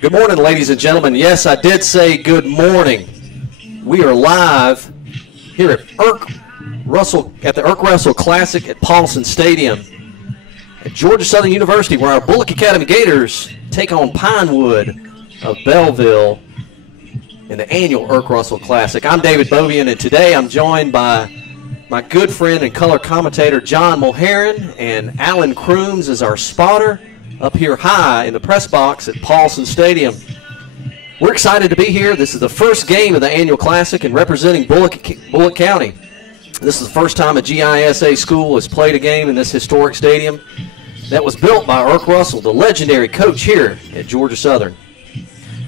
Good morning, ladies and gentlemen. Yes, I did say good morning. We are live here at the Irk Russell Classic at Paulson Stadium at Georgia Southern University, where our Bulloch Academy Gators take on Pinewood of Belleville in the annual Irk Russell Classic. I'm David Beaubien, and today I'm joined by my good friend and color commentator John Mulherin, and Alan Crooms is our spotter up here high in the press box at Paulson Stadium. We're excited to be here. This is the first game of the annual Classic and representing Bulloch County. This is the first time a GISA school has played a game in this historic stadium that was built by Irk Russell, the legendary coach here at Georgia Southern.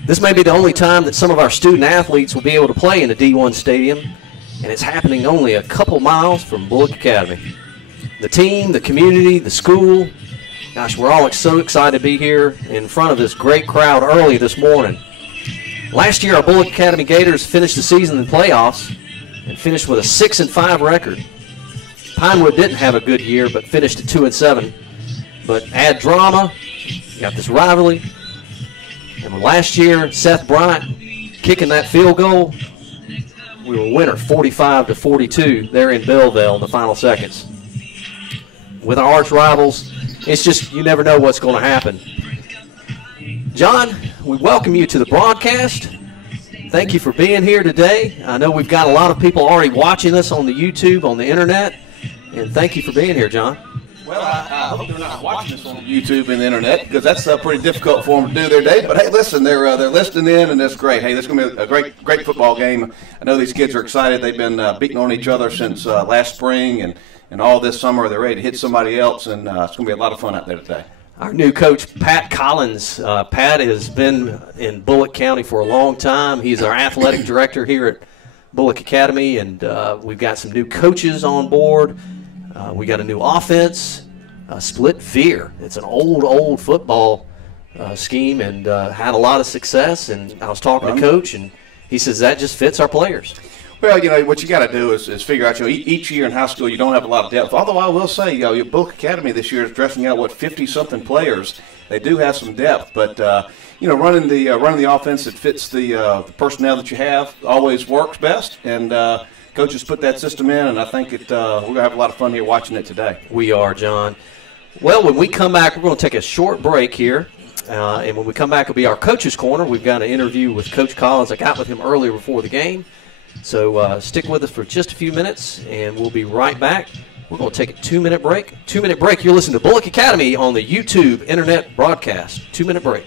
This may be the only time that some of our student athletes will be able to play in a D1 stadium, and it's happening only a couple miles from Bulloch Academy. The team, the community, the school, gosh, we're all so excited to be here in front of this great crowd early this morning. Last year, our Bulloch Academy Gators finished the season in playoffs and finished with a 6-5 record. Pinewood didn't have a good year, but finished at 2-7. But add drama, you got this rivalry. And last year, Seth Bryant kicking that field goal, we were winner 45-42 there in Belleville in the final seconds. With our arch rivals, it's just you never know what's going to happen. John, we welcome you to the broadcast. Thank you for being here today. I know we've got a lot of people already watching us on the YouTube, on the internet, and thank you for being here, John. Well, I hope they're not watching us on YouTube and the internet, because that's pretty difficult for them to do their day. But hey, listen, they're listening in, and that's great. Hey, this is going to be a great football game. I know these kids are excited. They've been beating on each other since last spring, and all this summer they're ready to hit somebody else, and it's going to be a lot of fun out there today. Our new coach, Pat Collins. Pat has been in Bulloch County for a long time. He's our athletic director here at Bulloch Academy, and we've got some new coaches on board. We got a new offense, split veer. It's an old football scheme, and had a lot of success. And I was talking to Coach, and he says that just fits our players. Well, you know, what you got to do is figure out, each year in high school you don't have a lot of depth. Although I will say, your Bulloch Academy this year is dressing out, 50-something players. They do have some depth, but, running the offense that fits the personnel that you have always works best. And coaches put that system in, and I think we're going to have a lot of fun here watching it today. We are, John. Well, when we come back, we're going to take a short break here. And when we come back, it'll be our Coach's Corner. We've got an interview with Coach Collins. I got with him earlier before the game. So stick with us for just a few minutes, and we'll be right back. We're going to take a 2-minute break. 2-minute break. You're listening to Bulloch Academy on the YouTube internet broadcast. 2-minute break.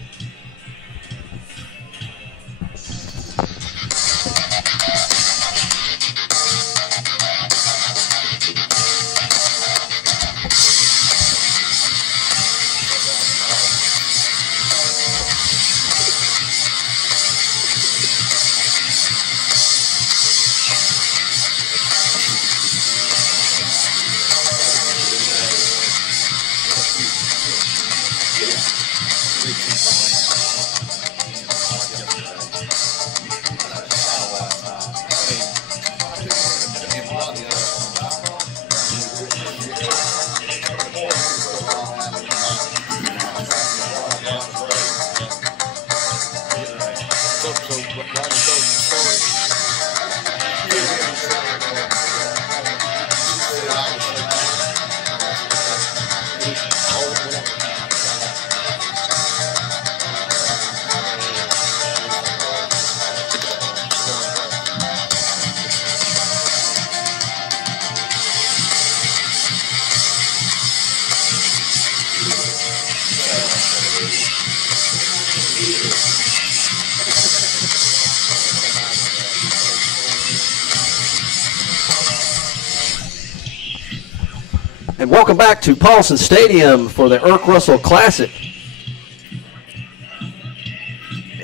And welcome back to Paulson Stadium for the Irk Russell Classic.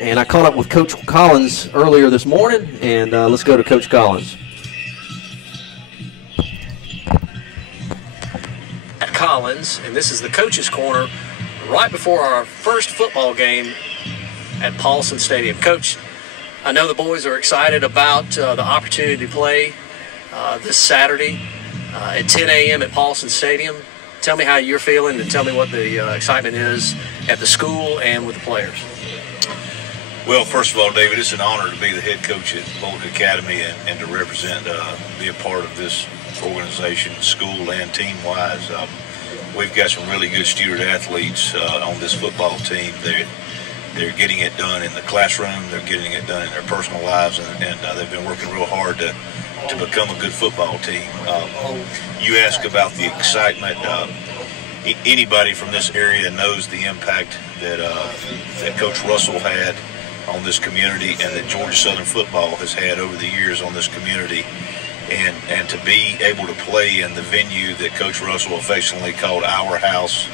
And I caught up with Coach Collins earlier this morning, and let's go to Coach Collins. At Collins, and this is the Coach's Corner right before our first football game at Paulson Stadium. Coach, I know the boys are excited about the opportunity to play this Saturday at 10 a.m. at Paulson Stadium. Tell me how you're feeling, and tell me what the excitement is at the school and with the players. Well, first of all, David, it's an honor to be the head coach at Bulloch Academy and to represent, be a part of this organization, school and team-wise. We've got some really good student athletes on this football team. They're getting it done in the classroom. They're getting it done in their personal lives, and they've been working real hard to become a good football team. You ask about the excitement. Anybody from this area knows the impact that Coach Russell had on this community and that Georgia Southern football has had over the years on this community. And to be able to play in the venue that Coach Russell affectionately called our house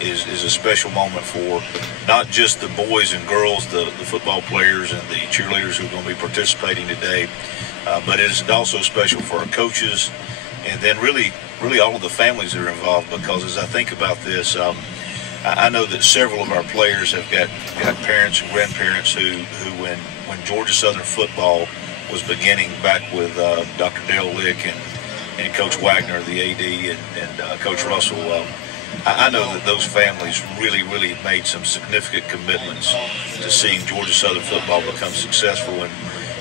is a special moment for not just the boys and girls, the football players and the cheerleaders who are going to be participating today, but it is also special for our coaches and then really all of the families that are involved, because as I think about this, I know that several of our players have got parents and grandparents who when Georgia Southern football was beginning back with Dr. Dale Lick and Coach Wagner, the AD, and Coach Russell, I know that those families really made some significant commitments to seeing Georgia Southern football become successful.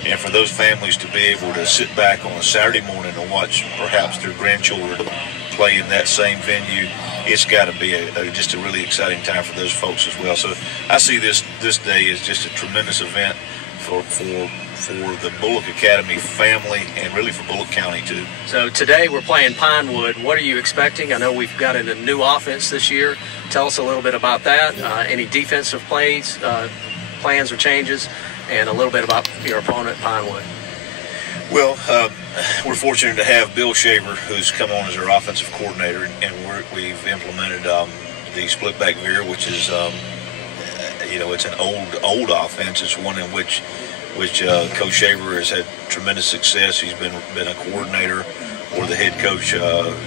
And for those families to be able to sit back on a Saturday morning and watch perhaps their grandchildren play in that same venue, it's got to be just a really exciting time for those folks as well. So I see this day as just a tremendous event for the Bulloch Academy family and really for Bulloch County too. So today we're playing Pinewood. What are you expecting? I know we've got a new offense this year. Tell us a little bit about that. Any defensive plays, plans or changes, and a little bit about your opponent, Pinewood. Well, we're fortunate to have Bill Shaver, who's come on as our offensive coordinator, and we've implemented the split back veer, which is, it's an old offense. It's one in which Coach Shaver has had tremendous success. He's been a coordinator or the head coach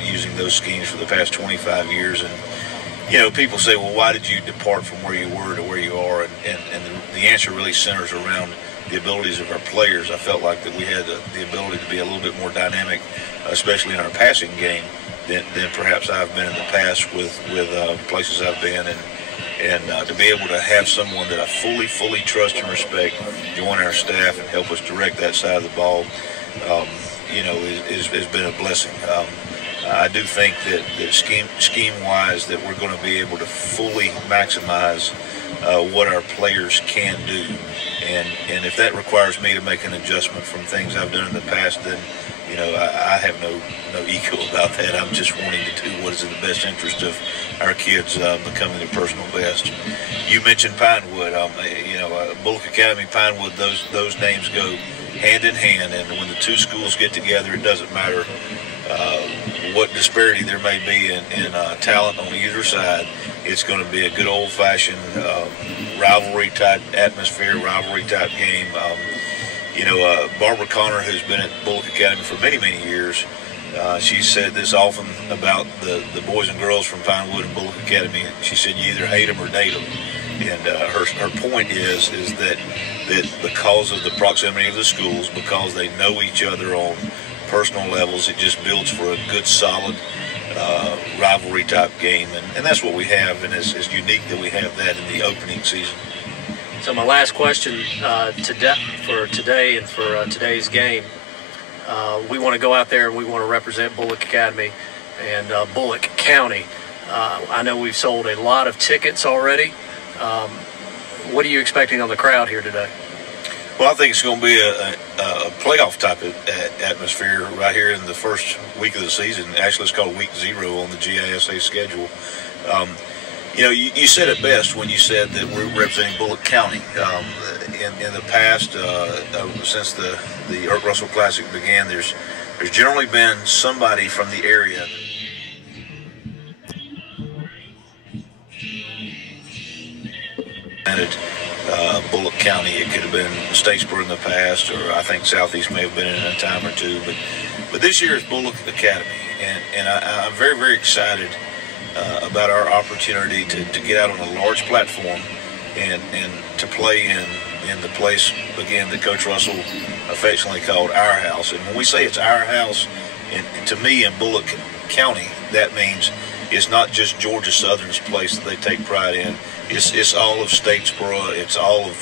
using those schemes for the past 25 years. And people say, well, why did you depart from where you were to where you are? And the answer really centers around the abilities of our players. I felt like that we had the ability to be a little bit more dynamic, especially in our passing game, than perhaps I've been in the past with places I've been. And to be able to have someone that I fully trust and respect join our staff and help us direct that side of the ball, has been a blessing. I do think that scheme-wise that we're going to be able to fully maximize what our players can do. And if that requires me to make an adjustment from things I've done in the past, then I have no ego about that. I'm just wanting to do what is in the best interest of our kids becoming their personal best. You mentioned Pinewood. Bulloch Academy, Pinewood, those names go hand in hand. And when the two schools get together, it doesn't matter what disparity there may be in talent on either side. It's going to be a good old-fashioned rivalry-type atmosphere, rivalry-type game. Barbara Connor, who's been at Bulloch Academy for many years, she said this often about the boys and girls from Pinewood and Bulloch Academy. She said you either hate them or date them. And her point is that because of the proximity of the schools, because they know each other on personal levels, it just builds for a good, solid rivalry type game. And that's what we have, and it's unique that we have that in the opening season. So my last question for today and for today's game, we want to go out there and we want to represent Bulloch Academy and Bulloch County. I know we've sold a lot of tickets already. What are you expecting on the crowd here today? Well, I think it's going to be a playoff type of atmosphere right here in the first week of the season. Actually, it's called Week 0 on the GISA schedule. You said it best when you said that we're representing Bulloch County. In the past, since the Irk Russell Classic began, there's generally been somebody from the area. Bulloch County. It could have been Statesboro in the past, or I think Southeast may have been in a time or two. But this year is Bulloch Academy, and I'm very excited about our opportunity to get out on a large platform and to play in the place, again, that Coach Russell affectionately called our house. And when we say it's our house, and to me in Bulloch County, that means it's not just Georgia Southern's place that they take pride in. It's all of Statesboro. It's all of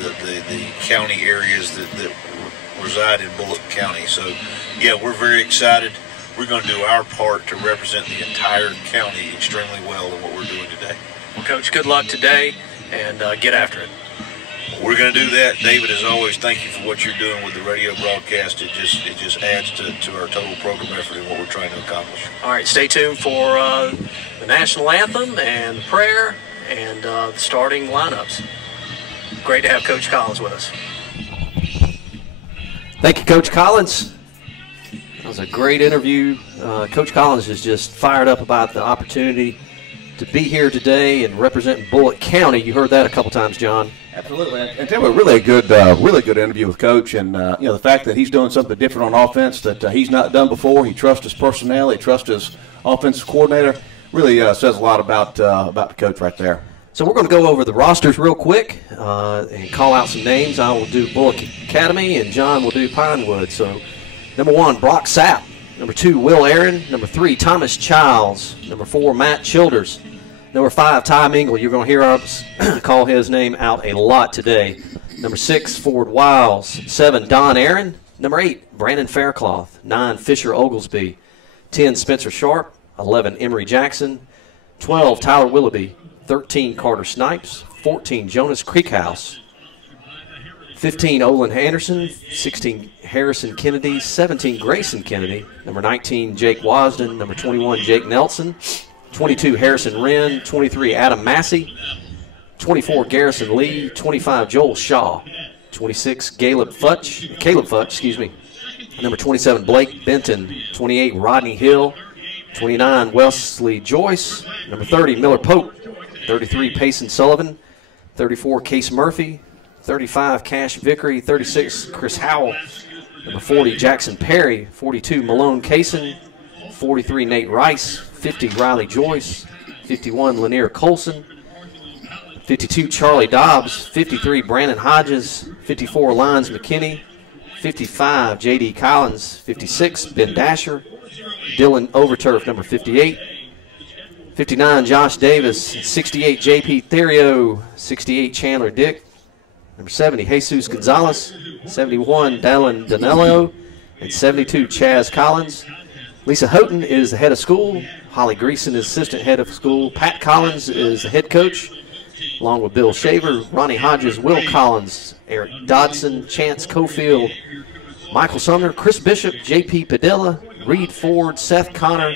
the county areas that reside in Bulloch County. So, yeah, we're very excited. We're going to do our part to represent the entire county extremely well in what we're doing today. Well, Coach, good luck today, and get after it. We're going to do that. David, as always, thank you for what you're doing with the radio broadcast. It just adds to our total program effort and what we're trying to accomplish. All right, stay tuned for the national anthem and the prayer and the starting lineups. Great to have Coach Collins with us. Thank you, Coach Collins. That was a great interview. Coach Collins is just fired up about the opportunity to be here today and representing Bulloch County. You heard that a couple times, John. Absolutely, and tell me, really good interview with Coach, and the fact that he's doing something different on offense that he's not done before. He trusts his personnel, he trusts his offensive coordinator. Really says a lot about the coach right there. So we're going to go over the rosters real quick and call out some names. I will do Bulloch Academy, and John will do Pinewood. So number 1, Brock Sapp. Number 2, Will Aaron. Number 3, Thomas Childs. Number 4, Matt Childers. Number 5, Ty Mingle. You're going to hear us call his name out a lot today. Number 6, Ford Wiles. 7, Don Aaron. Number 8, Brandon Faircloth. 9, Fisher Oglesby. 10, Spencer Sharp. 11, Emery Jackson. 12, Tyler Willoughby. 13, Carter Snipes. 14, Jonas Creekhouse. 15, Olin Anderson. 16, Harrison Kennedy. 17, Grayson Kennedy. Number 19, Jake Wasden. Number 21, Jake Nelson. 22, Harrison Wren. 23, Adam Massey. 24, Garrison Lee. 25, Joel Shaw. 26, Caleb Futch. Number 27, Blake Benton. 28, Rodney Hill. 29, Wesley Joyce. Number 30, Miller Pope. 33, Payson Sullivan. 34, Case Murphy. 35, Cash Vickery. 36, Chris Howell. Number 40, Jackson Perry. 42, Malone Kaysen. 43, Nate Rice. 50, Riley Joyce. 51, Lanier Colson. 52, Charlie Dobbs. 53, Brandon Hodges. 54, Lyons McKinney. 55, J.D. Collins. 56, Ben Dasher. Dylan Overturf, number 58. 59, Josh Davis. 68, J.P. Therio. 68, Chandler Dick. Number 70, Jesus Gonzalez. 71, Dallin Danello. And 72, Chaz Collins. Lisa Houghton is the head of school. Holly Greason is assistant head of school. Pat Collins is the head coach, along with Bill Shaver, Ronnie Hodges, Will Collins, Eric Dodson, Chance Cofield, Michael Sumner, Chris Bishop, J.P. Padilla, Reed Ford, Seth Connor,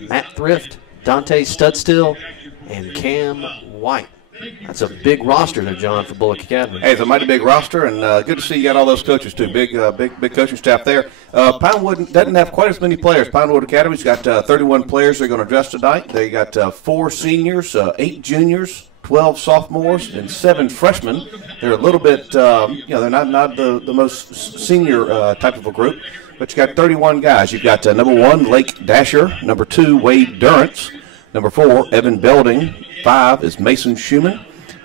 Matt Thrift, Dante Studstill, and Cam White. That's a big roster there, John, for Bulloch Academy. Hey, it's a mighty big roster, and good to see you got all those coaches, too. Big coaching staff there. Pinewood doesn't have quite as many players. Pinewood Academy's got 31 players they're going to dress tonight. They got 4 seniors, 8 juniors, 12 sophomores, and 7 freshmen. They're a little bit, they're not the most senior type of a group, but you got 31 guys. You've got number 1, Lake Dasher. Number 2, Wade Durrance. Number 4, Evan Belding. 5 is Mason Schumann.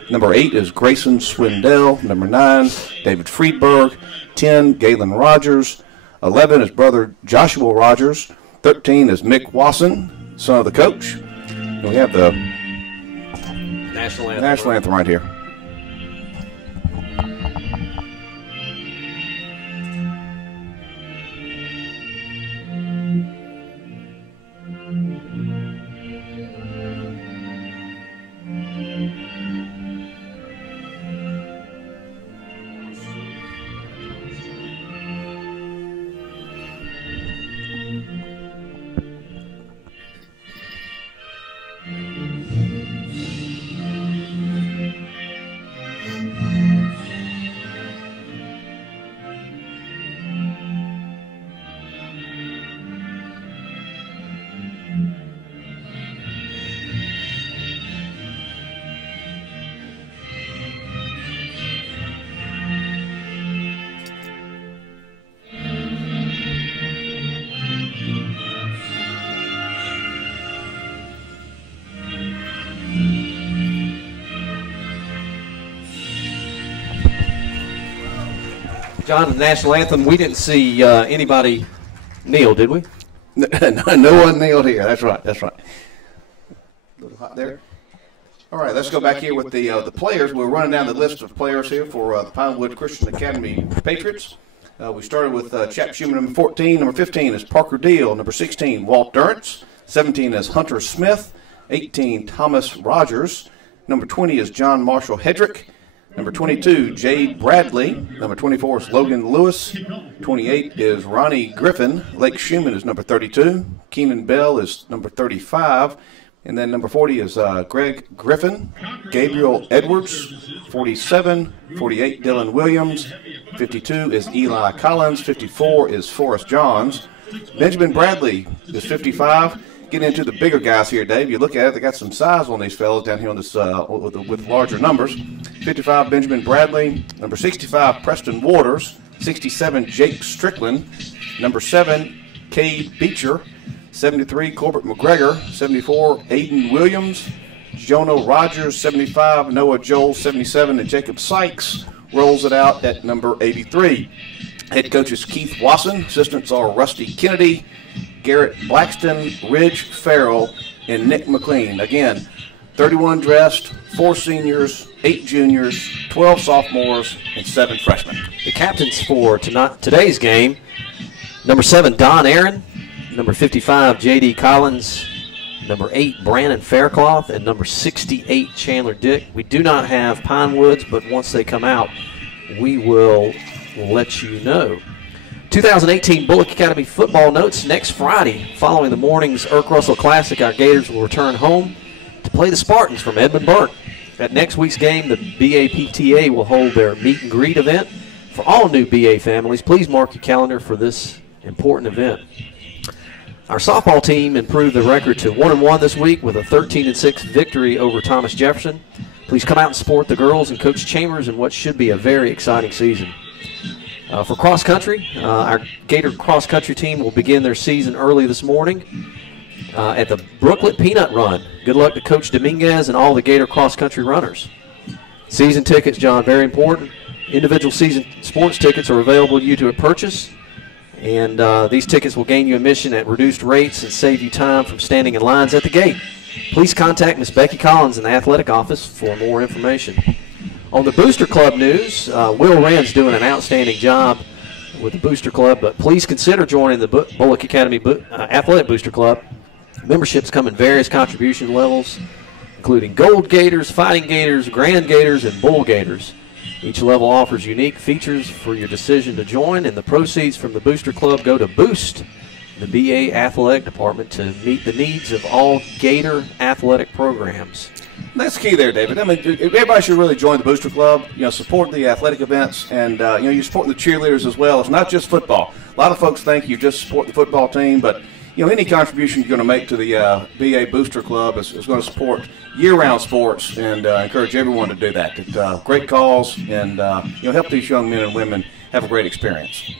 Number 8 is Grayson Swindell. Number 9, David Friedberg. 10, Galen Rogers. 11 is brother Joshua Rogers. 13 is Mick Wasson, son of the coach. And we have the National anthem right here. John, the national anthem, we didn't see anybody kneel, did we? No one kneeled here. That's right. That's right. A little hot there. All right, let's go back here with the players. We're running down the list of players here for the Pinewood Christian Academy Patriots. We started with Chap Schumann, number 14. Number 15 is Parker Deal. Number 16, Walt Durrance. 17 is Hunter Smith. 18, Thomas Rogers. Number 20 is John Marshall Hedrick. Number 22, Jade Bradley. Number 24 is Logan Lewis. 28 is Ronnie Griffin. Lake Schumann is number 32. Keenan Bell is number 35. And then number 40 is Greg Griffin. Gabriel Edwards. 47. 48, Dylan Williams. 52 is Eli Collins. 54 is Forrest Johns. Benjamin Bradley is 55. Getting into the bigger guys here, Dave. You look at it, they got some size on these fellows down here on this with larger numbers. 55, Benjamin Bradley. Number 65, Preston Waters. 67, Jake Strickland. Number 7, Cade Beecher. 73, Corbett McGregor. 74, Aiden Williams. Jonah Rogers, 75, Noah Joel, 77, and Jacob Sykes rolls it out at number 83. Head coaches Keith Wasson. Assistants are Rusty Kennedy, Garrett Blackston, Ridge Farrell, and Nick McLean. Again, 31 dressed, 4 seniors, 8 juniors, 12 sophomores, and 7 freshmen. The captains for today's game, number 7, Don Aaron, number 55, J.D. Collins, number 8, Brandon Faircloth, and number 68, Chandler Dick. We do not have Pinewoods, but once they come out, we will let you know. 2018 Bulloch Academy football notes next Friday. Following the morning's Russell Classic, our Gators will return home to play the Spartans from Edmund Burke. At next week's game, the BAPTA will hold their meet and greet event for all new BA families. Please mark your calendar for this important event. Our softball team improved the record to 1-1 this week with a 13-6 victory over Thomas Jefferson. Please come out and support the girls and Coach Chambers in what should be a very exciting season. For cross country, our Gator cross country team will begin their season early this morning at the Brooklet Peanut Run. Good luck to Coach Dominguez and all the Gator cross country runners. Season tickets, John, very important. Individual season sports tickets are available to you to purchase, and these tickets will gain you admission at reduced rates and save you time from standing in lines at the gate. Please contact Miss Becky Collins in the athletic office for more information. On the Booster Club news, Will Rand's doing an outstanding job with the Booster Club, but please consider joining the Bulloch Academy Athletic Booster Club. Memberships come in various contribution levels, including Gold Gators, Fighting Gators, Grand Gators, and Bull Gators. Each level offers unique features for your decision to join, and the proceeds from the Booster Club go to Boost, the BA Athletic Department, to meet the needs of all Gator athletic programs. That's key there, David. I mean, everybody should really join the Booster Club. You know, support the athletic events, and you're supporting the cheerleaders as well. It's not just football. A lot of folks think you just support the football team, but any contribution you're going to make to the BA Booster Club is going to support year-round sports, and encourage everyone to do that. It's great cause, and help these young men and women have a great experience.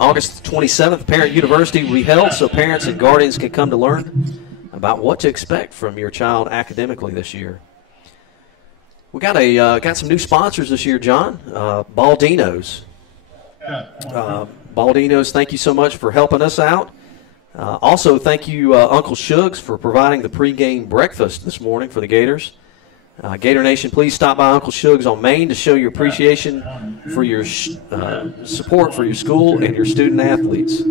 August 27th, Parent University will be held so parents and guardians can come to learn about what to expect from your child academically this year. We got some new sponsors this year, John. Baldino's. Baldino's, thank you so much for helping us out. Also, thank you, Uncle Shugs, for providing the pregame breakfast this morning for the Gators. Gator Nation, please stop by Uncle Shugs on Main to show your appreciation for your support for your school and your student athletes.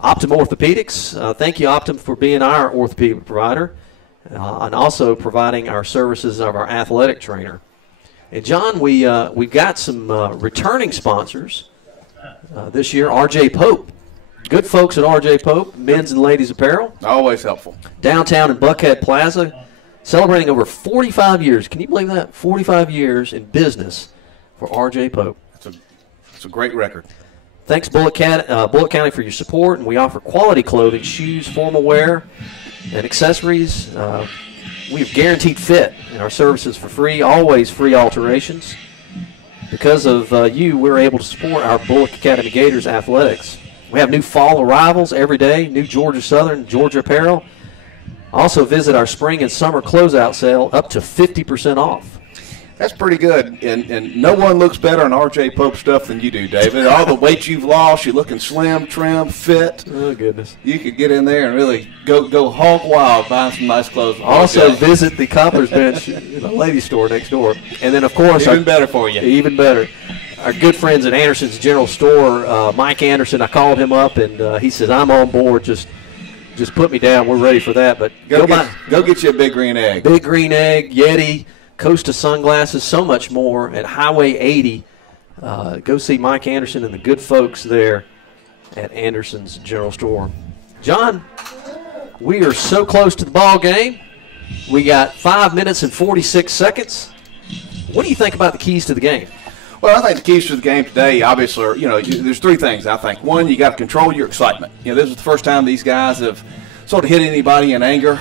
Optum Orthopedics, thank you, Optum, for being our orthopedic provider and also providing our services of our athletic trainer. And, John, we've got some returning sponsors this year. R.J. Pope. Good folks at R.J. Pope, men's and ladies apparel. Always helpful. Downtown in Buckhead Plaza, celebrating over 45 years. Can you believe that? 45 years in business for R.J. Pope. It's a great record. Thanks, Bulloch County, for your support, and we offer quality clothing, shoes, formal wear, and accessories. We have guaranteed fit in our services for free, always free alterations. Because of you, we're able to support our Bulloch Academy Gators athletics. We have new fall arrivals every day, new Georgia Southern, Georgia apparel. Also visit our spring and summer closeout sale, up to 50% off. That's pretty good, and no one looks better on R.J. Pope stuff than you do, David. All the weight you've lost, you're looking slim, trim, fit. Oh, goodness. You could get in there and really go hog wild buying some nice clothes. Also visit the Cobbler's Bench, the ladies' store next door. And then, of course, even better for you. Even better. Our good friends at Anderson's General Store, Mike Anderson, I called him up, and he said, I'm on board. Just put me down. We're ready for that. But go get you a Big Green Egg. Big Green Egg, Yeti, Costa sunglasses, so much more at Highway 80. Go see Mike Anderson and the good folks there at Anderson's General Store. John, we are so close to the ball game. We got 5 minutes and 46 seconds. What do you think about the keys to the game? Well, I think the keys to the game today, obviously, are, there's three things, I think. One, you got to control your excitement. This is the first time these guys have sort of hit anybody in anger,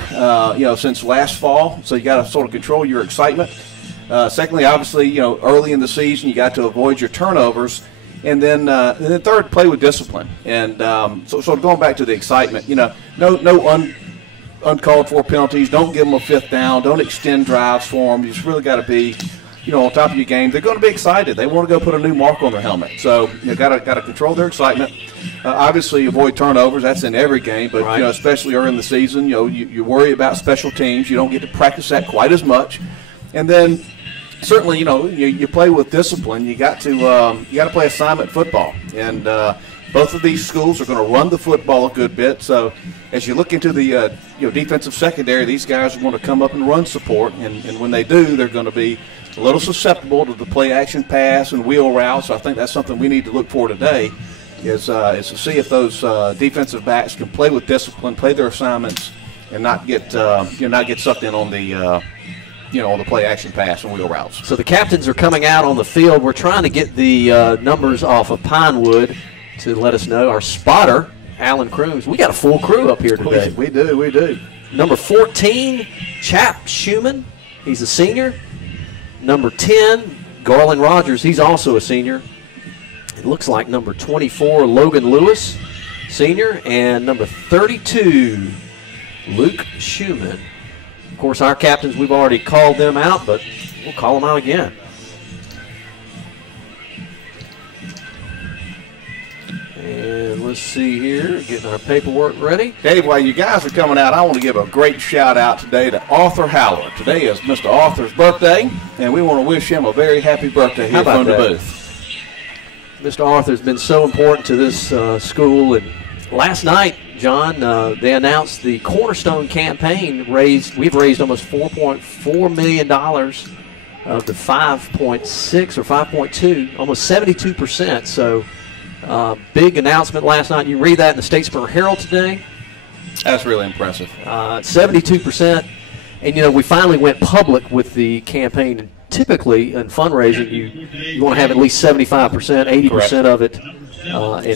since last fall. So you got to sort of control your excitement. Secondly, obviously, early in the season, you got to avoid your turnovers. And then third, play with discipline. And so sort of going back to the excitement, no uncalled for penalties. Don't give them a fifth down. Don't extend drives for them. You just really got to be on top of your game. They're going to be excited. They want to go put a new mark on their helmet. So you got to control their excitement. Obviously, avoid turnovers. That's in every game, but right. Especially early in the season, you worry about special teams. You don't get to practice that quite as much. And then certainly, you play with discipline. You got to play assignment football. And both of these schools are going to run the football a good bit. So as you look into the defensive secondary, these guys are going to come up and run support. And when they do, they're going to be a little susceptible to the play-action pass and wheel routes. So I think that's something we need to look for today is to see if those defensive backs can play with discipline, play their assignments, and not get sucked in on the on the play-action pass and wheel routes. So the captains are coming out on the field. We're trying to get the numbers off of Pinewood to let us know. Our spotter, Alan Crooms. We got a full crew up here today. We do. Number 14, Chap Schumann. He's a senior. Number 10, Garland Rogers. He's also a senior. It looks like number 24, Logan Lewis, senior. And number 32, Luke Schumann. Of course, our captains, we've already called them out, but we'll call them out again. And let's see here, getting our paperwork ready. Dave, while you guys are coming out, I want to give a great shout-out today to Arthur Howler. Today is Mr. Arthur's birthday, and we want to wish him a very happy birthday here from the booth. Mr. Arthur's been so important to this school, and last night, John, they announced the Cornerstone campaign. We've raised almost $4.4 million of the 5.6 or 5.2, almost 72%. So big announcement last night. You read that in the Statesboro Herald today. That's really impressive. 72%. And, we finally went public with the campaign. And typically in fundraising, you want to have at least 75%, 80% Correct. Of it.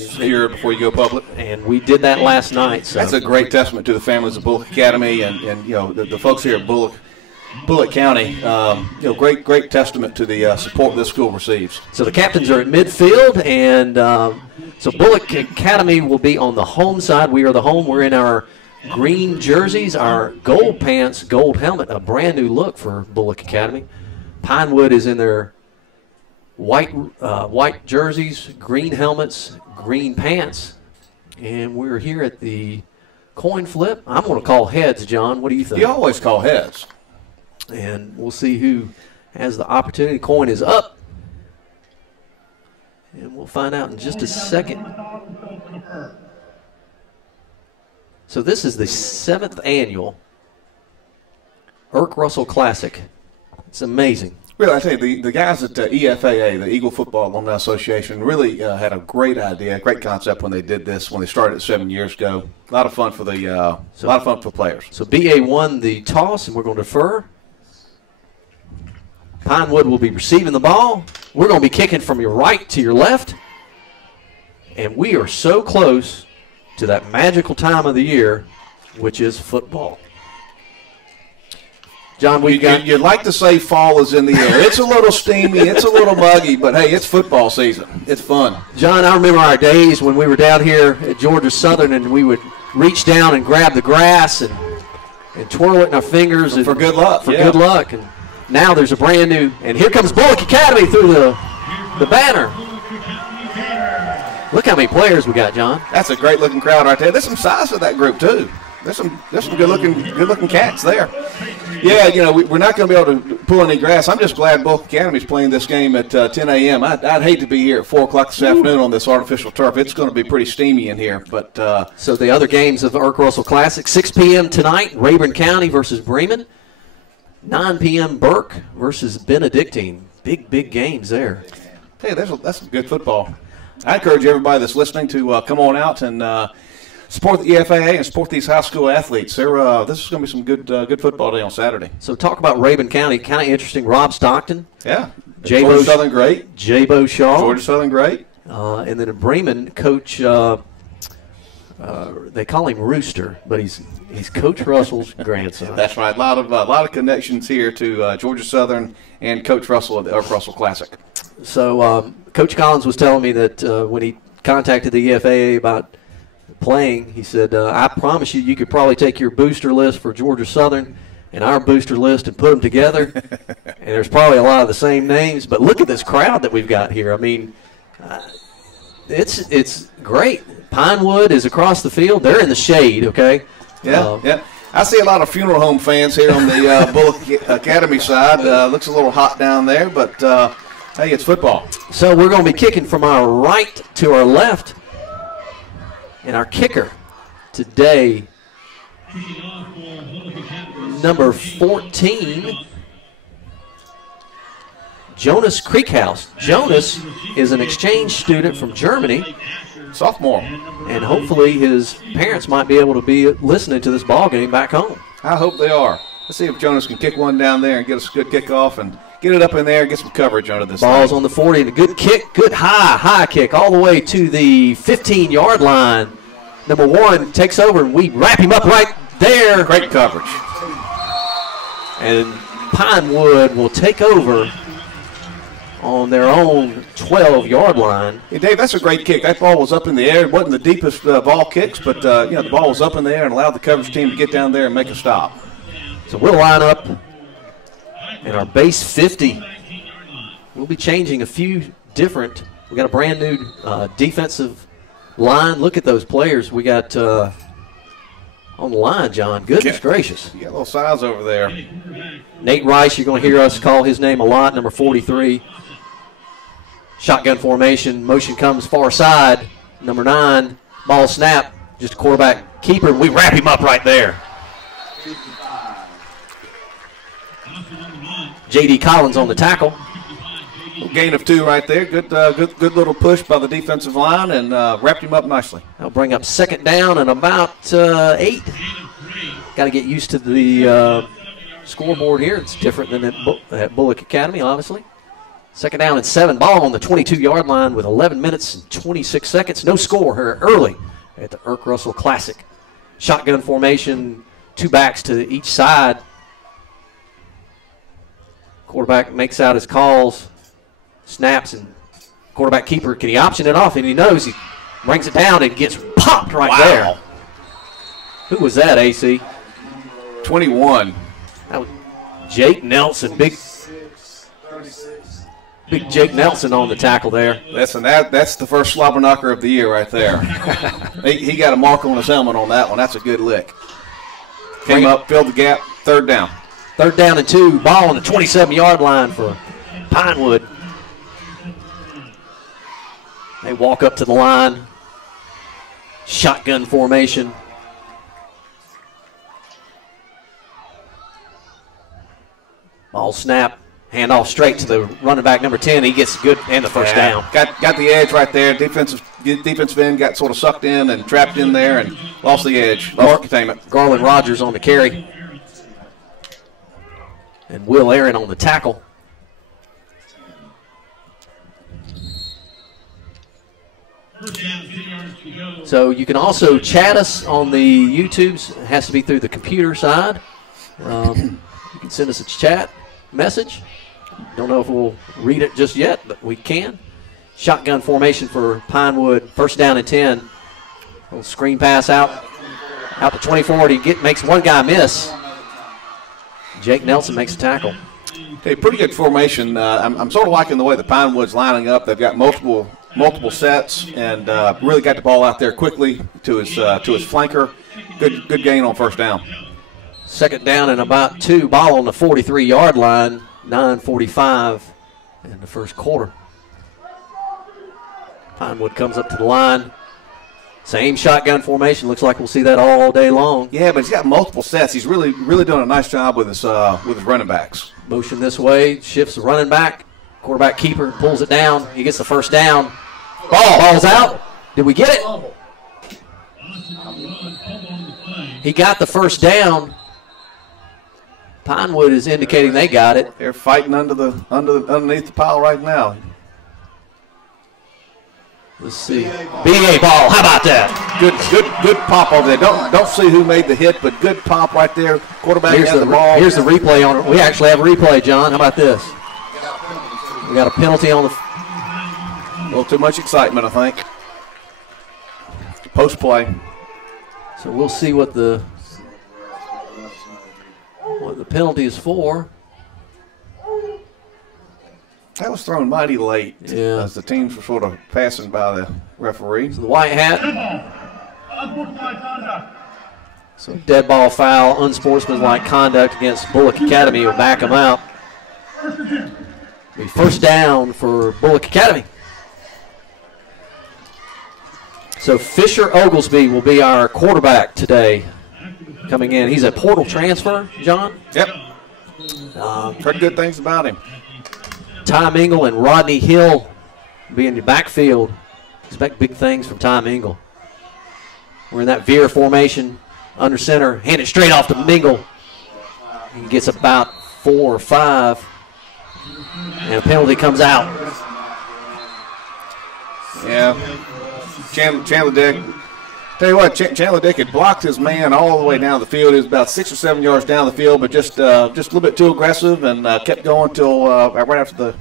Secure before you go public. And we did that last night. So. That's a great testament to the families of Bulloch Academy and the folks here at Bulloch County. Great testament to the support this school receives. So the captains are at midfield, and so Bulloch Academy will be on the home side. We are the home. We're in our green jerseys, our gold pants, gold helmet, a brand new look for Bulloch Academy. Pinewood is in their white jerseys, green helmets, green pants, and we're here at the coin flip. I'm going to call heads, John. What do you think? You always call heads. And we'll see who has the opportunity. Coin is up. And we'll find out in just a second. So this is the 7th annual Irk Russell Classic. It's amazing. Really, I tell you, the guys at EFAA, the Eagle Football Alumni Association, really had a great idea, great concept when they did this, when they started it 7 years ago. A lot of fun for the players. So BA won the toss, and we're going to defer. Pinewood will be receiving the ball. We're going to be kicking from your right to your left. And we are so close to that magical time of the year, which is football. John, you'd like to say fall is in the air. It's a little steamy, it's a little muggy, but hey, it's football season. It's fun. John, I remember our days when we were down here at Georgia Southern, and we would reach down and grab the grass and twirl it in our fingers for good luck. Good luck. And Now there's a brand new, and here comes Bulloch Academy through the banner. Look how many players we got, John. That's a great looking crowd right there. There's some size to that group too. There's some good looking cats there. Yeah, you know, we're not going to be able to pull any grass. I'm just glad Bulloch Academy's playing this game at 10 a.m. I'd hate to be here at 4 o'clock this afternoon on this artificial turf. It's going to be pretty steamy in here. But so the other games of the Irk Russell Classic, 6 p.m. tonight, Rayburn County versus Bremen. 9 p.m. Burke versus Benedictine. Big games there. Hey, that's some good football. I encourage everybody that's listening to come on out and support the EFAA and support these high school athletes. This is going to be some good football day on Saturday. So talk about Rayburn County. Kind of interesting. Rob Stockton. Yeah. Georgia Southern great. J-Bo Shaw. Georgia Southern great. And then in Bremen, Coach, they call him Rooster, but he's Coach Russell's grandson. That's right. A lot of connections here to Georgia Southern and Coach Russell at the Irk Russell Classic. So Coach Collins was telling me that when he contacted the EFAA about playing, he said, I promise you could probably take your booster list for Georgia Southern and our booster list and put them together, and there's probably a lot of the same names. But look at this crowd that we've got here. I mean, it's great. Pinewood is across the field. They're in the shade, okay? Yeah. I see a lot of funeral home fans here on the Bulloch Academy side. Looks a little hot down there, but, hey, it's football. So we're going to be kicking from our right to our left. And our kicker today, number 14, Jonas Krieghaus. Jonas is an exchange student from Germany. Sophomore. And hopefully his parents might be able to be listening to this ball game back home. I hope they are. Let's see if Jonas can kick one down there and get us a good kickoff and get it up in there and get some coverage under this Ball's thing. on the 40 and a good kick, good high kick all the way to the 15-yard line. Number 1 takes over and we wrap him up right there. Great coverage. And Pinewood will take over on their own 12-yard line. Hey, Dave, that's a great kick. That ball was up in the air. It wasn't the deepest ball kicks, but the ball was up in the air and allowed the coverage team to get down there and make a stop. So we'll line up in our base 50. We'll be changing a few different. We got a brand new defensive line. Look at those players we got on the line, John. Goodness gracious. You got a little size over there. Nate Rice, you're going to hear us call his name a lot, number 43. Shotgun formation. Motion comes far side. Number 9. Ball snap. Just a quarterback keeper. We wrap him up right there. J.D. Collins on the tackle. Gain of 2 right there. Good little push by the defensive line and wrapped him up nicely. That'll bring up second down and about 8. Got to get used to the scoreboard here. It's different than at Bulloch Academy, obviously. Second down and 7. Ball on the 22-yard line with 11 minutes and 26 seconds. No score here early at the Irk Russell Classic. Shotgun formation, 2 backs to each side. Quarterback makes out his calls, snaps, and quarterback keeper, can he option it off? And he knows he brings it down and gets popped right there. Who was that, AC? 21. That was Jake Nelson, big Jake Nelson on the tackle there. Listen, that's the first slobber knocker of the year right there. he got a mark on his helmet on that one. That's a good lick. Came up, filled the gap, third down. Third down and 2. Ball on the 27-yard line for Pinewood. They walk up to the line. Shotgun formation. Ball snap. Hand off straight to the running back, number 10. He gets good and the first down. Got the edge right there. Defensive end got sort of sucked in and trapped in there and lost the edge. Lost containment. Garland Rogers on the carry. And Will Aaron on the tackle. So you can also chat us on the YouTubes. It has to be through the computer side. You can send us a chat message. Don't know if we'll read it just yet, but we can. Shotgun formation for Pinewood. First down and 10. Little screen pass out to 24. He makes one guy miss. Jake Nelson makes a tackle. Hey, pretty good formation. I'm sort of liking the way the Pinewood's lining up. They've got multiple sets and really got the ball out there quickly to his flanker. Good gain on first down. Second down and about 2. Ball on the 43-yard line. 9:45 in the first quarter. Pinewood comes up to the line. Same shotgun formation. Looks like we'll see that all day long. Yeah, but he's got multiple sets. He's really doing a nice job with his running backs. Motion this way, shifts the running back. Quarterback keeper pulls it down. He gets the first down. Ball's out. Did we get it? He got the first down. Pinewood is indicating they got it. They're fighting underneath the pile right now. Let's see. BA ball. How about that? Good pop over there. Don't see who made the hit, but good pop right there. Quarterback has the ball. Here's the replay on it. We actually have a replay, John. How about this? We got a penalty on the. A little too much excitement, I think. Post play. So we'll see what the penalty is for. That was thrown mighty late as the teams were sort of passing by the referee. So the white hat. So dead ball foul, unsportsmanlike conduct against Bulloch Academy will back them out. Be first down for Bulloch Academy. So Fisher Oglesby will be our quarterback today coming in. He's a portal transfer, John? Yep. Heard good things about him. Ty Mingle and Rodney Hill be in the backfield. Expect big things from Ty Mingle. We're in that veer formation under center. Hand it straight off to Mingle. He gets about 4 or 5. And a penalty comes out. Yeah. Chandler Dick. Tell you what, Chandler Dick had blocked his man all the way down the field. He was about 6 or 7 yards down the field, but just a little bit too aggressive and kept going till right after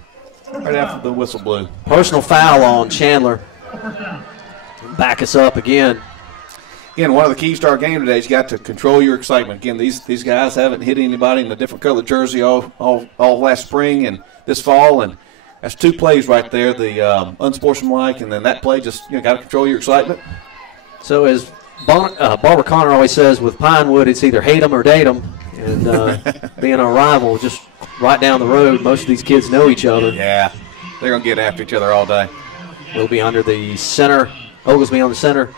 the whistle blew. Personal foul on Chandler. Back us up again. Again, one of the keys to our game today is you got to control your excitement. Again, these guys haven't hit anybody in a different colored jersey all last spring and this fall, and that's 2 plays right there. The unsportsmanlike, and then that play. Just got to control your excitement. So as Barbara Connor always says, with Pinewood, it's either hate them or date them. And being our rival, just right down the road, most of these kids know each other. Yeah, they're going to get after each other all day. We'll be under the center. Oglesby on the center.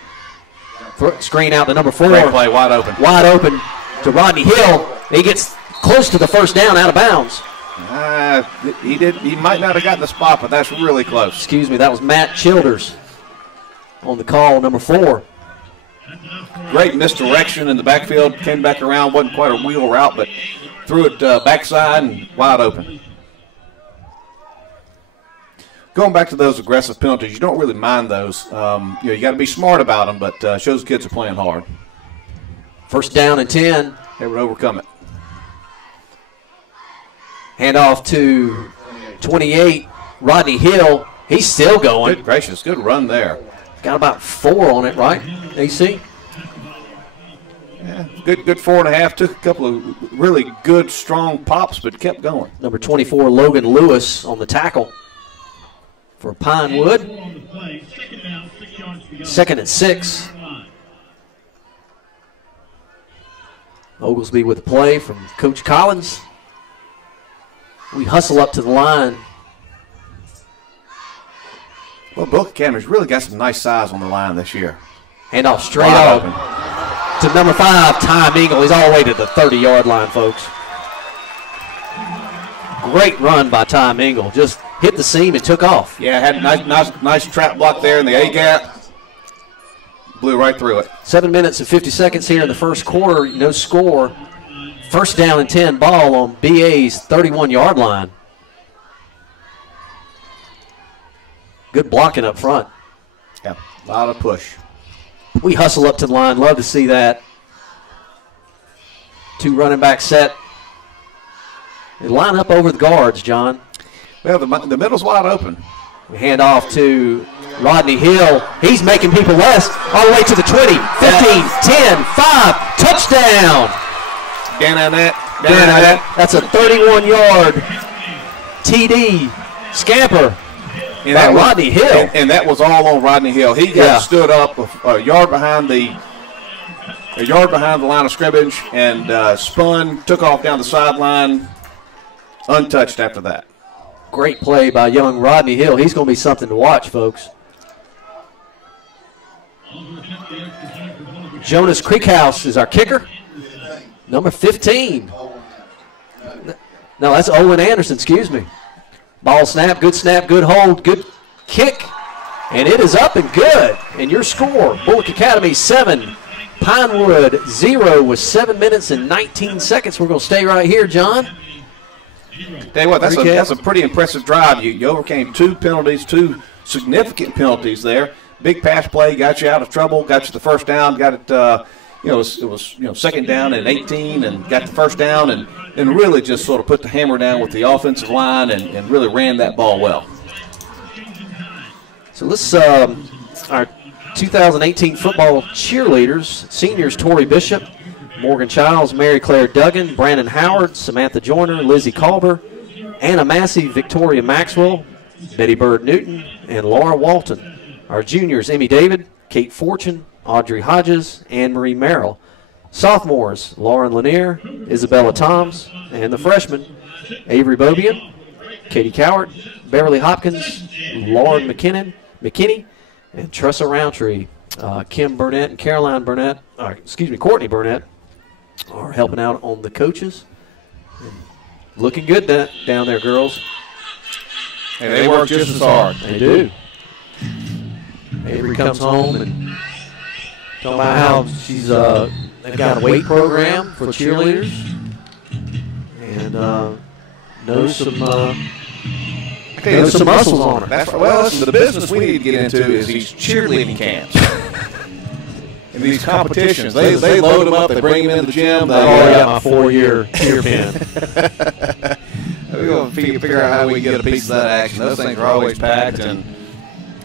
Screen out to number 4. Great play, wide open. Wide open to Rodney Hill. He gets close to the first down, out of bounds. He might not have gotten the spot, but that's really close. Excuse me, that was Matt Childers on the call, number 4. Great misdirection in the backfield. Came back around. Wasn't quite a wheel route, but threw it backside and wide open. Going back to those aggressive penalties, you don't really mind those. You got to be smart about them, but shows kids are playing hard. First down and 10. They would overcome it. Handoff to 28, Rodney Hill. He's still going. Good gracious, good run there. Got about 4 on it, right, AC? Yeah, good 4.5. Took a couple of really good, strong pops, but kept going. Number 24, Logan Lewis on the tackle for Pinewood. 2nd and 6. Oglesby with the play from Coach Collins. We hustle up to the line. Well, Bulloch Academy's really got some nice size on the line this year. Handoff straight up to number 5, Ty Mingle. He's all the way to the 30-yard line, folks. Great run by Ty Mingle. Just hit the seam and took off. Yeah, had a nice trap block there in the A-gap. Blew right through it. 7 minutes and 50 seconds here in the first quarter. No score. First down and 10, ball on BA's 31-yard line. Good blocking up front. Yeah, a lot of push. We hustle up to the line. Love to see that. 2 running back set. They line up over the guards, John. Well, the middle's wide open. We hand off to Rodney Hill. He's making people less. All the way to the 20, 15, 10, 5. Touchdown. Again on that, That's a 31-yard TD scamper by Rodney Hill. And that was all on Rodney Hill. He got stood up a yard behind the line of scrimmage and spun, took off down the sideline, untouched after that. Great play by young Rodney Hill. He's going to be something to watch, folks. Jonas Creekhouse is our kicker. Number 15. No, that's Owen Anderson, excuse me. Ball snap, good hold, good kick. And it is up and good. And your score, Bulloch Academy 7, Pinewood 0 with 7 minutes and 19 seconds. We're going to stay right here, John. Tell you what, that's a pretty impressive drive. You overcame 2 penalties, 2 significant penalties there. Big pass play, got you out of trouble, got you the first down, got it, it was second down and 18 and got the first down and really just sort of put the hammer down with the offensive line and really ran that ball well. So let's, our 2018 football cheerleaders, seniors Tori Bishop, Morgan Childs, Mary Claire Duggan, Brandon Howard, Samantha Joyner, Lizzie Culver, Anna Massey, Victoria Maxwell, Betty Bird Newton, and Laura Walton. Our juniors, Emmy David, Kate Fortune, Audrey Hodges, Anne-Marie Merrill. Sophomores, Lauren Lanier, Isabella Toms, and the freshmen, Avery Beaubien, Katie Cowart, Beverly Hopkins, Lauren McKinney, and Tressa Roundtree. Kim Burnett and Caroline Burnett, Courtney Burnett, are helping out on the coaches. Looking good down there, girls. And they work just as hard. They do. Avery comes home and talking about how she's they've got a weight program for cheerleaders and knows some muscles on her. That's right. Well, listen, the business we need to get into is these cheerleading camps. In these competitions, they load them up, they bring them into the gym. I've already got my 4-year cheer pin. We're going to figure out how we can get a piece of that action. Those things are always packed, and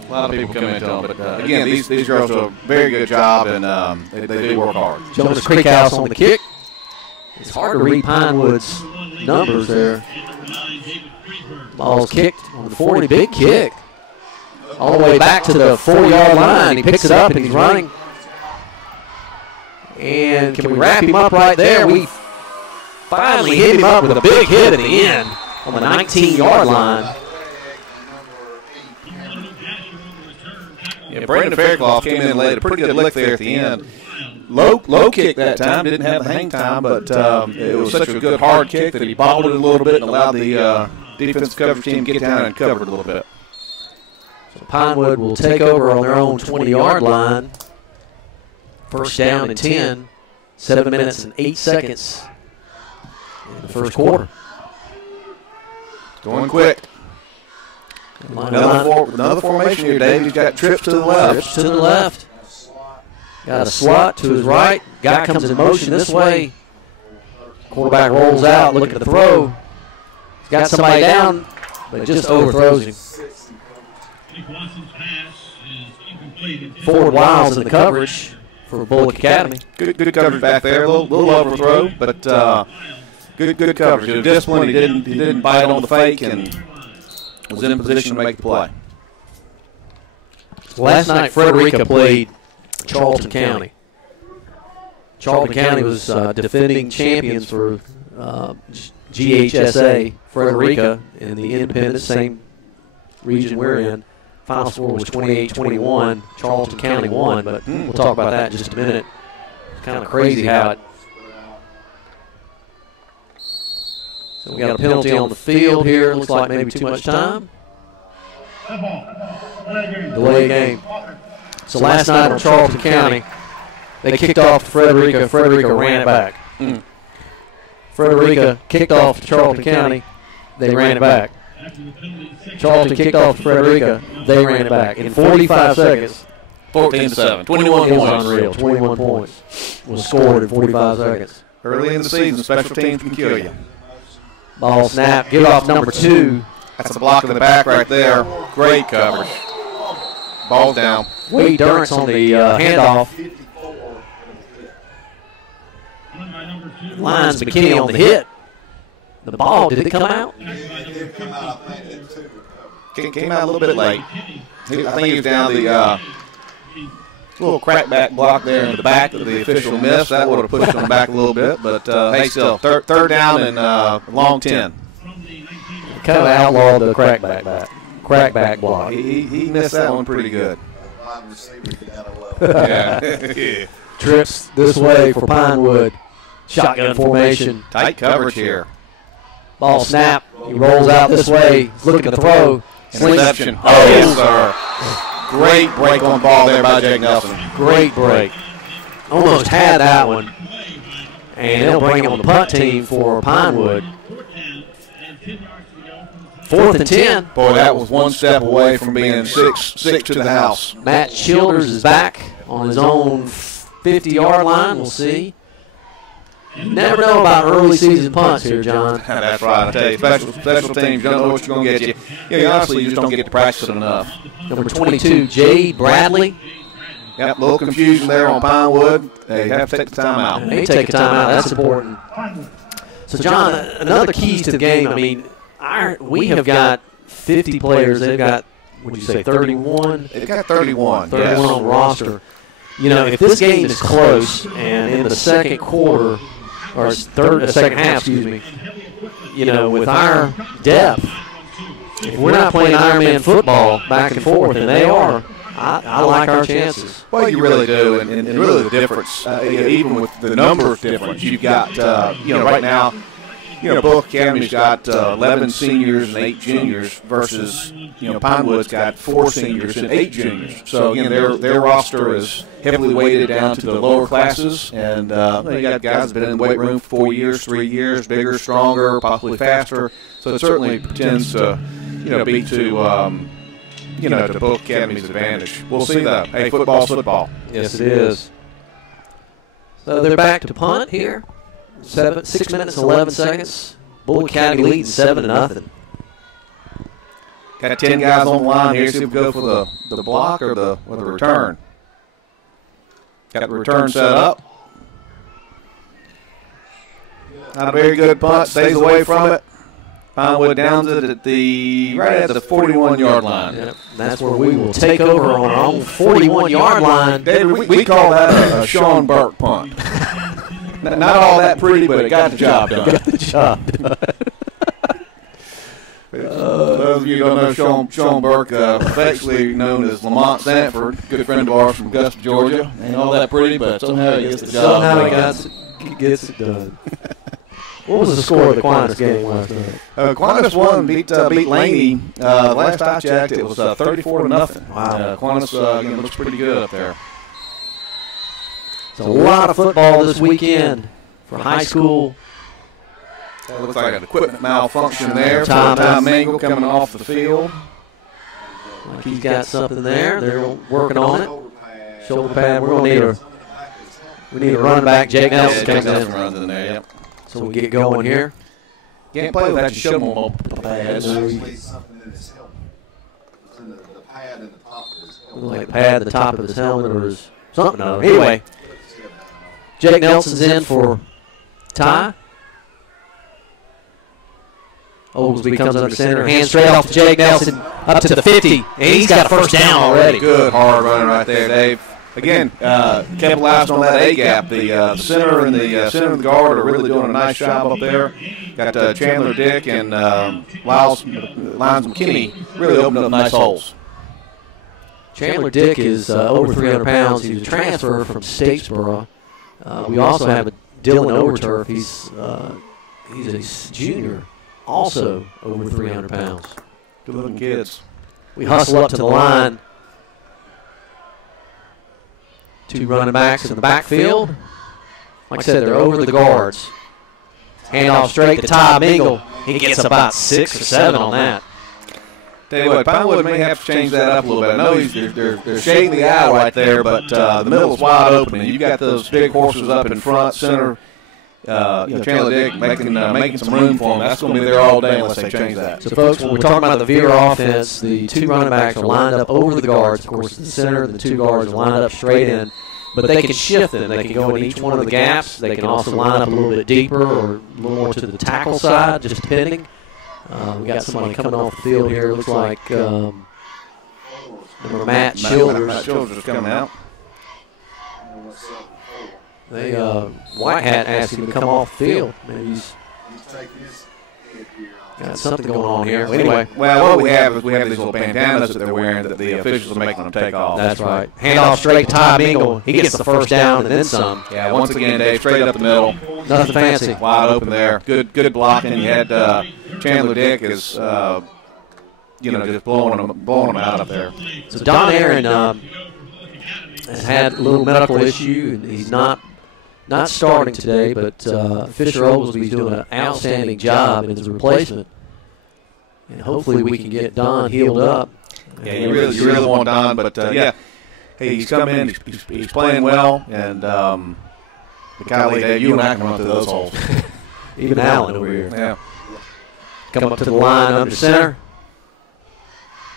a lot of people come into them. But again, these girls do a very good job, and they do work hard. Jonas Creekhouse on the kick. It's hard to read Pinewood's numbers there. Ball's kicked on the 40, big kick. All the way back to the 4-yard line. He picks it up and he's running. And can we wrap him up right there? We finally hit him up with a big hit at the end on the 19-yard line. Yeah, Brandon Fairclough came in and laid a pretty good lick there at the end. Low kick that time, didn't have the hang time, but it was such a good hard kick that he bobbled it a little bit and allowed the defensive coverage team to get down and cover it a little bit. So Pinewood will take over on their own 20-yard line. First down and 10, 7 minutes and 8 seconds in the first quarter. Going quick. Another formation here, Dave. He's got trips to the left. Trips to the left. Got a slot to his right. Guy comes in motion this way. Quarterback rolls out, looking at the throw. He's got somebody down, but just overthrows him. Forward Wiles in the coverage for Bulloch Academy. Good coverage back there. A little overthrow, but good coverage. He was disciplined. He didn't bite on the fake and was in position to make the play. Last night, Frederica played Charlton County. Charlton County was defending champions for GHSA, Frederica, in the independent, same region we're in. Final score was 28-21. Charlton County won, but we'll talk about that in just a minute. It's kind of crazy how it. So we got a penalty on the field here. Looks like maybe too much time. Delay game. So last night on Charlton County, they kicked off to Frederica. Frederica ran it back. Frederica kicked off to Charlton County. They ran it back. Charlton kicked off to Frederica. They ran it back. In 45 seconds. 14-7. 21 points. Unreal. 21 points was scored in 45 seconds. Early in the season, special teams can kill you. Ball snap. Give off number 2. That's a block in the back right there. Great coverage. Ball down. Wade Durrance on the handoff. Lyons McKinney on the hit. The ball, did it come out? It came out a little bit late. I think he was down the little crackback block there in the back that the official missed. That would have pushed him back a little bit. But, hey, still, third down and long 10. Kind of outlawed the crackback block. He missed that one pretty good. Yeah. Trips this way for Pinewood. Shotgun formation. Tight coverage here. Ball snap. He rolls out this way. He's looking to throw. Interception. Oh, yes, sir. Great break on ball there by Jake Nelson. Great break. Almost had that one. And they'll bring him on the punt team for Pinewood. 4th and 10. Boy, that was one step away from being six to the house. Matt Childers is back on his own 50-yard line. We'll see. You never know about early season punts here, John. That's right. I tell you, special teams, you don't know what you're going to get you. Honestly, you just don't get to practice it enough. Number 22, Jade Bradley. Yep, a little confusion there on Pinewood. They have to take the timeout. They take a timeout. That's important. So, John, another keys to the game. I mean, we have got 50 players. They've got, would you say, 31? They've got 31. 31 yes. On the roster. You know, if this game is close and in the second quarter, or second half, excuse me, you know, with our depth, if we're not playing Ironman football back and forth, and they are, I like our chances. Well, you really do, and really the difference, even with the numbers difference, you've got, right now, Bulloch Academy's got 11 seniors and 8 juniors versus, Pinewood's got 4 seniors and 8 juniors. So, again, their roster is heavily weighted down to the lower classes, and you got guys that have been in the weight room for 4 years, 3 years, bigger, stronger, possibly faster. So it certainly pretends to, be to Bulloch Academy's advantage. We'll see that. Hey, football's football. Yes, it is. So they're back to punt here. 6 minutes and 11 seconds. Bulloch Academy leading 7-0. Got 10 guys on the line here. See if we go for the block or the return. Got the return set up. Not a very good punt. Stays away from it. Pinewood downs it at right at the 41-yard line. Yep. That's where we will take over on our own 41-yard line. David, we call that a Sean Burke punt. Not all that pretty, but it got the job done. Got the job done. Those of you who don't know Sean Burke, affectionately known as Lamont Sanford, good friend of ours from Augusta, Georgia. Ain't all that pretty, but somehow he gets the job done. Somehow he gets it done. What was the score of the Aquinas game last night? Aquinas won, beat Laney. Last I checked, it was 34-0. Wow. Aquinas looks pretty good up there. It's a lot of football this weekend for high school. That looks like an equipment malfunction there. Tom Mangle coming off the field. Like he's got something there. They're working on it. Shoulder pad. We're going to need a running back. Jake Nelson comes in. Runs in there, yep. So we get going here. Can't play without your shoulder pads. Like the pad at the top of his helmet or his something. Anyway, Jake Nelson's in for Ty. Oglesby comes under center. Hand straight off to Jake Nelson up to the 50. And he's got a first down already. Good hard running right there, Dave. Again, capitalized on that A-gap. The center and the center of the guard are really doing a nice job up there. Got Chandler Dick and Lyons McKinney really opened up nice holes. Chandler Dick is over 300 pounds. He was a transfer from Statesboro. We also have a Dylan Overturf. He's a junior, also over 300 pounds. Good-looking kids. We hustle up to the line. 2 running backs in the backfield. Like I said, they're over the guards. Hand off straight to Ty Mingle. He gets about 6 or 7 on that. Tell you what, Pinewood may have to change that up a little bit. I know they're shading the eye right there, but the middle is wide open, and you've got those big horses up in front, center. Chandler Dick making some room for them. That's going to be there all day unless they change that. So, folks, when we're talking about the Veer offense, the 2 running backs are lined up over the guards. Of course, the center, the 2 guards are lined up straight in. but they can shift them. They can go in each one of the gaps. They can also line up a little bit deeper or a little more to the tackle side, just depending. We got somebody coming off the field here. It looks like Matt Childers. Matt Childers is coming out. They White Hat asked him to come off the field. Maybe he's got something going on here. Anyway. Well, what we have is these little bandanas that they're wearing that the officials are making them take off. That's right. Hand off straight to Ty Mingle. He gets the first down and then some. Yeah, once again, Dave, straight up the middle. Nothing fancy. Wide open there. Good blocking. You had Chandler Dick is, just blowing them out up there. So Don Aaron has had a little medical issue, and he's not starting today, but Fisher Oglesby's doing an outstanding job in his replacement. And hopefully we can get Don healed up. Yeah, you really want Don, but hey, he's come in, he's playing well, and golly, Dave, you and I can run through those holes. Even Allen over here. Yeah. Come up to the line under center.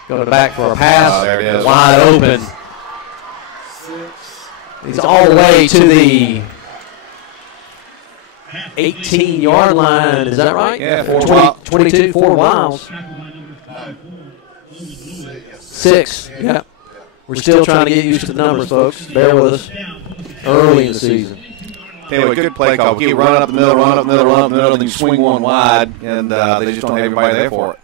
Go to the back for a pass. There it is. Wide open. He's all the way to the 18-yard line. Is that right? Yeah, 22, 4 miles. 6. Yeah. We're still trying to get used to the numbers, folks. Bear with us. Early in the season. Anyway, good play call. Keep running up the middle, and then you swing one wide, and they just don't have everybody there for it.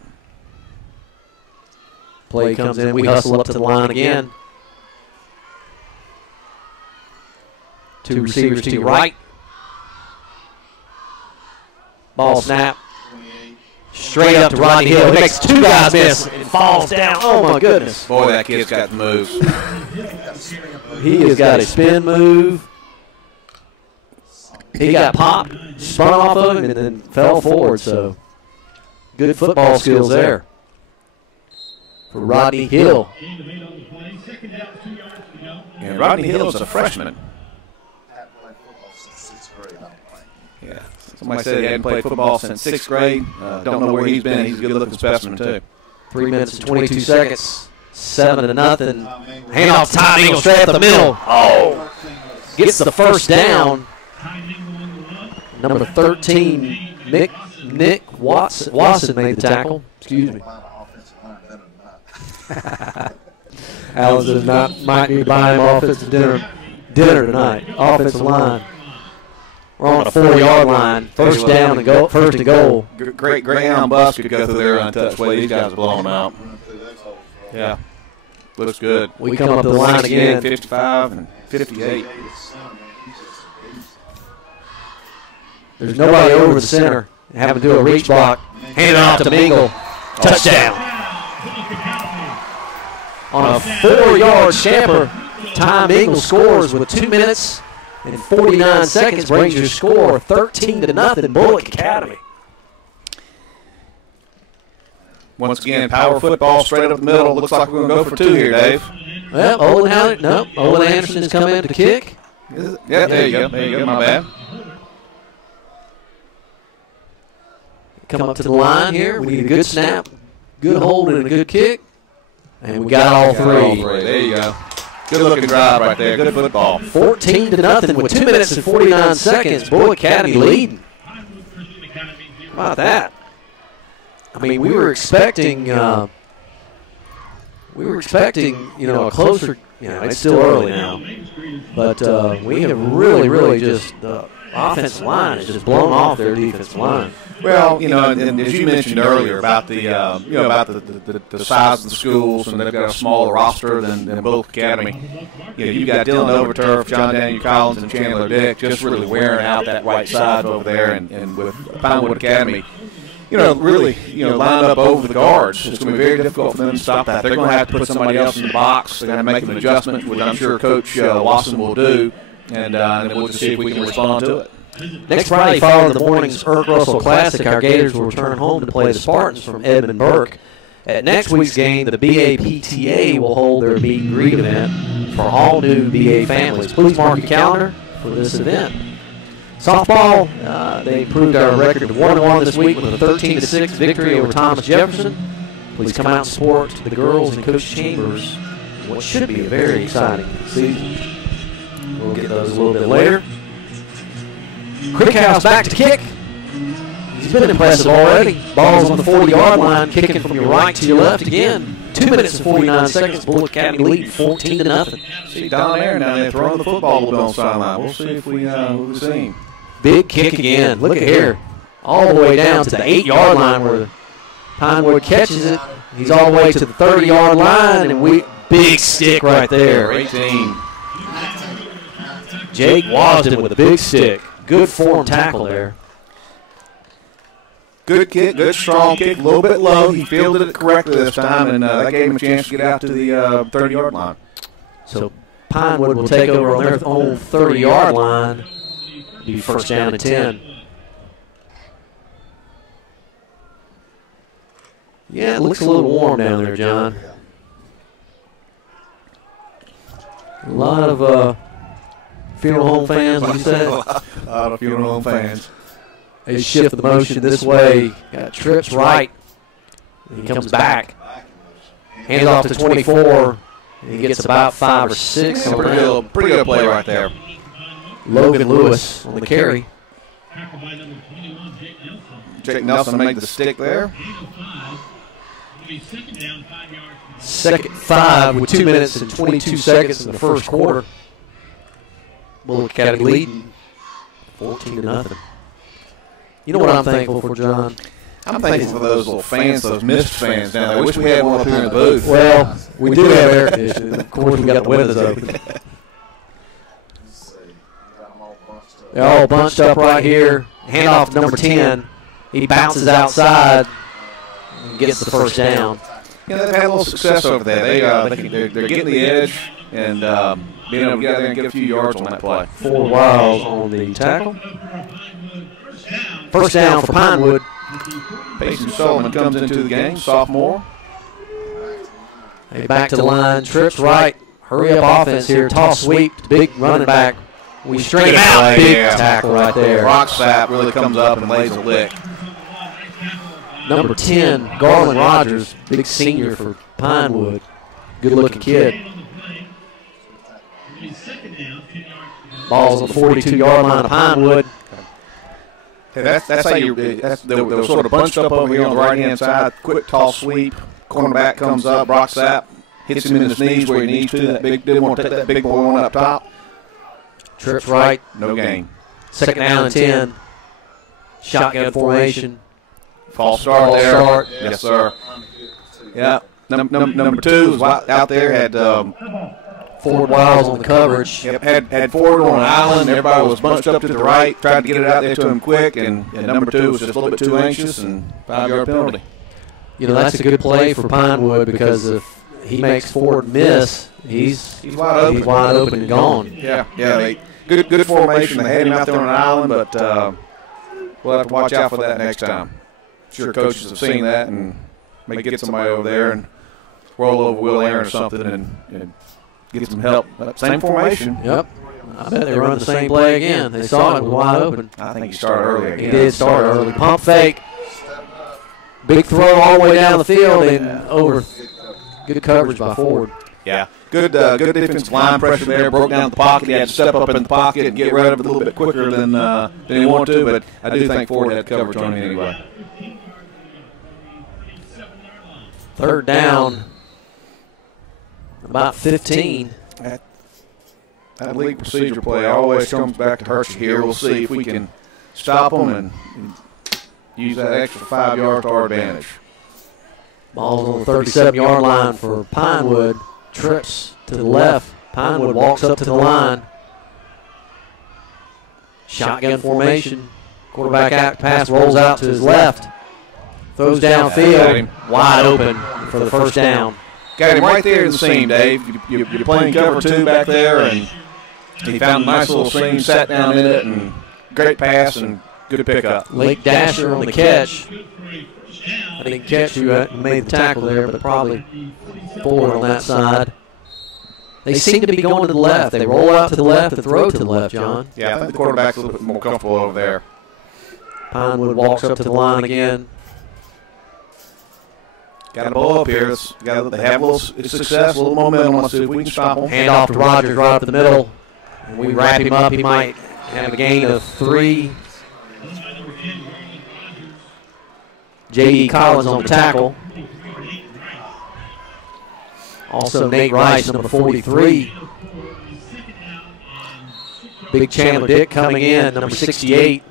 Play comes in. We hustle up to the line again. 2 receivers to your right. Ball snap. Straight up to Rodney Hill. He makes 2 guys miss and falls down. Oh, my goodness. Boy, that kid's got the moves. He has got a spin move. He got popped, spun off of him, and then fell forward. So good football skills there for Rodney Hill. And Rodney Hill is a freshman. Yeah. Somebody said he hadn't played football since 6th grade. Don't know where he's been. He's a good-looking specimen, too. 3 minutes and 22 seconds. 7-0. Hand off to Ty Mingle straight up the middle. Oh! Gets the first down. Number 13, Nick Watson made the tackle. Excuse me. Allen says might need to buy him offensive dinner tonight. Offensive line. We're on a 4-yard line. First down and go. First and goal. Great Greyhound bus could go through there untouched. Way these guys are blowing them out. Yeah, looks good. We come up the line again. 55 and 58. There's nobody over the center. Having to do a reach block. Hand it off to Mingle. Touchdown. On a 4-yard scamper, Ty Mingle scores with 2 minutes and 49 seconds. Brings your score 13-0, Bulloch Academy. Once again, power football straight up the middle. Looks like we're going to go for 2 here, Dave. Well, Olin Anderson has come in to kick. Yeah, there you go. My bad. Come up to the line here. We need a good snap, good hold, and a good kick. And we got all 3. There you go. Good looking drive right there. Good football. 14-0 with 2 minutes and 49 seconds. Bulloch Academy leading. How about that? I mean, we were expecting a closer. It's still early now, but we have really just the offensive line has just blown off their defensive line. Well, and as you mentioned earlier about the the size of the schools, and they've got a smaller roster than Bulloch Academy. You've got Dylan Overturf, John Daniel Collins, and Chandler Dick just really wearing out that right side over there, and with Pinewood Academy, really lined up over the guards. It's going to be very difficult for them to stop that. They're going to have to put somebody else in the box. They're going to make an adjustment, which I'm sure Coach Watson will do, and then we'll just see if we can respond to it. Next Friday, following the morning's Irk Russell Classic, our Gators will return home to play the Spartans from Edmund Burke. At next week's game, the BAPTA will hold their meet and greet event for all new BA families. Please mark your calendar for this event. Softball, they improved our record to 1-1 this week with a 13-6 victory over Thomas Jefferson. Please come out and support the girls and Coach Chambers in what should be a very exciting season. We'll get those a little bit later. Crickhouse back to kick. He's been impressive already. Ball's on the 40-yard line, kicking from your right to your left again. 2 minutes and 49 seconds. Bulloch Academy lead 14-0. See Don Aaron down there throwing the football a little bit on the sideline. We'll see if we see him. Big kick again. Look at here. All the way down to the 8-yard line where Pinewood catches it. He's all the way to the 30-yard line, and big stick right there. 18. Jake Wasden with a big stick. Good form tackle there. Good kick, good strong kick, a little bit low. He fielded it correctly this time, and that gave him a chance to get out to the 30-yard line. So Pinewood will take over on their own 30-yard line. Be first down and 10. Yeah, it looks a little warm down there, John. A lot of funeral home fans, like you said. A lot of funeral home fans. They shift the motion this way. Got trips right. He comes back. Hands off to 24. He gets about 5 or 6. Pretty good play right there. Logan Lewis on the carry. Jake Nelson made the stick there. Second 5 with 2 minutes and 22 seconds in the first quarter. Bulloch Academy leading 14-0. You know what I'm thankful for, John? I'm thankful for those little fans, those Mist fans down there. I wish we had one up here in the booth. Well, we do have air conditioning. Of course, we got the windows open. They're all bunched up right here. Handoff to number 10. He bounces outside and gets the first down. Yeah, they've had a little success over there. They're getting the edge and being able to get out there and get a few yards on that play. 4 Wiles on the tackle. First down for Pinewood. Peyton Sullivan comes into the game, sophomore. Hey, back to the line, trips right. Hurry up offense here. Toss sweep, big running back. We straight out. Big tackle right there. Rocksap really comes up and lays a lick. Number 10, Garland Rogers, big senior for Pinewood. Good looking kid. Ball's on the 42-yard line of Pinewood. Hey, that's how they're sort of bunched up over here on the right-hand side. Quick toss sweep. Cornerback comes up. Rocksap hits him in his knees where he needs to. Didn't want to take that big boy one up top. Trips right. No gain. Second down and 10. Shotgun formation. False start there. Start. Yes, sir. Yeah. Number 2 was out there, had Ford Wiles on the coverage. Yep, had Ford on an island. Everybody was bunched up to the right, tried to get it out there to him quick, and number 2 was just a little bit too anxious, and 5-yard penalty. You know, that's a good play for Pinewood because if he makes Ford miss, he's wide open and gone. Yeah. Good formation. They had him out there on an island, but we'll have to watch out for that next time. I'm sure coaches have seen that and may get somebody over there and roll over Will Aaron or something and get some help. Same formation. Yep. I bet they run the same play again. They saw it wide open. I think he started early again. He did start early. Pump fake. Big throw all the way down the field and over. Good coverage by Ford. Yeah. Good defensive line pressure there. Broke down the pocket. He had to step up in the pocket and get rid of it a little bit quicker than he wanted to, but I do think Ford had coverage on him anyway. Third down. About 15. That league procedure play always comes back to hurt you here. We'll see if we can stop them and use that extra 5 yards to our advantage. Ball's on the 37-yard line for Pinewood. Trips to the left. Pinewood walks up to the line. Shotgun formation. Quarterback out pass rolls out to his left. Throws downfield. Wide open for the first down. Got him right there in the seam, Dave. You're playing cover 2 back there, and he found a nice little seam, sat down in it, and great pass and good pickup. Lake Dasher on the catch. I didn't catch who made the tackle there, but probably Ford on that side. They seem to be going to the left. They roll out to the left and throw to the left, John. Yeah, I think the quarterback's a little bit more comfortable over there. Pinewood walks up to the line again. Got a ball up here. They have a little success, a little momentum. Let's see if we can stop them. Hand off to Rogers right up the middle. And we wrap him up, he might have a gain of 3. J.D. Collins on the tackle. Also Nate Rice, number 43. Big Chandler Dick coming in, number 68.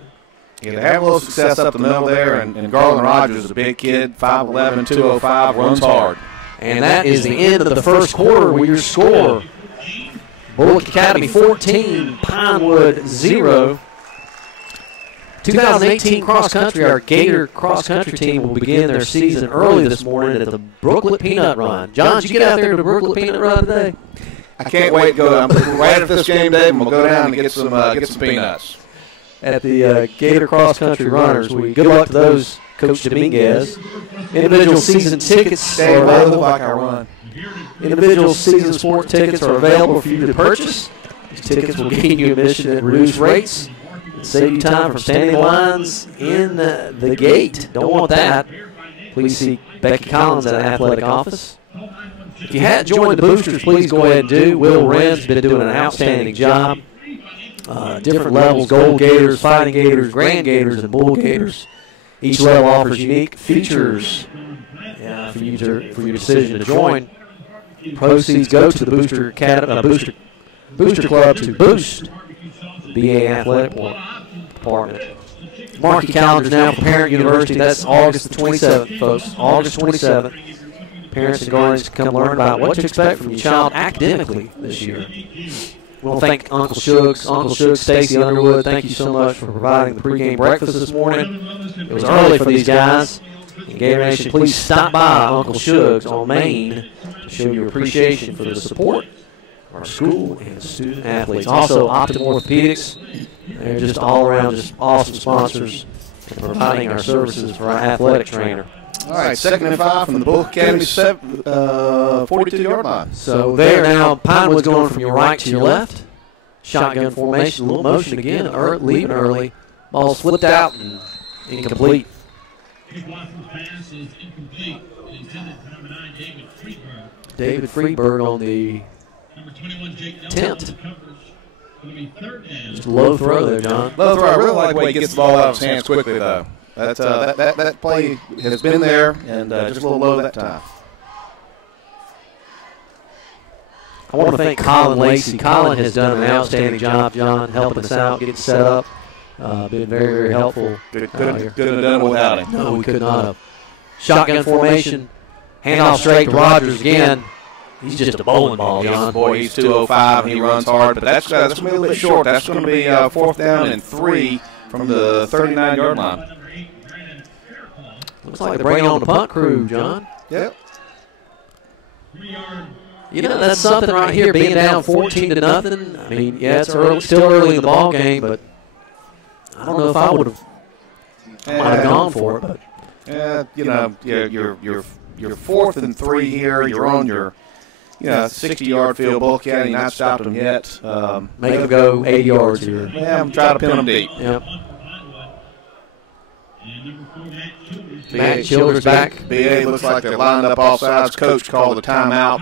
Yeah, they have a little success up the middle there, and Garland Rogers is a big kid, 5'11", 205, runs hard. And that is the end of the first quarter with your score. Bulloch Academy 14, Pinewood 0. 2018 cross country, our Gator cross country team will begin their season early this morning at the Brooklet Peanut Run. John, did you get out there to the Brooklet Peanut Run today? I can't wait to go. I'm right after this game, Dave, and we'll go down and get some peanuts. At the Gator cross country runners. Good luck to those, Coach Dominguez. Individual season tickets are available. Like I run. Individual season sport tickets are available for you to purchase. These tickets will gain you admission at reduced rates and save you time from standing in lines in the gate. Don't want that. Please see Becky Collins at the athletic office. If you hadn't joined the boosters, please go ahead and do. Will Wren's been doing an outstanding job. Different levels, Gold Gators, Fighting Gators, Grand Gators, and Bull Gators. Each level offers unique features for your decision to join. Proceeds go to the Booster Club to boost the BA Athletic Department. Mark your calendars now for Parent University. That's August the 27th, folks. August 27th. Parents and guardians can come learn about what to expect from your child academically this year. We want to thank Uncle Shuggs, Stacy Underwood. Thank you so much for providing the pregame breakfast this morning. It was early for these guys. And Gator Nation, please stop by Uncle Shuggs on Main to show your appreciation for the support of our school and student athletes. Also, Optim Orthopedics. They're just all around just awesome sponsors and providing our services for our athletic trainer. All right, 2nd and 5 from the Bulloch Academy 42-yard line. So there now, Pinewood's going from your right to your left. Shotgun formation, a little motion again, leaving early. Ball's flipped out and incomplete. David Freeberg on the attempt. Just a low throw there, John. Low throw. I really like the way he gets the ball out of his hands quickly, though. That play has been there, and just a little low that time. I want to thank Colin Lacey. Colin has done an outstanding job, John, helping us out, getting set up. Been very, very helpful. Couldn't have done it without him. No, we could not have. Shotgun formation, handoff straight to Rogers again. He's just a bowling ball, John. Boy, he's 205 and he runs hard, but that's going to be a little bit short. That's going to be 4th down and 3 from the 39-yard line. Looks like they're bringing on the punt crew, John. Yep. You know, that's something right here, being down 14-0. I mean, yeah, it's early, still early in the ball game, but I don't know if I would have. I might have gone for it, but. Yeah, you know, you're 4th and 3 here. You're on your 60-yard field. Bulloch Academy not stopped them yet. Make them go 80 yards here. Yeah, I'm trying to pin them deep. Yep. Matt Childers back. BA looks like they're lined up all sides. Coach called the timeout.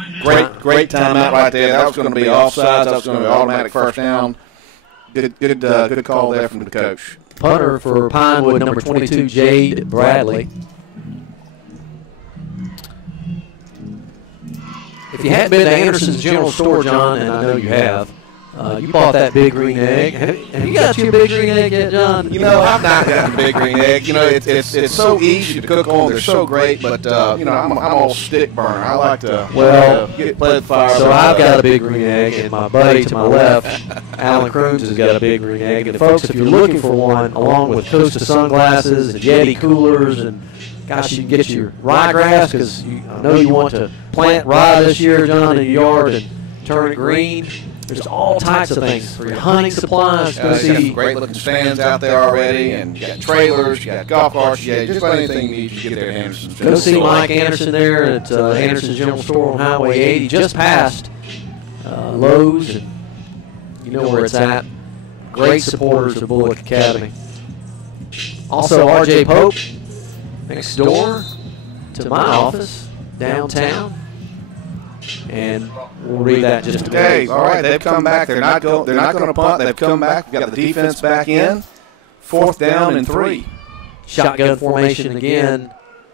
Great timeout right there. That was going to be offsides. That was going to be automatic first down. Good call there from the coach. Punter for Pinewood, number 22, Jade Bradley. If you hadn't been to Anderson's General Store, John, and I know you have, you bought that big green egg. Have you got your big green egg yet, John? You know, I've not gotten a big green egg. You know, it's so easy to cook on. They're so great, but I'm all stick burner. I like to play the fire. So I've got a big green egg, and my buddy to my left, Alan Crooms, has got a big green egg. And folks, if you're looking for one, along with Costa sunglasses and Yeti coolers, and gosh, you can get your ryegrass, because I know you want to plant rye this year, John, in your yard and turn it green. There's all types of things for your hunting supplies. You got some great-looking stands out there already, and you got trailers, you got golf carts, just about anything you need to get there at Anderson's. Go see Mike Anderson there at Anderson's General Store on Highway 80, just past Lowe's, and you know where it's at. Great supporters of Bulloch Academy. Also, R.J. Pope next door to my office downtown. And we'll read that in just a minute. Okay, all right, they've come back. They're not going to punt. They've come back. We've got the defense back in. 4th down and 3. Shotgun formation again.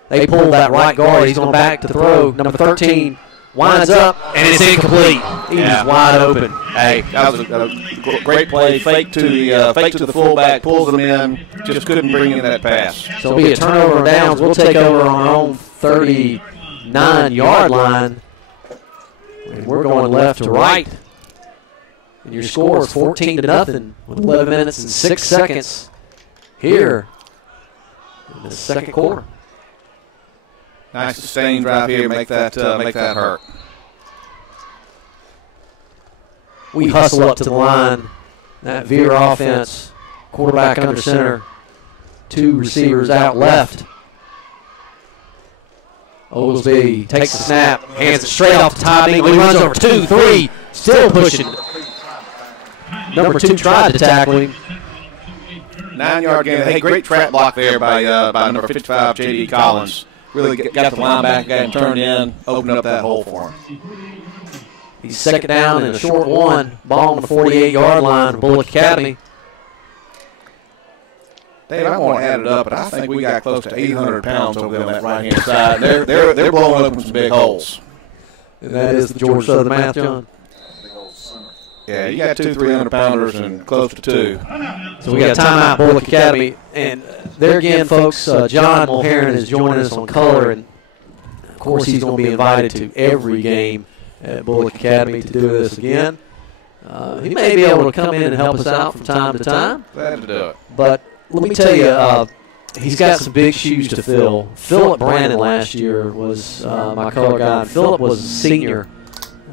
They pulled that right guard. He's going back to throw. Number 13 winds up, and it's incomplete. He's wide open. Hey, that was a great play. Fake to the fullback, pulls them in. Just couldn't bring in that pass. So it'll be a turnover and downs. We'll take over on our own 39-yard line. And we're going left to right. And your score is 14-0 with 11 minutes and 6 seconds here in the second quarter. Nice sustained drive here. Make that hurt. We hustle up to the line. That veer offense, quarterback under center, 2 receivers out left. Oglesby takes the snap, hands it straight off the top. He runs over 2, 3, still pushing. Number 2 tried to tackle him. 9-yard gain. Hey, great trap block there by number 55, J.D. Collins. Really got the linebacker, got him turned in, opened up that hole for him. He's second down and a short one. Ball on the 48-yard line for Bulloch Academy. Dave, I want to add it up, but I think we got close to 800 pounds over there on that right-hand side. They're blowing open some big holes. And that is the Georgia Southern math, John. Yeah, you got 2 300-pounders and close to 2. So we got a timeout, Bulloch Academy. And there again, folks, John Mulherin is joining us on color. And, of course, he's going to be invited to every game at Bulloch Academy to do this again. He may be able to come in and help us out from time to time. Glad to do it. But let me tell you, he's got some big shoes to fill. Philip Brandon last year was my color guy. Philip was a senior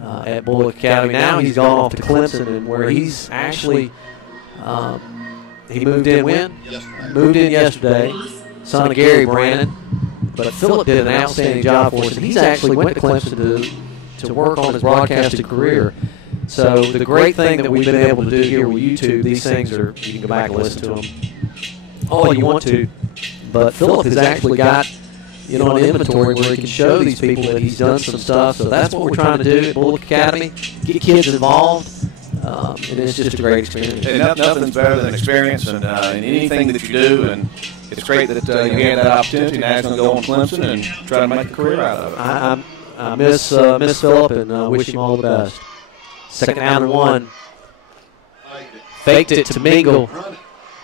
at Bulloch Academy. Now he's gone off to Clemson, and where he's actually he moved in when? Moved in yesterday, son of Gary Brandon. But Philip did an outstanding job for us, and he's actually went to Clemson to work on his broadcasting career. So the great thing that we've been able to do here with YouTube, these things are, you can go back and listen to them all you want to. But Philip has actually got, an inventory where he can show these people that he's done some stuff. So that's what we're trying to do at Bulloch Academy, get kids involved, and it's just a great experience. Hey, nothing's better than experience in anything that you do, and it's great that you had that opportunity to actually go on Clemson and try to make a career out of it. I miss Philip and wish him all the best. Second down and 1. Faked it to Mingle.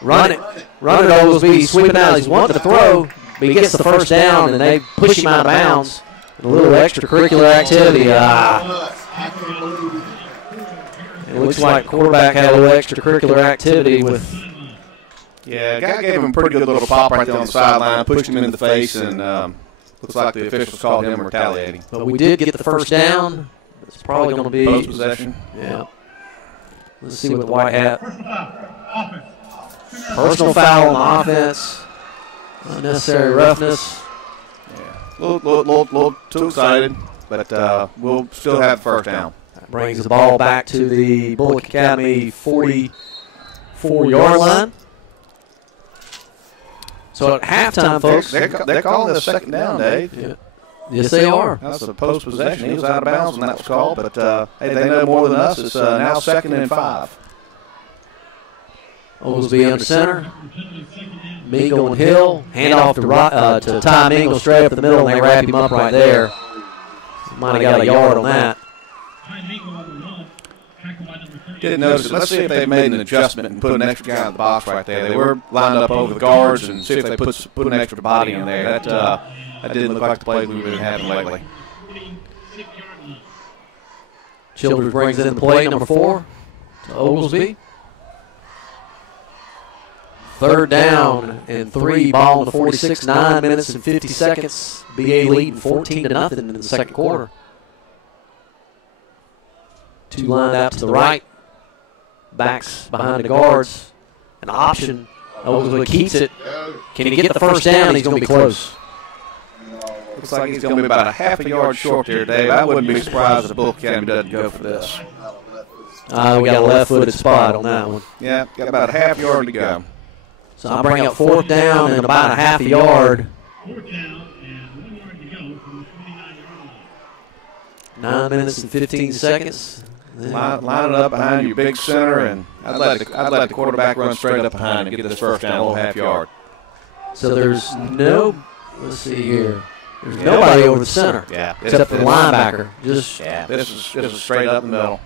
Run it, Oglesby. He's sweeping out. He's wanting to throw, but he gets the first down, and they push him out of bounds. A little extracurricular activity. It looks like quarterback had a little extracurricular activity with. Yeah, guy gave him a pretty good little pop right there on the sideline, pushed him in the face, and looks like the officials called him retaliating. But we did get the first down. It's probably going to be post possession. Yeah. Let's see what the white hat. Personal foul on the offense. Unnecessary roughness. Yeah, a little too excited, but we'll still have the first down. That brings the ball back to the Bulloch Academy 44-yard line. So at halftime, folks. They're calling this second down, Dave. Yeah. Yes, they are. That's a post possession. He was out of bounds when that was called, but hey, they know more than us. It's now 2nd and 5. Oglesby under center. Mingle and Hill. Hand off to Ty Mingle straight up the middle, and they wrap him up right there. Might have got a yard on that. Didn't notice it. Let's see if they made an adjustment and put an extra guy in the box right there. They were lined up over the guards, and see if they put an extra body in there. That didn't look like the play we've been having lately. Childers brings in the play, number 4, to Oglesby. 3rd down and 3, ball on the 46, 9 minutes and 50 seconds. BA leading 14-0 in the second quarter. 2 lined out to the right. Backs behind the guards. An option. Oglesby keeps it. Can he get the first down? He's going to be close. Looks like he's going to be about a half a yard short there, Dave. I wouldn't be surprised if the Bulloch Academy doesn't go for this. We got a left-footed spot on that one. Yeah, got about a half yard to go. So I'll bring up 4th down and about a half a yard. 9 minutes and 15 seconds. Line it up behind your big center, and I'd let the quarterback run straight up behind and get this first down, a little half yard. So there's no, let's see here. There's nobody over the center. Yeah, except for the linebacker. Just this is straight up the middle.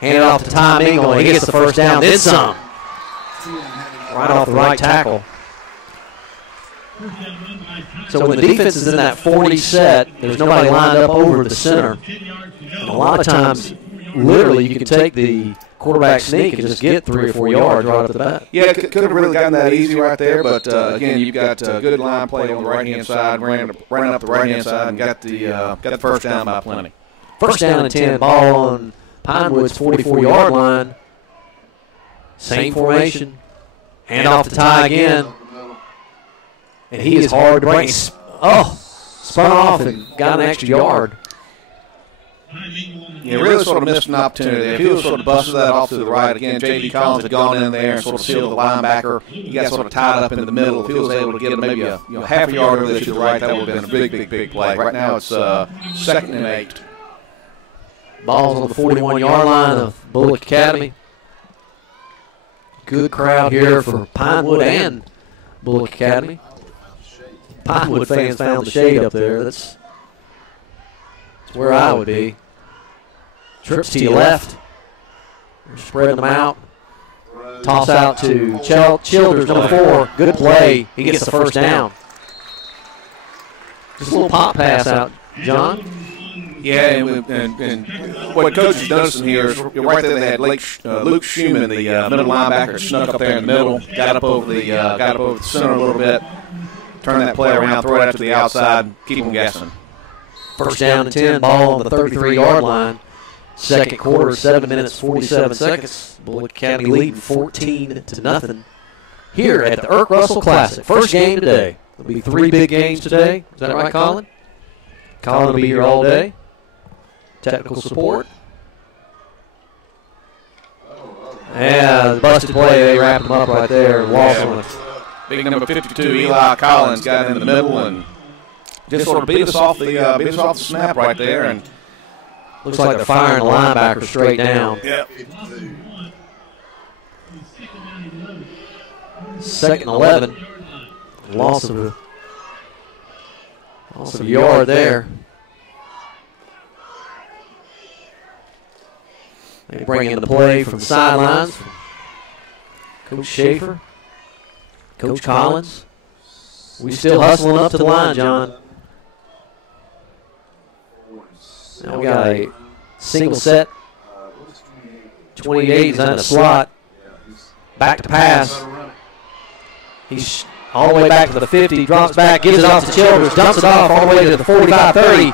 Hand it off to Ty Mingle, and he gets the first down, then some. Right off the right tackle. So when the defense is in that 40 set, there's nobody lined up over the center. And a lot of times, literally, you can take the quarterback sneak and just get 3 or 4 yards right off the bat. Yeah, could have really gotten that easy right there, but again, you've got good line play on the right-hand side, ran up the right-hand side, and got the first down by plenty. First down and 10, ball on Pinewood's 44-yard line. Same formation. Hand off to Ty again. And he is hard to break. Spun off and got an extra yard. Yeah, really sort of missed an opportunity. If he was sort of busted that off to the right, again, J.D. Collins had gone in there and sort of sealed the linebacker. He got sort of tied up into the middle. If he was able to get maybe a half a yard over there to the right, that would have been a big play. Right now it's 2nd and 8. Ball's on the 41-yard line of Bulloch Academy. Good crowd here for Pinewood and Bulloch Academy. Pinewood fans found the shade up there. That's where I would be. Trips to your left. They're spreading them out. Toss out to Childers, number 4. Good play. He gets the first down. Just a little pop pass out, John. Yeah, and what Coach is noticing here is right there they had Luke Schumann, the middle linebacker, snuck up there in the middle, got up over the center a little bit, turn that play around, throw it out to the outside, keep them guessing. First down and 10, ball on the 33-yard line. Second quarter, 7 minutes, 47 seconds. Bulloch Academy leading 14-0 here at the Irk Russell Classic. First game today. There'll be 3 big games today. Is that right, Colin? Colin will be here all day. Technical support. Yeah, busted play. They wrapped him up right there. Lawson. Big number 52, Eli Collins, got in the middle and just sort of beat us off the snap right there. And looks like they're firing the linebacker straight down. Yep. 2nd and 11. Loss of a yard there. They bring in the play from the sidelines. Coach Schaefer, Coach Collins. We still hustling up to the line, John. Now we got a single set. 28 is in the slot. Back to pass. He's all the way back to the 50, drops back, gives it off to Childers, dumps it off all the way to the 45, 30,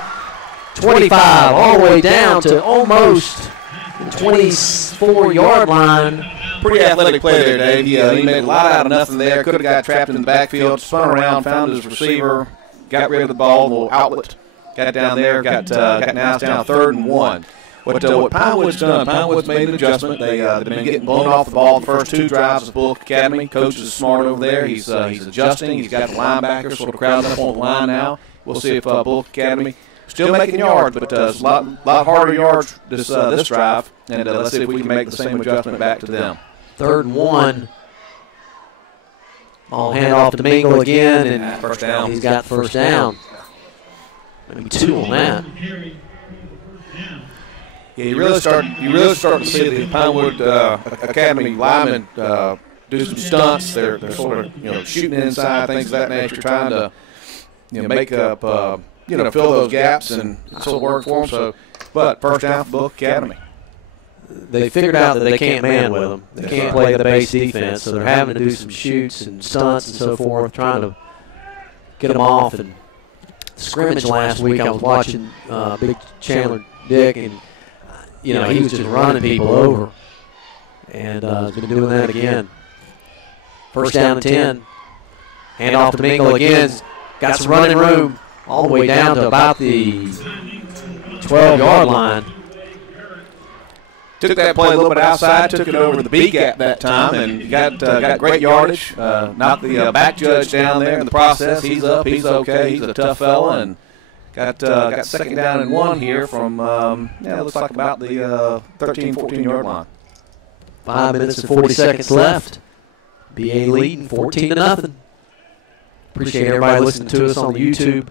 25, all the way down to almost the 24-yard line. Pretty athletic play there, Dave. He made a lot out of nothing there. Could have got trapped in the backfield, spun around, found his receiver, got rid of the ball, little outlet, got down there, got now it's down 3rd and 1. What Pinewood's done, Pinewood's made an adjustment. They've been getting blown off the ball the first 2 drives of Bulloch Academy. Coach is smart over there. He's adjusting. He's got the linebackers sort of crowding up on the line now. We'll see if Bulloch Academy still making yards, but it's a lot harder yards this drive. And let's see if we can make the same adjustment back to them. 3rd and 1. Ball hand off to Mingle again, and first down. He's got the first down. Maybe 2 on that. Yeah, you really start to see the Pinewood Academy linemen do some stunts. They're sort of shooting inside, things of that nature, trying to make up fill those gaps, and it's will work for them. So, but first down for Bulloch Academy. They figured out that they can't man with them. They can't play the base defense, so they're having to do some shoots and stunts and so forth, trying to get them off. And scrimmage last week, I was watching Big Chandler Dick, and he was just running people over, and has been doing that again. First down and 10. Hand off to Mingle again. Got some running room all the way down to about the 12-yard line. Took that play a little bit outside, took it over the B gap that time, and got great yardage. Knocked the back judge down there in the process. He's up, he's okay. He's a tough fella, and Got second down and 1 here from, it looks like about the 13, 14-yard line. 5 minutes and 40 seconds left. BA leading 14-0. Appreciate everybody listening to us on the YouTube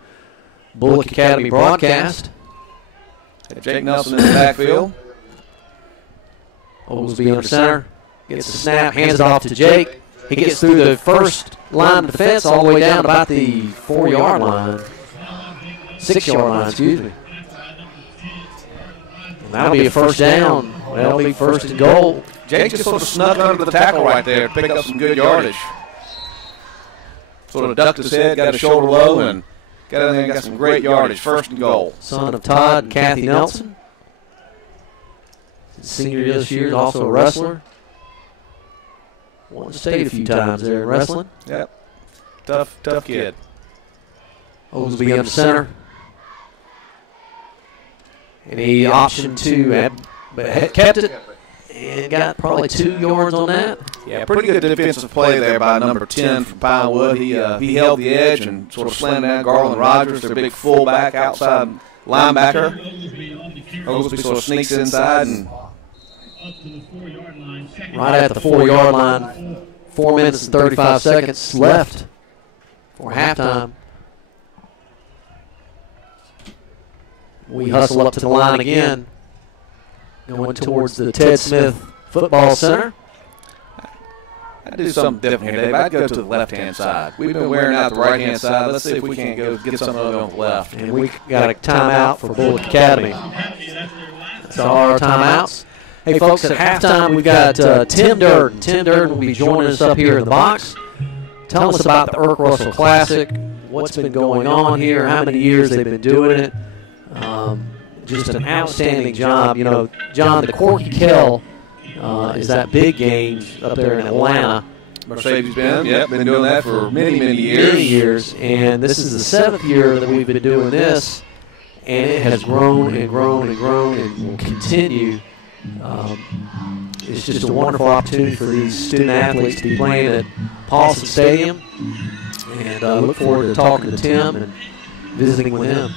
Bulloch Academy broadcast. Jake Nelson in the backfield. Oglesby under center. Gets the snap, hands it off to Jake. He gets through the first line of defense all the way down to about the 4-yard line. 6-yard line, excuse me. And that'll be a first down. That'll be first and goal. Jake just sort of snuck under the tackle right there to pick up some good yardage. Sort of ducked his head, got his shoulder low, and got in there and got some great yardage. First and goal. Son of Todd and Kathy Nelson. Senior this year, also a wrestler. Won the state a few times there in wrestling. Yep. Tough kid. Oglesby under center. And he optioned to, but kept it and got probably 2 yards on that. Yeah, pretty good defensive play there by number 10 from Pinewood. He held the edge and sort of slammed down Garland Rogers, their big fullback, outside linebacker. Oglesby sort of sneaks inside and right at the 4-yard line. 4 minutes and 35 seconds left for halftime. We hustle up to the line again, going towards the Ted Smith Football Center. I'd do something different here, Dave. I'd go to the left-hand side. We've been wearing out the right-hand side. Let's see if we can't go get something on the left. And we got a timeout for Bulloch Academy. That's all our timeouts. Hey, folks, at halftime we've got Tim Durden. Tim Durden will be joining us up here in the box. Tell us about the Irk Russell Classic, what's been going on here, how many years they've been doing it. Just an outstanding job. You know, John, the Corky Kell is that big game up there in Atlanta. Mercedes-Benz, yep, been doing that for many years. Many years, and this is the 7th year that we've been doing this, and it has grown and grown and grown and will continue. It's just a wonderful opportunity for these student athletes to be playing at Paulson Stadium, and I look forward to talking to Tim and visiting with him.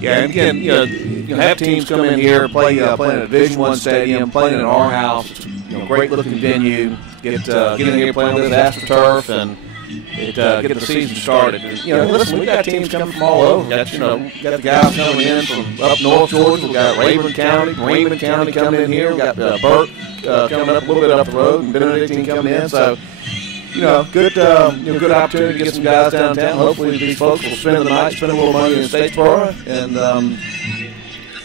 Yeah, and again, you have teams come in here, play in a Division I stadium, playing in our house. It's, great looking venue. Get in here, play on this AstroTurf, and get the season started. And, listen, we got teams coming from all over. Got the guys coming in from up north Georgia. We got Rayburn County, Bremen County coming in here. We got Burke coming up a little bit up the road, and Benedictine coming in. So, good opportunity to get some guys downtown. Hopefully these folks will spend the night, spend a little money in Statesboro, and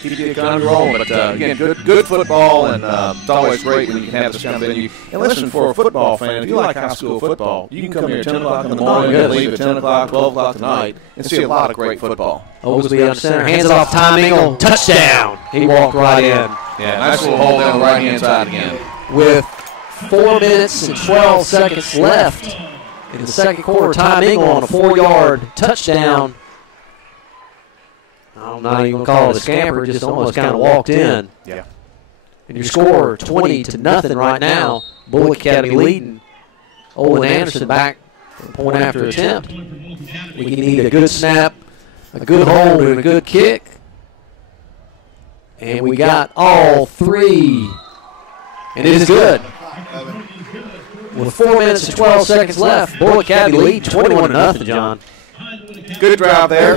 keep the economy rolling. But again, good football, and it's always great when you can have this kind of venue. And listen, for a football fan, if you like high school football, you can come here at 10 o'clock in the morning, and leave at 10 o'clock, 12 o'clock at night, and see a lot of great football. Oglesby under center, hands it off, Tom Engel, touchdown. He walked right in. Yeah, nice little hold down the right-hand side again. With 4 minutes and 12 seconds left in the second quarter, Tom Engel on a 4-yard touchdown. I'm not even going to call it a scamper, just almost kind of walked in. Yeah. And your score 20-0 right now. Bulloch Academy leading. Olin Anderson back for a point after attempt. We need a good snap, a good hold, and a good kick. And we got all three. And it is good. With 4 minutes and 12 seconds left, Bulloch Academy lead 21-0, John. Good drive there.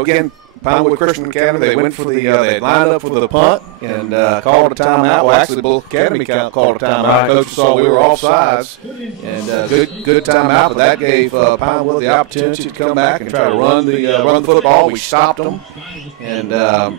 Again, Pinewood Christian Academy, they went for the, they lined up for the punt and called a timeout. Well, actually, Bulloch Academy called a timeout. Coach saw we were offsides, and good timeout. But that gave Pinewood the opportunity to come back and try to run the football. We stopped them and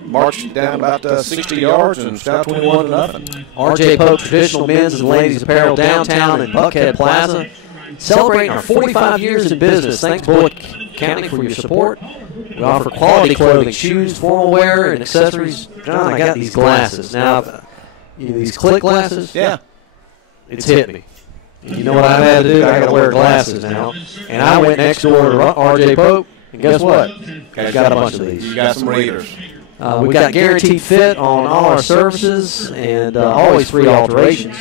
marched it down about 60 yards, and it's now 21-0. R.J. Pope Traditional Men's and Ladies Apparel downtown in Buckhead Plaza, celebrating our 45 years in business. Thanks, Bulloch County, for your support. We offer quality clothing, shoes, formal wear, and accessories. John, I got these glasses. Now, these click glasses? Yeah. It's hit me. You know what I've had to do? I got to wear glasses now. And I went next door to R.J. Pope, and guess what? I got a bunch of these. You got some readers. We got guaranteed fit on all our services and always free alterations.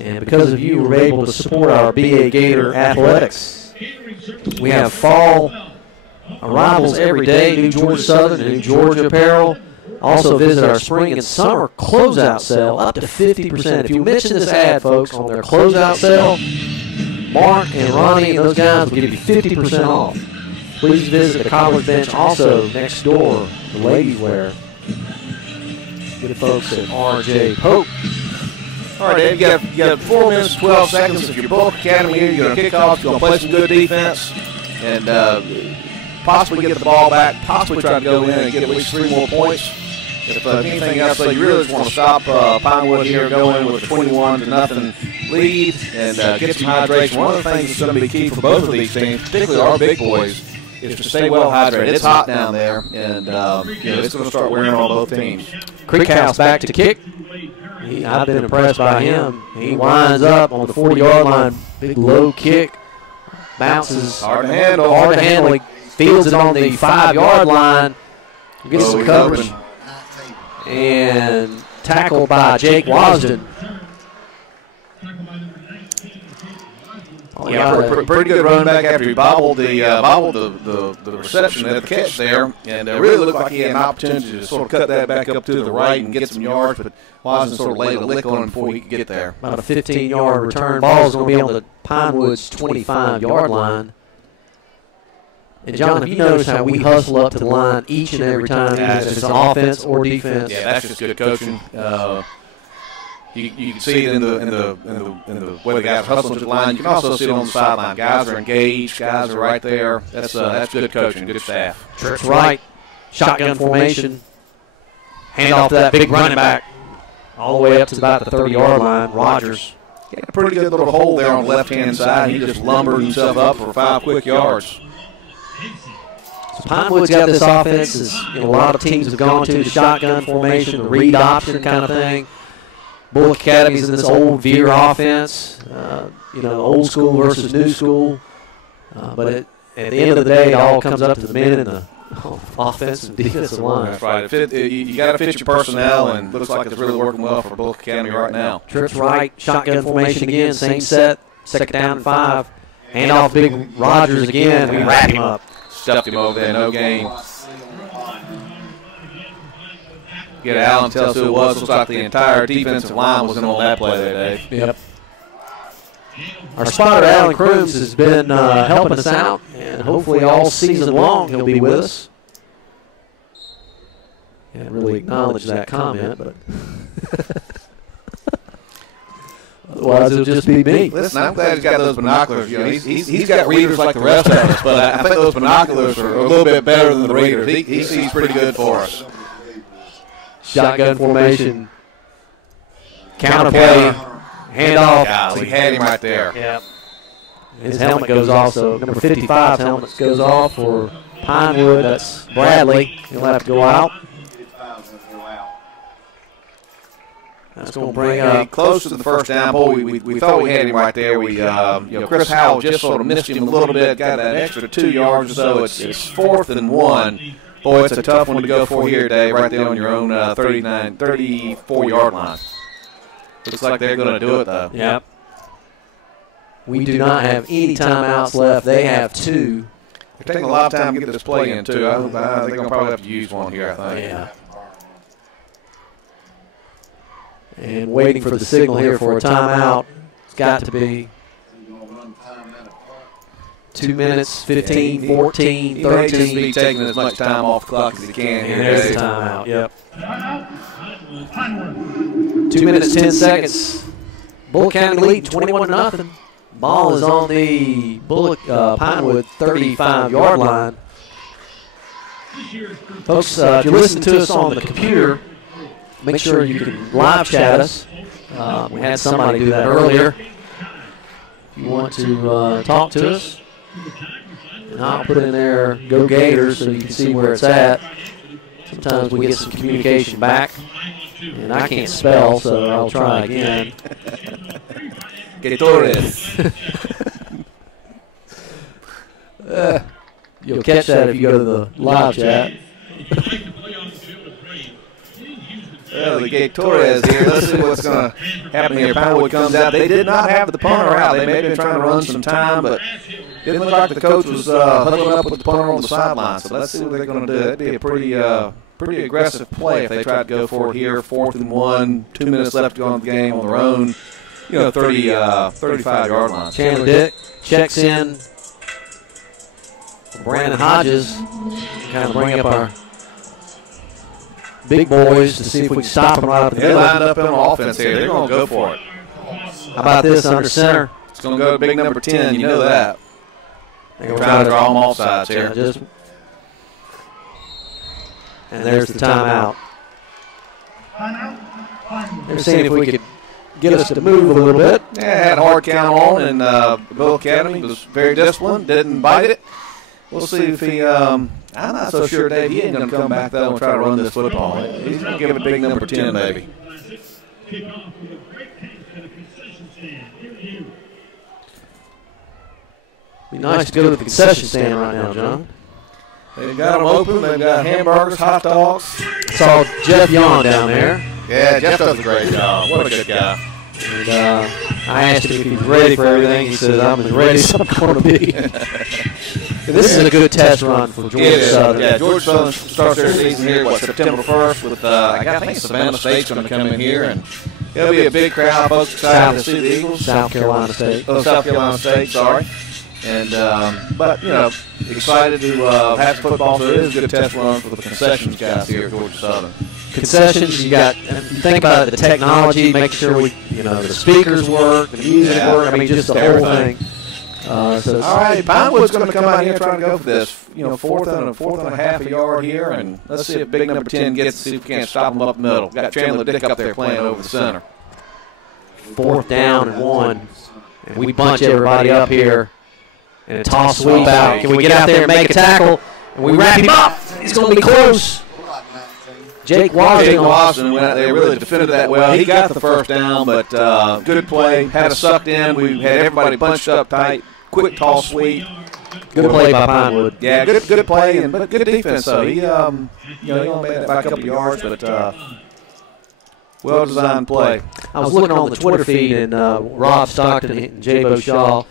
And because of you, we're able to support our BA Gator athletics. We have fall arrivals every day, New Georgia Southern and New Georgia Apparel. Also visit our spring and summer closeout sale, up to 50%. If you mention this ad, folks, on their closeout sale, Mark and Ronnie and those guys will give you 50% off. Please visit the College Bench, also next door, the ladies' wear. Get the folks at R.J. Pope. All right, Dave, you got 4 minutes and 12 seconds. If you're Bulloch Academy here, you're going to kick off, you're going to play some good defense, and possibly get the ball back, possibly try to go in and get at least 3 more points. If anything else, you really just want to stop Pinewood here, go in with a 21-0 lead, and get some hydration. One of the things that's going to be key for both of these teams, particularly our big boys, is to stay well hydrated. It's hot down there, and it's going to start wearing on both teams. Creek House back to kick. I've been impressed by him. He winds up on the 40-yard line, big low kick, bounces. Hard to handle. He fields it on the 5-yard line, gets some coverage, and tackled by Jake Wasden. Pretty good run back after he bobbled the reception at the catch there, and really looked like he had an opportunity to sort of cut that back up to the right and get some yards, but Wasden sort of laid a lick on him before he could get there. About a 15-yard return. Ball's going to be on the Pinewood's 25-yard line. And, John, have you noticed how we hustle up to the line each and every time, if it's offense or defense? Yeah, that's just good coaching. You can see it in the way the guys hustle to the line. You can also see it on the sideline. Guys are engaged. Guys are right there. That's good coaching, good staff. Trips right, shotgun formation, hand off to that big running back, all the way up to about the 30-yard line. Rogers. He had a pretty good little hole there on the left-hand side. He just lumbered himself up for 5 quick yards. So Pinewood's got this offense, as a lot of teams have gone to, the shotgun formation, the read option kind of thing. Bulloch Academy's in this old veer offense, old school versus new school. But at the end of the day, it all comes up to the men in the offensive and defensive line. That's right. You got to fit your personnel, and looks like it's really working well for Bulloch Academy right now. Trips right, shotgun formation again, same set, second down and 5. Hand off big Rogers again, we wrap him up. Stuffed him over there, no gain. Get Allen, tell us who it was. Looks like the entire defensive line was in on that play there, Dave. Yep. Our spotter, Alan Crooms, has been helping us out, and hopefully all season long he'll be with us. Can't really acknowledge that comment, but otherwise it'll just be me. Listen, I'm glad he's got those binoculars. He's got readers like the rest of us, but I think those binoculars are a little bit better than the readers. He sees pretty good for us. Shotgun formation, counterplay, handoff. He had him right there. Yep. His helmet goes off, so number 55's helmet goes off for Pinewood. That's Bradley. He'll have to go out. That's going to bring up close to the first down pole. We thought we had him right there. Chris Howell just sort of missed him a little bit. Got that extra 2 yards or so. It's 4th and 1. Boy, it's a tough one to go for here, Dave, right there on your own 34-yard line. Looks like they're going to do it, though. Yep. We do not have any timeouts left. They have 2. They're taking a lot of time to get this play in, too. I think they're going to probably have to use one here, I think. Yeah. And waiting for the signal here for a timeout. It's got to be 2 minutes, 15, 14, 13. He may just be taking as much time off the clock as he can here. And there's the timeout, yep. 2 minutes, 10 seconds. Bulloch County lead 21-0. Ball is on the Pinewood 35-yard line. Folks, if you're listening to us on the computer, make sure you can live chat us. We had somebody do that earlier. If you want to talk to us, and I'll put in there Go Gators so you can see where it's at. Sometimes we get some communication back, and I can't spell, so I'll try again. Gators. You'll catch that if you go to the live chat. Well, the Gators here. Let's see what's going to happen here. Pinewood comes out. They did not have the punter out. They may have been trying to run some time, but Didn't look like the coach was huddling up with the punter on the sideline. So let's see what they're going to do. That'd be a pretty aggressive play if they tried to go for it here. 4th and 1, 2 minutes left to go in the game on their own. 35-yard line. Chandler Dick checks in. Brandon Hodges kind of bring up our big boys to see if we can stop them right up the They're middle. lined up on offense here. They're going to go for it. How about this under center? It's going to go to big number 10. You know that. They're trying to draw them off sides here. And there's the timeout. They're seeing if we could get us to move a little bit. Yeah, had a hard count on, and Bulloch Academy was very disciplined, didn't bite it. We'll see if he I'm not so sure, Dave, he ain't going to come back, though, and try to run this football. He's going to give it big number 10, maybe. Be nice to go to the concession stand right now, John. They've got them open. They've got hamburgers, hot dogs. Saw Jeff Yon down there. Yeah, Jeff does a great job. What a good guy. And I asked him if he was ready for everything. He said, I'm as ready as I'm going to be. This is a good test run for Georgia Southern. Yeah, Georgia Southern starts their season here, September 1st with, I think Savannah State's going to come in here, and it'll be a big crowd. Folks excited to see the Eagles. South Carolina State. Oh, South Carolina State, sorry. And, but, excited to have football, so it is a good test run for the concessions guys here at Georgia Southern. Concessions, you think about the technology, make sure the speakers work, the music work, just the whole thing. All right, Pinewood's going to come out here trying to go for this, fourth and a half a yard here, and let's see if big number 10 gets, see if we can't stop them up the middle. Got Chandler Dick up there playing over the center. 4th down and 1, and we bunch everybody up here, and a toss sweep out. Can we get out there and make a tackle? And we wrap him up. It's going to be close. Jake Wasden went out there, really defended that well. He got the first down, but good play. Had us sucked in. We had everybody bunched up tight. Quick toss sweep. Good play by Pinewood. Yeah, good play, but good defense. So he, he only made it by a couple of yards, but well-designed play. I was looking on the Twitter feed, and Rob Stockton and J-Bo Shaw,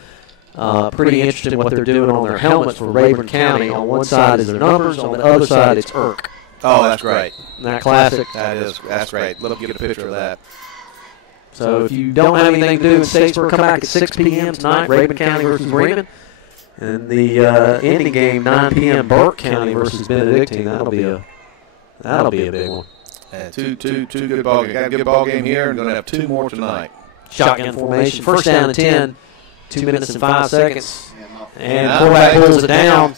pretty interested in what they're doing on their helmets for Rayburn County. On one side is their numbers, on the other side it's IRK. Oh, that's great. Isn't that classic? That's great. Let me get a picture of that. So if you don't have anything to do in Statesboro, come back at 6 p.m. tonight, Rayburn County versus Bremen. And the ending game, 9 p.m., Burke County versus Benedictine. That'll be a big one. Yeah, two good ball games. Got a good ball game here, and going to have 2 more tonight. Shotgun formation. First down and 10, 2 minutes and 5 seconds. And quarterback pulls it down.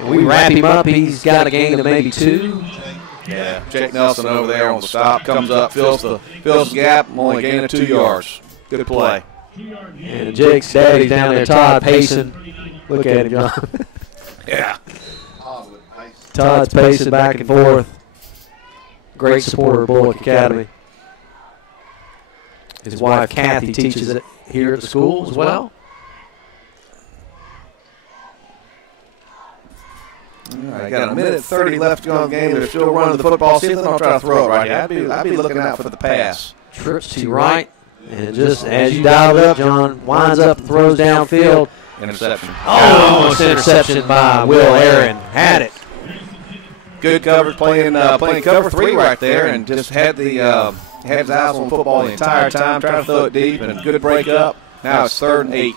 And we wrap him up. He's got a gain of maybe 2. Yeah, Jake Nelson over there on the stop, comes up, fills the gap, only gain of 2 yards. Good play. And Jake's daddy's down there, Todd pacing. Look at him, John. Yeah. Todd's pacing back and forth. Great supporter of Bulloch Academy. His wife, Kathy, teaches it here at the school as well. All right, got a minute 30 left to go in the game. They're still running the football. See if they don't try to throw it right here. I'd be looking out for the pass. Trips to your right, and just as you dial it up, John winds up and throws downfield. Interception. Almost interception by Will Aaron. Had it. Good coverage, playing cover 3 right there, and just had his eyes on football the entire time, trying to throw it deep, and a good break up. Now it's 3rd and 8.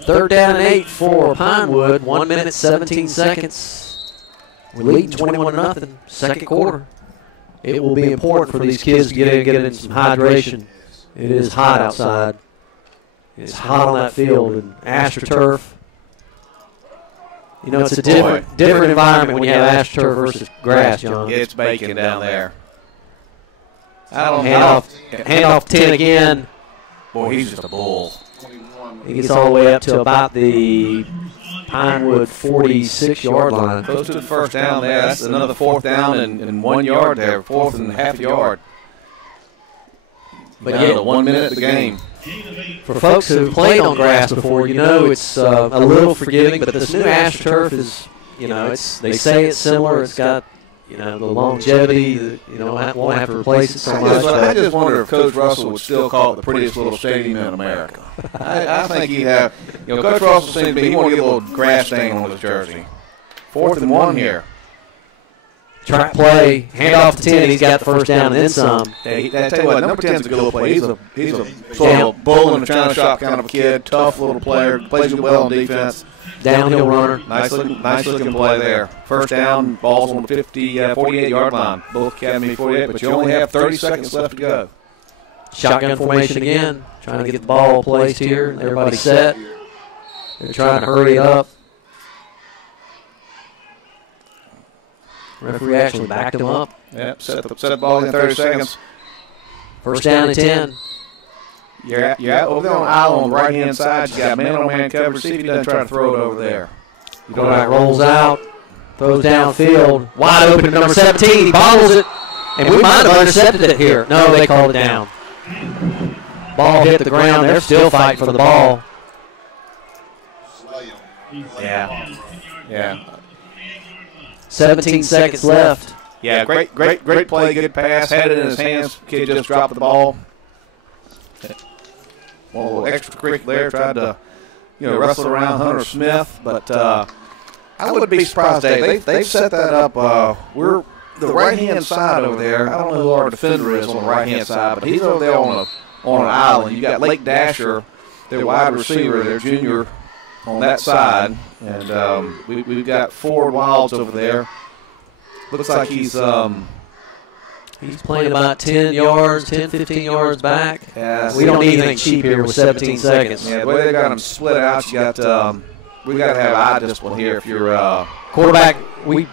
3rd down and 8 for Pinewood. 1 minute, 17 seconds. We're leading 21-0, second quarter. It will be important for these kids to get in some hydration. It is hot outside. It's hot on that field in AstroTurf. It's a different environment when you have AstroTurf versus grass, John. It's baking down there. Hand off 10 again. Boy, he's just a bull. He gets all the way up to about the Pinewood 46-yard line. Close to the first down there. That's another 4th down and 1 yard there, 4th and half a yard. But down to 1 minute of the game. For folks who have played on grass before, it's a little forgiving, but this new AstroTurf is, they say it's similar. It's got, the longevity, won't have to replace it so much. I just wonder if Coach Russell would still call it the prettiest little stadium in America. I think he'd have, Coach Russell seems to be, he want to get a little grass stain on his jersey. 4th and 1 here. Track play, hand off to 10. He's got the first down and then some. I tell you what, number 10's a good little play. He's a sort of a bull in a china shop kind of a kid, tough little player, plays well on defense. Downhill runner. Nice looking play there. First down, ball's on the 48-yard line. Bulloch Academy 48, but you only have 30 seconds left to go. Shotgun formation again, trying to get the ball placed here. Everybody set. They're trying to hurry up. Referee actually backed him up. Yep, set the ball in 30 seconds. First down and 10. You're over there on the aisle on the right-hand side. You got man-on-man coverage. See if he doesn't try to throw it over there. Quarterback rolls out, throws downfield. Wide open to number 17. He bobbles it, and we might have intercepted it here. No, they called it down. Ball hit the ground. They're still fighting for the ball. Yeah. 17 seconds left. Yeah, great play, good pass. Had it in his hands. Kid just dropped the ball. One little extracurricular there. Tried to, wrestle around Hunter Smith, but I wouldn't be surprised, Dave. They've set that up. We're the right-hand side over there. I don't know who our defender is on the right-hand side, but he's over there on an island. You got Lake Dasher, their wide receiver, their junior, on that side, and we've got Ford Wilds over there. Looks like he's playing about 10 yards, 10, 15 yards back. Yeah, we don't need anything cheap here with 17 seconds. Yeah, the way they got them split out, we got to have eye discipline here. If you're quarterback, we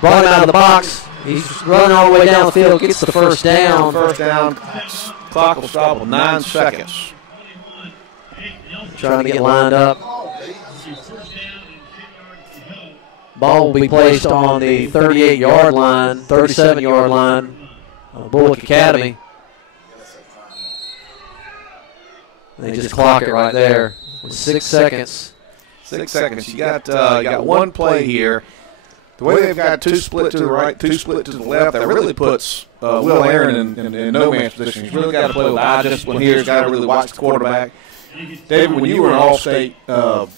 brought him out of the box. He's running all the way down the field, gets the first down. Clock will stop with 9 seconds. Trying to get lined up. Ball will be placed on the 38-yard line, 37-yard line of Bulloch Academy. They just clock it right there with 6 seconds. 6 seconds. You got one play here. The way they've got two split to the right, two split to the left, that really puts Will Aaron in no man's position. He's really got to play with eye discipline here. He's got to really watch the quarterback. David, when you were an all-state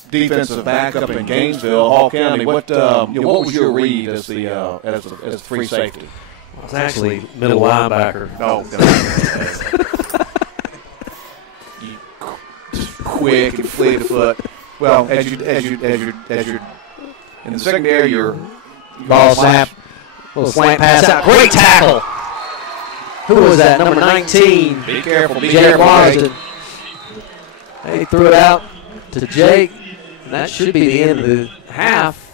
defensive back up in Gainesville, Hall County, what was your read as the free safety? I was actually middle linebacker. Oh, quick and fleet of foot. Well, as you're in the secondary, you're ball snap, little slant pass out, great tackle. Who was that? Number 19. Be careful, Jared Marsden. They threw it out to Jake, and that should be the end of the half.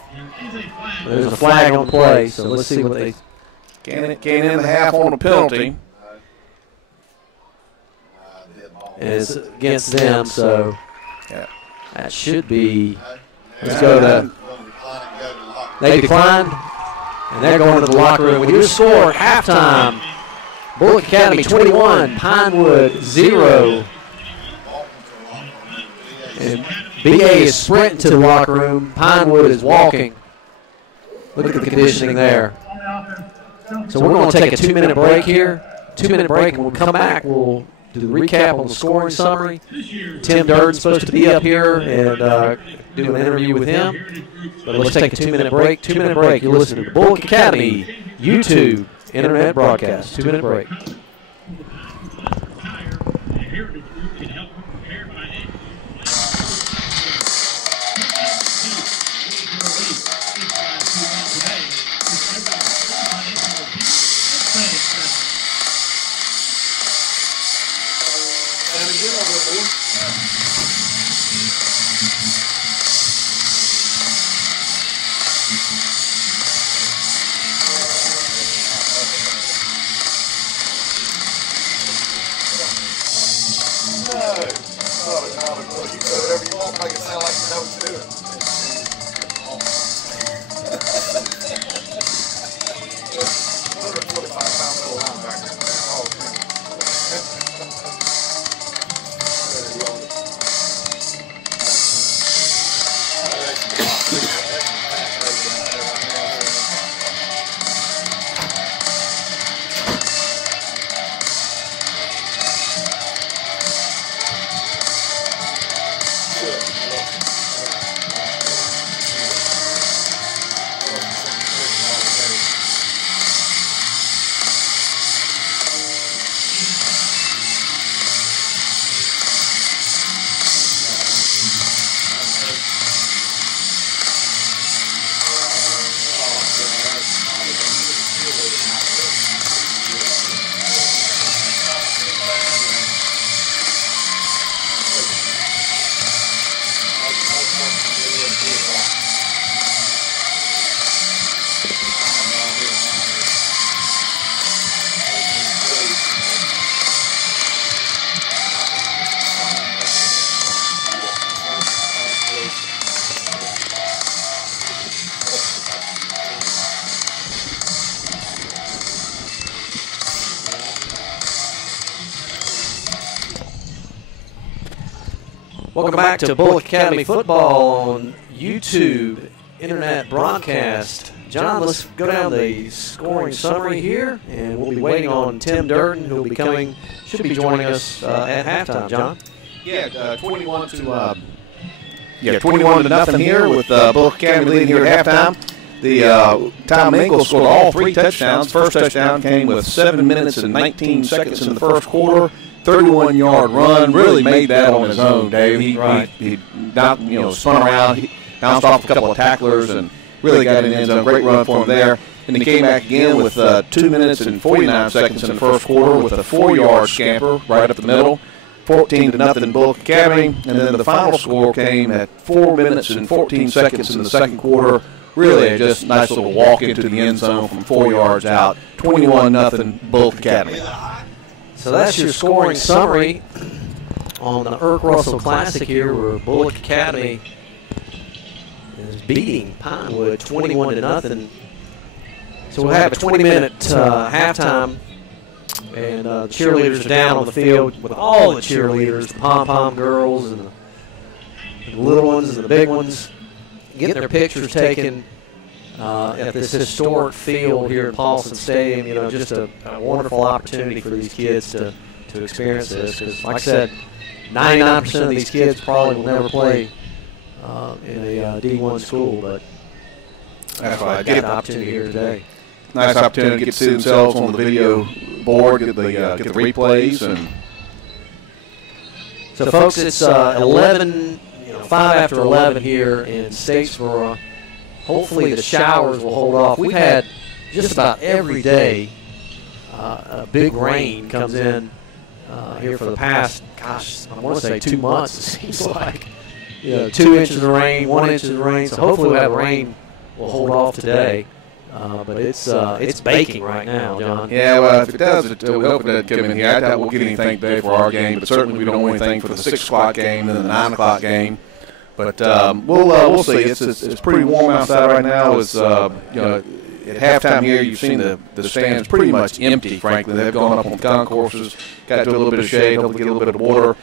There's a flag on the play, so let's see what they can't end the half on a penalty. It's against them, so that should be. Let's go to. They declined, and they're going to the locker room. We do score at halftime. Bulloch Academy 21, Pinewood 0. And BA is sprinting to the locker room. Pinewood is walking. Look at the conditioning there. So we're going to take a 2-minute break here. 2-minute break, and we'll come back. We'll do the recap on the scoring summary. Tim Durden's supposed to be up here and do an interview with him. But let's take a 2-minute break. 2-minute break. You're listening to Bulloch Academy YouTube Internet broadcast. 2-minute break. Welcome back to Bulloch Academy Football on YouTube Internet broadcast. John, let's go down the scoring summary here, and we'll be waiting on Tim Durden, who will be coming, should be joining us at halftime. John? Yeah, 21 to nothing here with Bulloch Academy leading here at halftime. The Tom Mingle scored all 3 touchdowns. First touchdown came with 7 minutes and 19 seconds in the first quarter. 31-yard run, really made that on his own, Dave. He spun around, he bounced off a couple of tacklers, and really got in the end zone. Great run for him there. And he came back again with 2 minutes and 49 seconds in the first quarter with a 4-yard scamper right up the middle. 14 to nothing Bulloch Academy. And then the final score came at 4 minutes and 14 seconds in the second quarter. Really just nice little walk into the end zone from 4 yards out. 21-0 Bulloch Academy. So that's your scoring summary on the Irk Russell Classic here, where Bulloch Academy is beating Pinewood 21 to nothing. So we'll have a 20-minute halftime, and the cheerleaders are down on the field with all the cheerleaders, the pom-pom girls and the little ones and the big ones, getting their pictures taken at this historic field here at Paulson Stadium. You know, just a wonderful opportunity for these kids to experience this. Because, like I said, 99% of these kids probably will never play in a D1 school, but that's right. Got an opportunity here today. Nice opportunity to get to see themselves on the video board, get the replays, and so folks, it's 11, 5 after 11 here in Statesboro. Hopefully the showers will hold off. We've had just about every day a big rain comes in here for the past, gosh, I want to say 2 months. It seems like 2 inches of rain, 1 inch of rain. So hopefully we'll have rain. Will hold off today. But it's baking right now, John. Yeah, well, if it does, we hope it doesn't come in here. I doubt we'll get anything today for our game, but certainly we don't want anything for the 6 o'clock game and the 9 o'clock game. But we'll see. It's pretty warm outside right now. It's at halftime here, you've seen the stands pretty much empty. Frankly, they've gone up on concourses, got to a little bit of shade, hopefully get a little bit of water.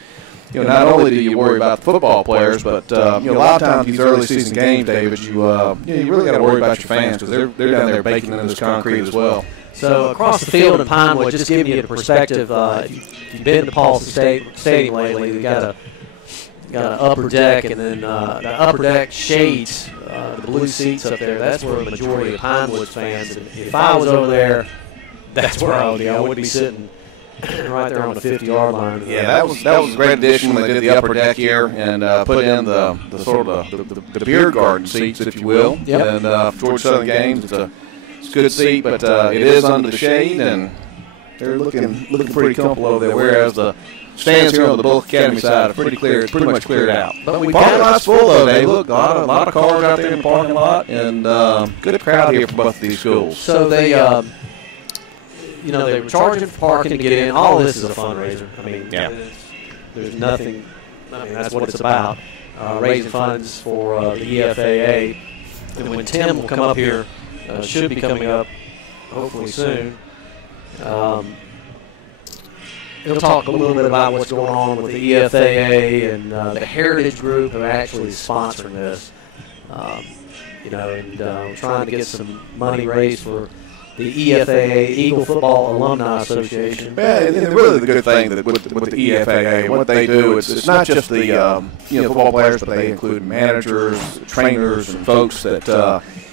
Not only do you worry about the football players, but a lot of times these early season games, David, you really got to worry about your fans because they're down there baking into this concrete as well. So across the field in Pinewood, just giving you the perspective, if you've been to Paulson Stadium lately, they got an upper deck, and then the upper deck shades the blue seats up there. That's where the majority of Pinewood fans. And if I was over there, that's where I would be. I would be sitting right there on the 50-yard line. Yeah, that was a great addition when they did the upper deck here and put in the sort of the beer garden seats, if you will. Yep. And Georgia Southern games, it's a good seat, but it is under the shade, and they're looking pretty comfortable over there. Whereas the stands here on the Bulloch Academy side are pretty much cleared out. But the parking lot's full though. They look a lot of cars out there in the parking lot, and good crowd here for both of these schools. So they they were charging for parking to get in. All this is a fundraiser. I mean, there's nothing. I mean, that's what it's about. Raising funds for the EFAA. And when Tim will come up here, should be coming up hopefully soon. He'll talk a little bit about what's going on with the EFAA and the Heritage Group who are actually sponsoring this. And trying to get some money raised for the EFAA, Eagle Football Alumni Association. Yeah, and really the good thing that with the EFAA, what they do, it's not just the football players, but they include managers, trainers, and folks that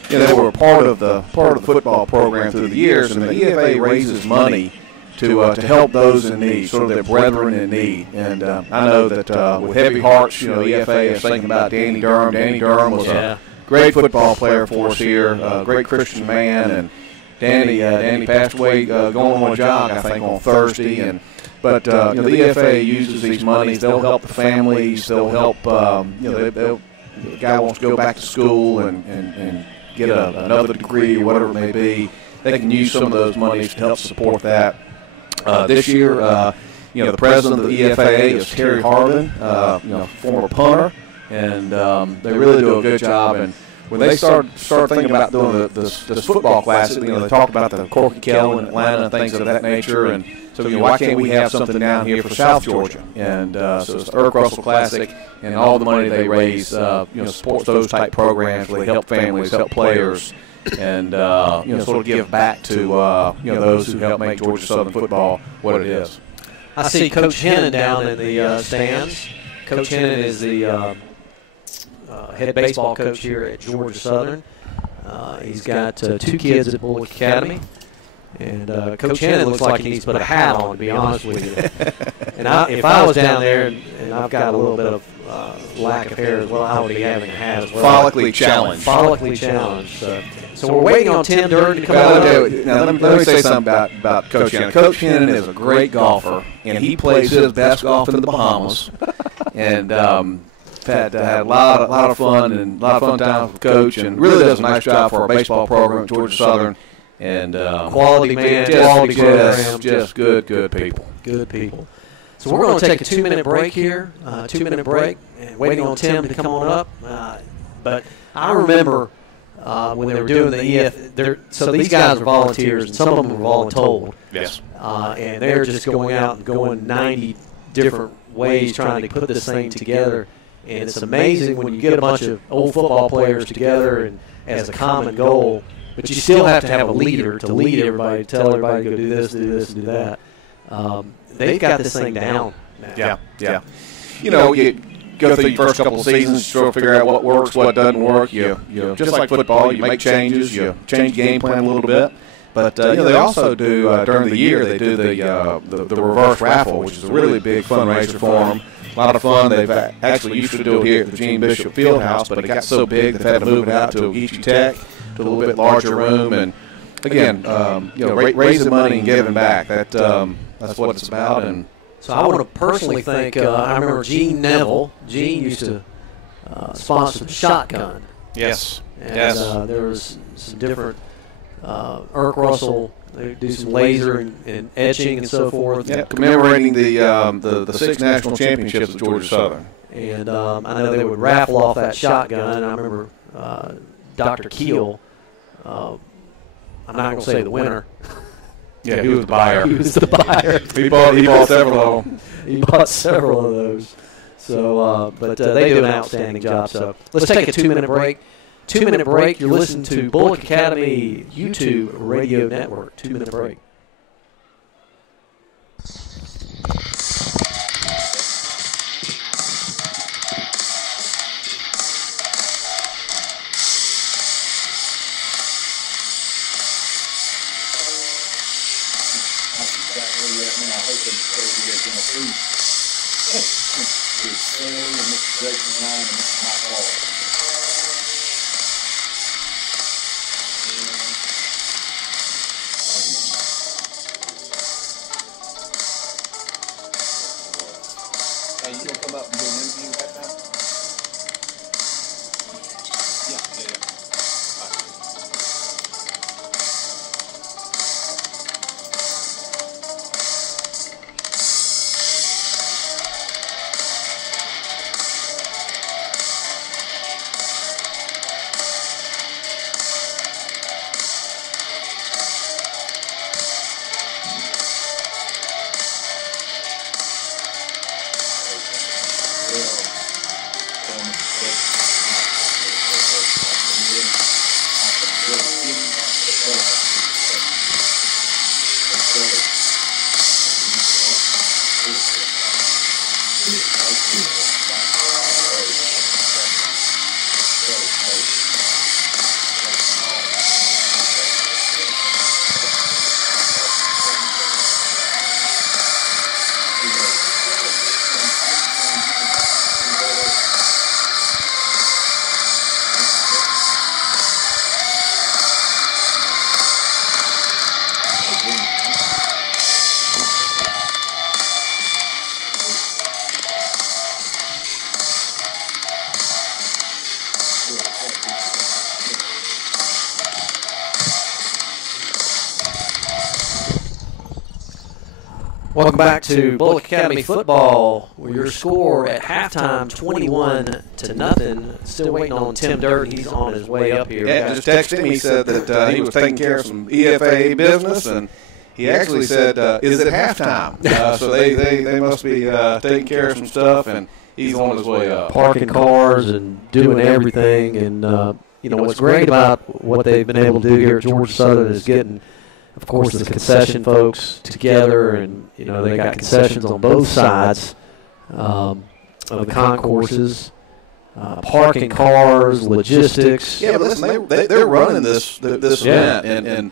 they were part of the football program through the years. And the EFAA raises money to help those in need, sort of their brethren in need. And I know that with heavy hearts, the EFAA is thinking about Danny Durham. Danny Durham was a great football player for us here, a great Christian man, and Danny passed away going on a jog, I think, on Thursday. But the EFA uses these monies. They'll help the families. They'll help. The guy wants to go back to school and get another degree or whatever it may be. They can use some of those monies to help support that. This year, the president of the EFA is Terry Harvin, former punter, and they really do a good job. And when they started thinking about doing this football classic, they talked about the Corky Kell in Atlanta and things of that nature, and so why can't we have something down here for South Georgia? And so it's the Irk Russell Classic, and all the money they raise, supports those type programs where they help families, help players, and sort of give back to those who help make Georgia Southern football what it is. I see Coach Hennon down in the stands. Coach Hennon is the head baseball coach here at Georgia Southern. He's got 2 kids at Bulloch Academy. And Coach Hennon looks like he needs to put a hat on, to be honest with you. And if I was down there, and I've got a little bit of lack of hair as well, I would be having a hat as well. Follically challenged. Follically challenged. So we're waiting on Tim Durden to come out. Now, let me say something about Coach Hennon. Coach Hennon is a great golfer, and he plays his best golf in the Bahamas. And had a lot of fun and a lot of fun times with Coach, and really does a nice job for our baseball program at Georgia Southern. And quality man, quality program, just good people. Good people. So we're going to take a 2-minute break here, 2-minute break, and waiting on Tim to come on up. But I remember when they were doing the EF, so these guys are volunteers, and some of them were voluntold. Yes. And they're just going out and going 90 different ways trying to put this thing together. And it's amazing when you get a bunch of old football players together and as a common goal. But you still have to have a leader to lead everybody, tell everybody to go do this, and do that. They've got this thing down now. Yeah. You go through your first couple of seasons, try to figure out what works, what doesn't work. You just like football, you make changes, you change game plan a little bit. But they also do during the year. They do the reverse raffle, which is a really big fundraiser for them. A lot of fun. They've actually used to do it here at the Gene Bishop Fieldhouse, but it got so big they've had to move it out to Geechee Tech, to a little bit larger room, and again, raising money and giving back. That's what it's about. And so I want to personally thank. I remember Gene Neville. Gene used to sponsor the shotgun. Yes. And there was some different Irk Russell. They do some laser and etching and so forth. Yeah, commemorating the 6 national championships of Georgia Southern. And I know they would raffle off that shotgun. I remember Dr. Keel. I'm not going to say the winner. Yeah, he was the buyer. He was the buyer. He bought several of them. He bought several of those. So, but they do an outstanding job. So let's take a 2-minute break. 2-minute break. You're listening to Bulloch Academy YouTube Radio Network. 2-minute break. Welcome back to Bulloch Academy football, where your score at halftime 21-0. Still waiting on Tim Dirt. He's on his way up here. Yeah, just texted him. He said that he was taking care of some EFA business, and he actually said, "Is it halftime?" So they must be taking care of some stuff, and he's on his way up. Parking cars and doing everything, and what's great about what they've been able to do here at Georgia Southern is getting, of course, the concession folks together, and they got concessions on both sides of the concourses, parking cars, logistics. Yeah, but listen, they're running this event, and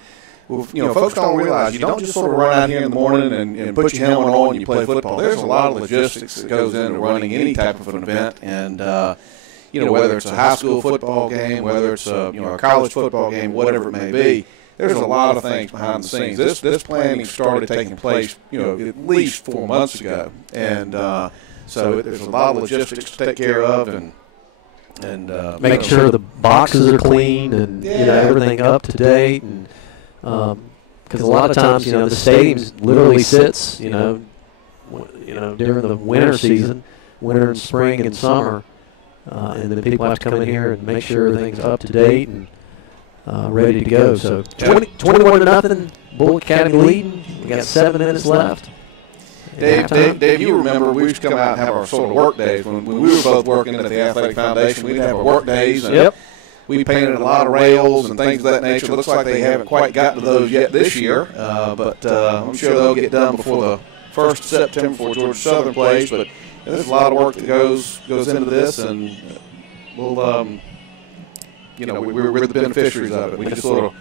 folks don't realize you don't just sort of run out here in the morning and put your helmet on and you play football. There's a lot of logistics that goes into running any type of an event, and whether it's a high school football game, whether it's a college football game, whatever it may be. There's a lot of things behind the scenes. This planning started taking place, at least 4 months ago, and so there's a lot of logistics to take care of, and make sure the boxes are clean and everything up to date, and because a lot of times the stadium literally sits during the winter season, winter and spring and summer, and then people have to come in here and make sure everything's up to date and ready to go. So 21-0, Bulloch Academy leading. We got 7 minutes left. Dave, you remember we used to come out and have our sort of work days when we were both working at the Athletic Foundation. We'd have our work days, and we painted a lot of rails and things of that nature. It looks like they haven't quite gotten to those yet this year, but I'm sure they'll get done before the 1st of September before Georgia Southern plays. But there's a lot of work that goes into this, and we'll we're the beneficiaries of it. We just sort of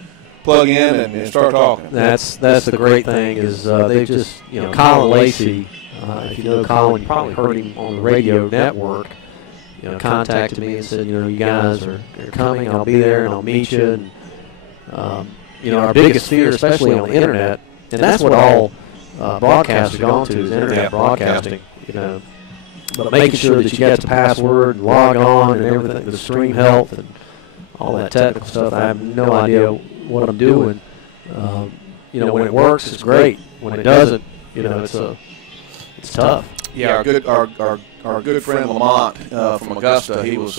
plug in and start talking. That's the great thing is they've just Colin Lacey. If you know Colin, you probably heard him on the radio network. Contacted me and said, you guys are coming. I'll be there and I'll meet you. And our biggest fear, especially on the internet, and that's what all broadcasts are gone to is internet broadcasting. But making sure that you get the password and log on and everything, the stream health and all that technical stuff. I have no idea what I'm doing. When it works, it's great. When it doesn't, it's tough. Yeah, our good friend Lamont from Augusta, he was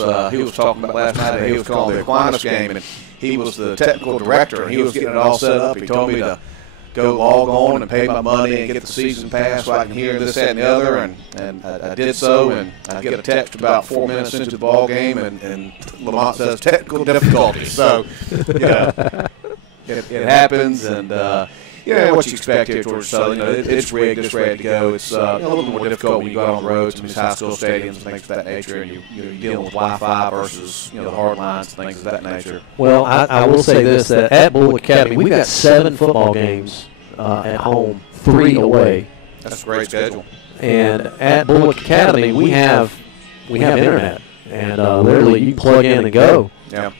talking about last night. He was calling the Aquinas game, and he was the technical director, and he was getting it all set up. He told me to go log on and pay my money and get the season pass so I can hear this, that, and the other, and I did so, and I get a text about 4 minutes into the ball game, and Lamont says technical difficulties. So, it happens, and what you expect here at Georgia Southern. It's rigged, it's ready to go. It's a little more difficult when you go out on the roads to these high school stadiums and things of that nature, and you're dealing with Wi-Fi versus the hard lines and things of that nature. Well, I will say this, that at Bulloch Academy, we've got 7 football games at home, 3 away. That's a great schedule. And at Bulloch Academy, we have internet, and literally you can plug in and go. Yeah.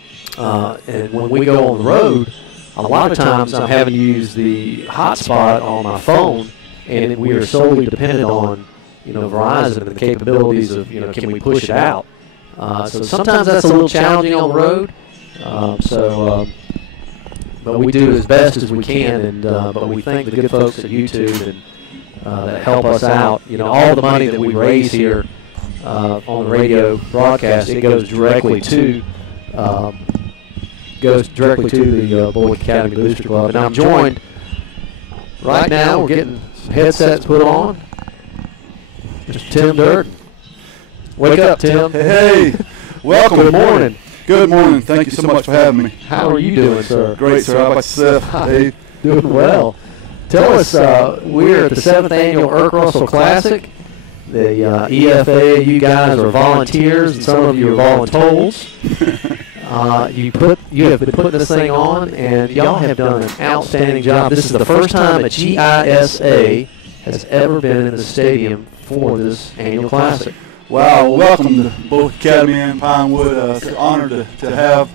And when we go on the road, a lot of times I'm having to use the hotspot on my phone, and we are solely dependent on, Verizon and the capabilities of, can we push it out? So sometimes that's a little challenging on the road. But we do as best as we can, and but we thank the good folks at YouTube and that help us out. All the money that we raise here on the radio broadcast, it goes directly to the Bulloch Academy Booster Club. And I'm joined right now. We're getting some headsets put on. Mr. Tim Dirt. Wake up, Tim. Hey, welcome. Good morning. Good morning. Thank you so much for having me. How are you doing, sir? Great, sir. How about yourself, Dave? Doing well. Tell us, we're at the 7th annual Irk Russell Classic. The EFA, you guys are volunteers, and some of you are voluntoles. You have been putting this thing on, and y'all have done an outstanding job. This is the first time a GISA has ever been in the stadium for this annual classic. Wow, welcome to Bulloch Academy in Pinewood. It's an honor to have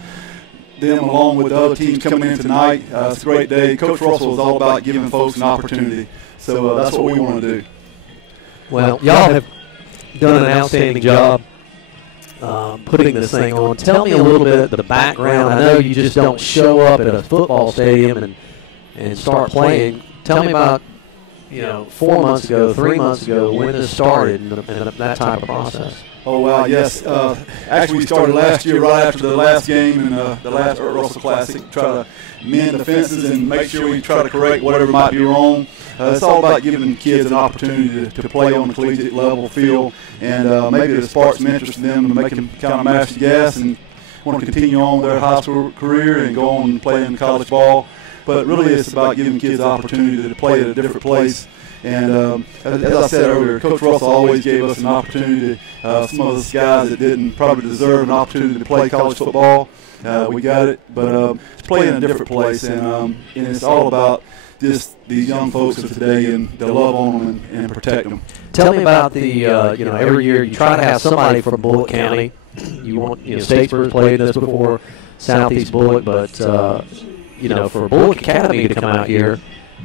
them along with the other teams coming in tonight. It's a great day. Coach Russell is all about giving folks an opportunity, so that's what we want to do. Well, y'all have done an outstanding job putting this thing on. Tell me a little bit of the background. I know you just don't show up at a football stadium and start playing. Tell me about 4 months ago, 3 months ago, when this started and that type of process? Oh, wow, yes. Actually, we started last year right after the last game in the last Russell Classic, try to mend the fences and make sure we try to correct whatever might be wrong. It's all about giving kids an opportunity to play on the collegiate level field, and maybe to spark some interest in them to make them kind of mash the gas and want to continue on with their high school career and go on and play in college ball. But really it's about giving kids the opportunity to play at a different place. And as I said earlier, Coach Russell always gave us an opportunity. Some of us guys that didn't probably deserve an opportunity to play college football, we got it. But to play in a different place, and it's all about just these young folks of today and to love on them and protect them. Tell me about the, every year you try to have somebody from Bulloch County. You want, Statesburg's played this before, Southeast Bulloch, but, for Bulloch Academy to come out here,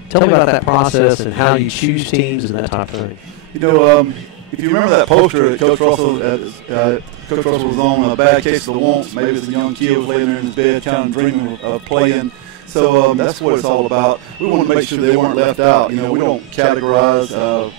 tell me about that process and how you choose teams and that type of thing. If you remember that poster that Coach Russell was on, a bad case of the want, maybe as a young kid was laying there in his bed kind of dreaming of playing. So that's what it's all about. We want to make sure they weren't left out. We don't categorize.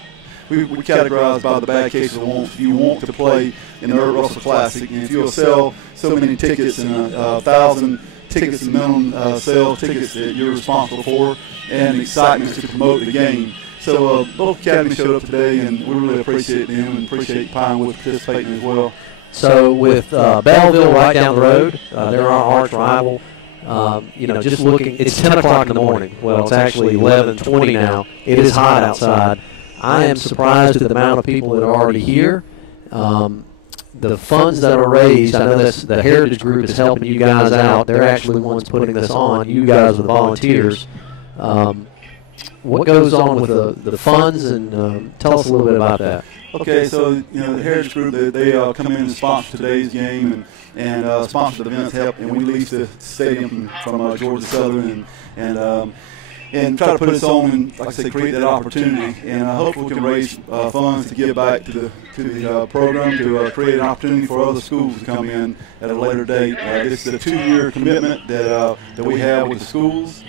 We categorize by the bad case of the want. If you want to play in the Russell Classic, and if you'll sell so many tickets and 1,000 tickets and minimum sales tickets that you're responsible for, and excitement to promote the game. So Bulloch Academy showed up today, and we really appreciate them and appreciate Pinewood participating as well. So with Belleville right down the road, they're our arch rival. Just looking, it's 10 o'clock in the morning. Well, it's actually 11:20 now. It is hot outside. I am surprised at the amount of people that are already here. The funds that are raised, I know the Heritage Group is helping you guys out. They're actually the ones putting this on. You guys are the volunteers. What goes on with the funds, and tell us a little bit about that. Okay, so the Heritage Group, they come in and sponsor today's game and sponsor the events, help, and we lease the stadium from Georgia Southern and try to put us on and, like I say, create that opportunity. And hopefully we can raise funds to give back to the program, to create an opportunity for other schools to come in at a later date. This is a 2-year commitment that we have with the schools.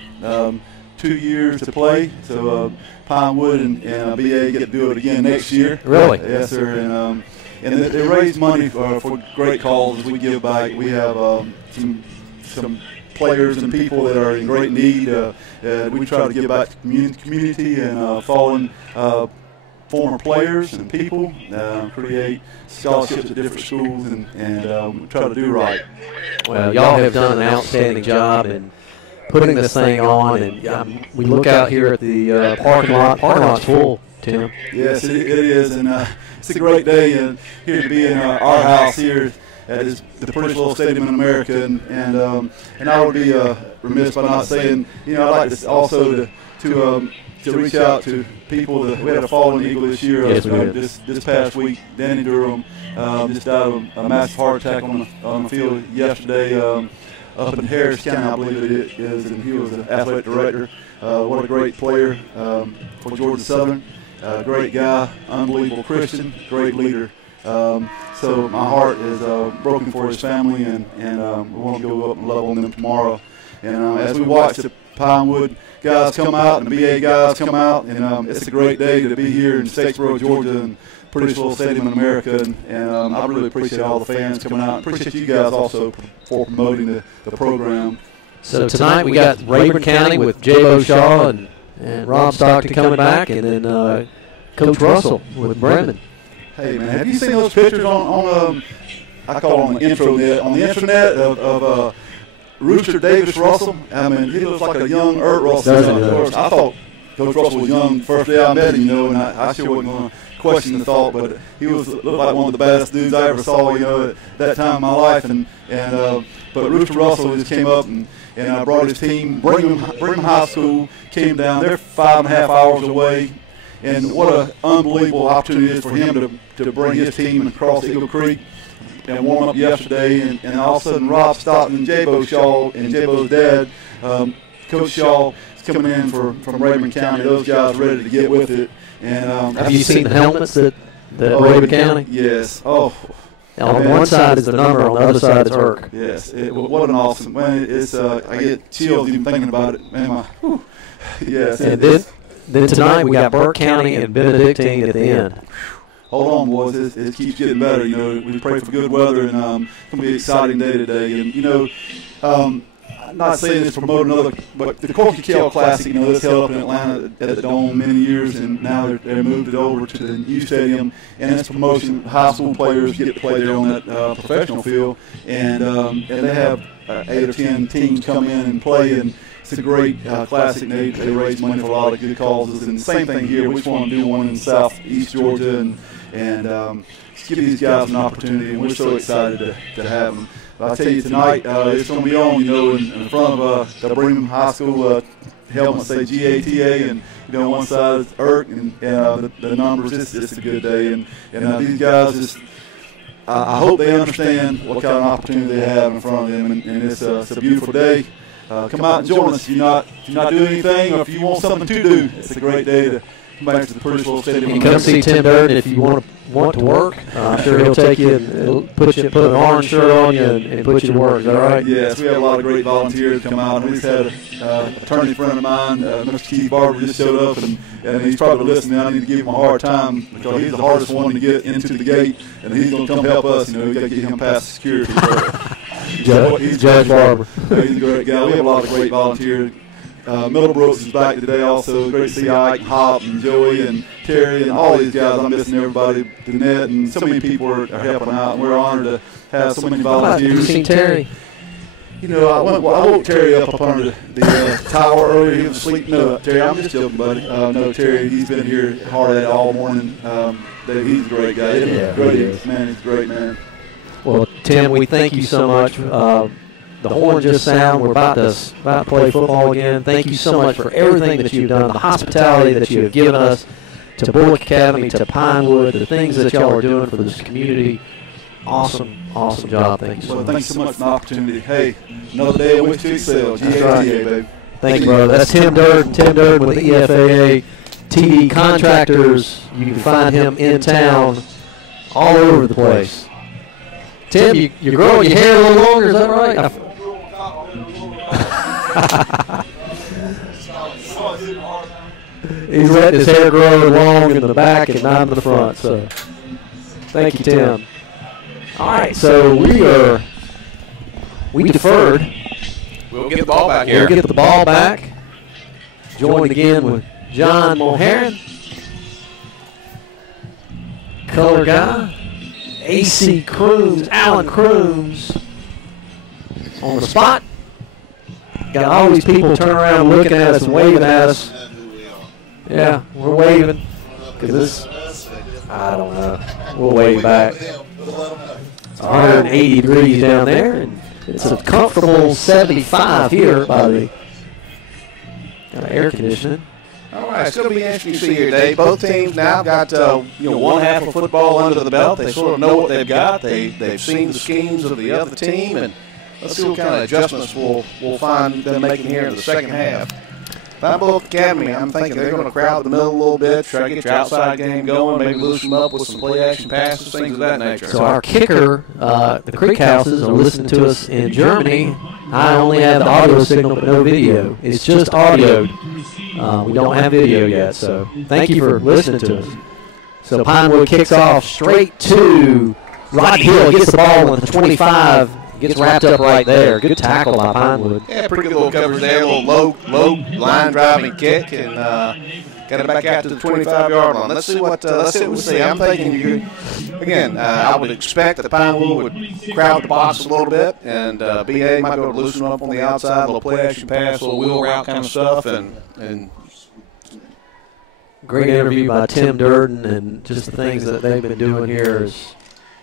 2 years to play, so Pinewood and BA get to do it again next year. Really? Yes, sir. And they raise money for great causes. We give back. We have some players and people that are in great need. We try to give back to the community and fallen former players and people, create scholarships at different schools, and try to do right. Well, y'all have done an outstanding job in putting this thing on, and we look out here at the parking lot. Parking lot's full, Tim. Yes, it is, and it's a great day here to be in our house here at the prettiest little stadium in America, and I would be remiss by not saying, I'd like to also to reach out to people. We had a fallen eagle this year. Yes, this past week, Danny Durham just died of a massive heart attack on the field yesterday. Up in Harris County, I believe it is, and he was an athletic director. What a great player for Georgia Southern. Great guy, unbelievable Christian, great leader. So my heart is broken for his family, and we want to go up and love on them tomorrow. And as we watch the Pinewood guys come out and the BA guys come out, and it's a great day to be here in Statesboro, Georgia, and prettiest little stadium in America, and I really appreciate all the fans coming out. Appreciate you guys also for promoting the program. So tonight we got Rayburn County with J.Bo Shaw and Rob Stockton coming back, and then Coach Russell with Bremen. Hey man, have you seen those pictures on I call it on the intranet of Rooster Davis Russell? I mean, he looks like a young Ert Russell. I thought Coach Russell was young the first day I met him, and I sure wasn't going to question the thought, but he looked like one of the baddest dudes I ever saw, at that time in my life. But Rooster Russell just came up and brought his team, Brigham High School, came down. They're 5.5 hours away, and what an unbelievable opportunity it is for him to bring his team across Eagle Creek and warm up yesterday. And all of a sudden, Rob Stockton and J.Bo Shaw and J.Bo's dad, Coach Shaw, is coming in from Rayburn County. Those guys ready to get with it. And have you seen the helmets that Rayburn County? Yes. Oh. On one side is the number, on the other side is Irk. Yes. What an awesome. Man, it's I get chills even thinking about it. Man, yes. And then tonight we got Burke County and Benedictine at the end. Hold on, boys. It keeps getting better. We pray for good weather, and it's going to be an exciting day today. And, I'm not saying this to promote another, but the Corky Kell Classic, this held up in Atlanta at the Dome many years, and now they moved it over to the new stadium, and it's promotion. High school players get to play there on that professional field, and they have 8 or 10 teams come in and play, and it's a great classic. They raise money for a lot of good causes, and the same thing here. We just want to do one in southeast Georgia, and give these guys an opportunity, and we're so excited to have them. But I tell you tonight, it's going to be on, in front of the Bremen High School helmet, say GATA, and one side is ERK, and the numbers. It's a good day, and these guys I hope they understand what kind of opportunity they have in front of them, and it's a beautiful day. Come out and join us. If you're not doing anything, or if you want something to do, it's a great day to come back to the Pretty Little Stadium. And come see Tim Durden if you want to work. I'm sure he'll take you and put an orange shirt on you and put you to work. Is that right? Yes, we have a lot of great volunteers come out. We just had an attorney friend of mine, Mr. Keith Barber, just showed up, and he's probably listening. I need to give him a hard time because he's the hardest one to get into the gate, and he's going to come help us. We got to get him past security. He's Judge Barber. He's a great guy. We have a lot of great volunteers. Middlebrooks is back today also. Great to see Ike, Hop, and Joey, and Terry, and all these guys. I'm missing everybody. Danette, and so many people are helping out, and we're honored to have so many volunteers. Have you seen Terry? I woke Terry up under the tower earlier. He was asleep. No, Terry, I'm just joking, buddy. No, Terry, he's been here hard at it all morning. He's a great guy. Yeah, great man. He's a great man. Well, Tim, we thank you so much. The horn just sound. We're about to play football again. Thank you so much for everything that you've done, the hospitality that you have given us, to Bulloch Academy, to Pinewood, the things that y'all are doing for this community. Awesome job. Thank you so much. Thanks so much for the opportunity. Hey, another day in which to excel. GATA, baby. Thank you, brother. That's Tim Durden with the EFAA TD Contractors. You can find him in town all over the place. Tim, you're growing your hair a little longer, is that right? He's letting his hair grow long in the back and not in the front. So, thank you, Tim. All right, so we deferred. We'll get the ball back here. We'll get the ball back. Joined again with John Mulherin, color guy. AC Crooms, Alan Crooms on the spot. Got all these people turning around looking at us and waving at us. Yeah, we're waving. Because I don't know. We'll wave back. It's 180 degrees down there, and it's a comfortable 75 here by the air conditioning. All right, it's going to be interesting to see here, Dave. Both teams now got one half of football under the belt. They sort of know what they've got. They've seen the schemes of the other team, and let's see what kind of adjustments we'll find them making here in the second half. If I'm Bulloch Academy, I'm thinking they're going to crowd the middle a little bit, try to get your outside game going, maybe loosen them up with some play-action passes, things of that nature. So our kicker, the Creek Houses, are listening to us in Germany. I only have the audio signal but no video. It's just audio. We don't have video yet, so thank you for listening to us. So Pinewood kicks off straight to Rodney Hill, gets the ball on the 25, gets wrapped up right there. Good tackle by Pinewood. Yeah, pretty good little coverage there, a little low line driving kick, and got it back out to the 25-yard line. Let's see what we see. I'm thinking I would expect that Pinewood would crowd the box a little bit, and BA might be able to loosen them up on the outside, a little play-action pass, a little wheel route kind of stuff, and great interview by Tim Durden, and just the things that they've been doing here is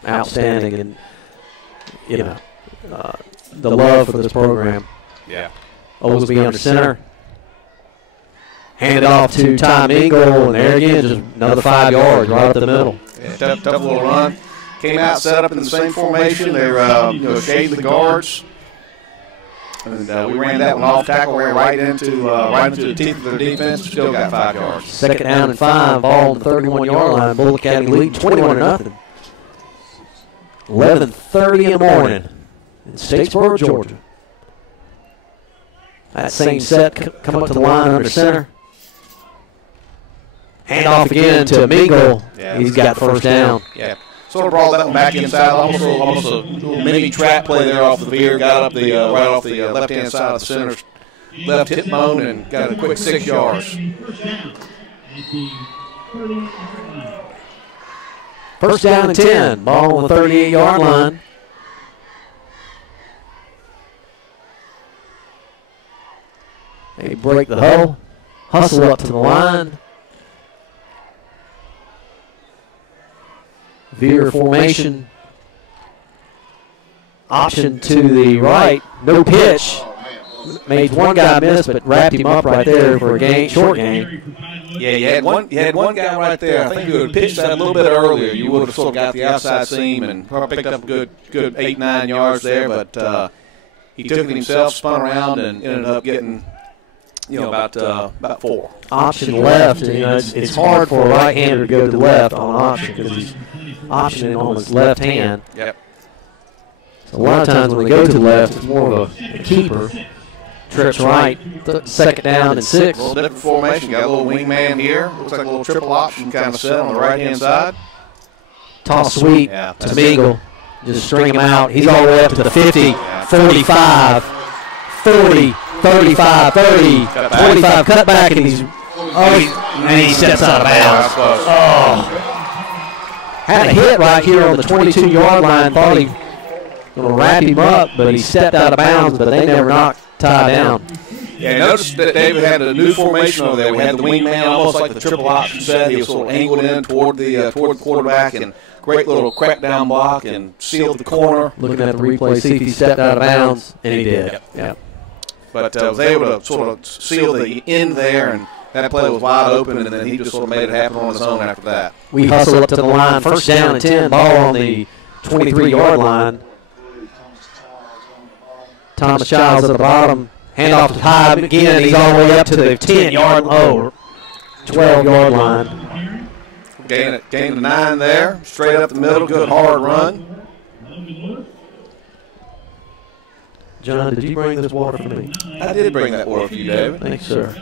outstanding, and the love for this program. Yeah. Oglesby under center. Hand it off to Tom Ingle, and there again, just another 5 yards right up the middle. Yeah, tough little run. Came out, set up in the same formation. They're shaded the guards. And we ran that one off tackle, ran right into the teeth of their defense. Still got 5 yards. Second down and 5, ball on the 31-yard line. Bulloch Academy lead 21-0. 11:30 in the morning in Statesboro, Georgia. That same set come up to the line under center. Hand off again to Mingle. Yeah. He's got the first down. Yeah. Sort of brought that one back inside, almost a little mini trap play there off the veer. Got up the right off the left-hand side of the center's left hip bone and got a quick 6 yards. First down and 10. Ball on the 38-yard line. They break the huddle. Hustle up to the line. Veer formation. Option to the right. No pitch. Made one guy miss, but wrapped him up right there for a short gain. Yeah, you had one guy right there. I think you would have pitched that a little bit earlier. You would have sort of got the outside seam and probably picked up a good 8-9 yards there. But he took it himself, spun around, and ended up getting about 4. Option left. It's hard for a right-hander to go to the left on option because he's optioning on his left hand. Yep. So a lot of times when they go to the left, it's more of a keeper. Trips right, second down and 6. A little different formation. Got a little wingman here. Looks like a little triple option kind of set on the right-hand side. Toss sweep to Mingle. Just string him out. He's all the way up to the 50, 45, 40, 35, 30, 25. Cut back, and he steps out of bounds. Had a hit right here on the 22-yard line. Thought he was going to wrap him up, but he stepped out of bounds, but they never knocked Ty down. Yeah, notice that David had a new formation over there. We had the wingman almost like the triple option set. He was sort of angled in toward the quarterback, and great little crackdown block and sealed the corner. Looking at the replay, see if he stepped out of bounds, and he did. Yep. But was able to sort of seal the end there, and that play was wide open, and then he just sort of made it happen on his own after that. We hustle up to the line. First down and 10. Ball on the 23-yard line. Thomas Childs at the bottom. Hand off to Hyde again. He's all the way up to the 10-yard or 12-yard line. Gain the 9 there. Straight up the middle. Good hard run. John, did you bring this water for me? I did bring that water for you, David. Thanks, sir.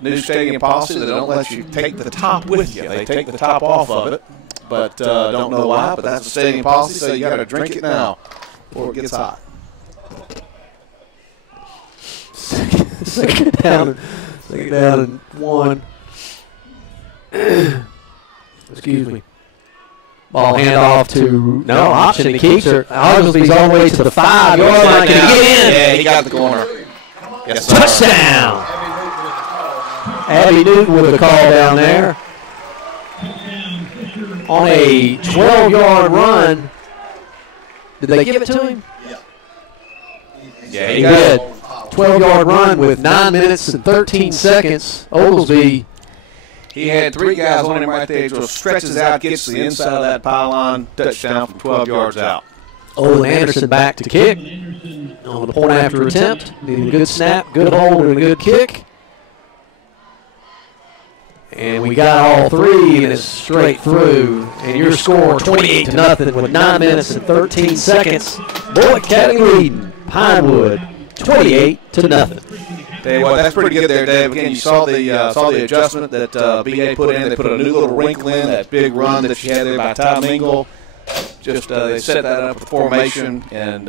New stadium policy, they don't let you take the top with you. They take the top off of it, but don't know why, but that's the stadium policy, so you got to drink it now before it gets hot. Second down and 1. Excuse me. Ball handoff to option. He keeps her. Oglesby's all the way to the 5-yard line. Can he get in? Yeah, he got the corner. Yes, sir. Touchdown. Abby Newton with a call down there. On a 12-yard run. Did they give it to him? Yeah, he did. 12-yard run with 9 minutes and 13 seconds. Oglesby. He had 3 guys on him right there. He just stretches out, gets to the inside of that pylon, touchdown from 12 yards out. Olin Anderson back to kick on the point after attempt. Needed a good snap, good hold, and a good kick. And we got all 3, and it's straight through. And your score 28-0 with 9 minutes and 13 seconds. Bulloch Academy leading Pinewood 28-0. Tell you what, that's pretty good there, Dave. Again, you saw the adjustment that BA put in. They put a new little wrinkle in that big run that you had there by Ty Mingle. Just they set that up with formation and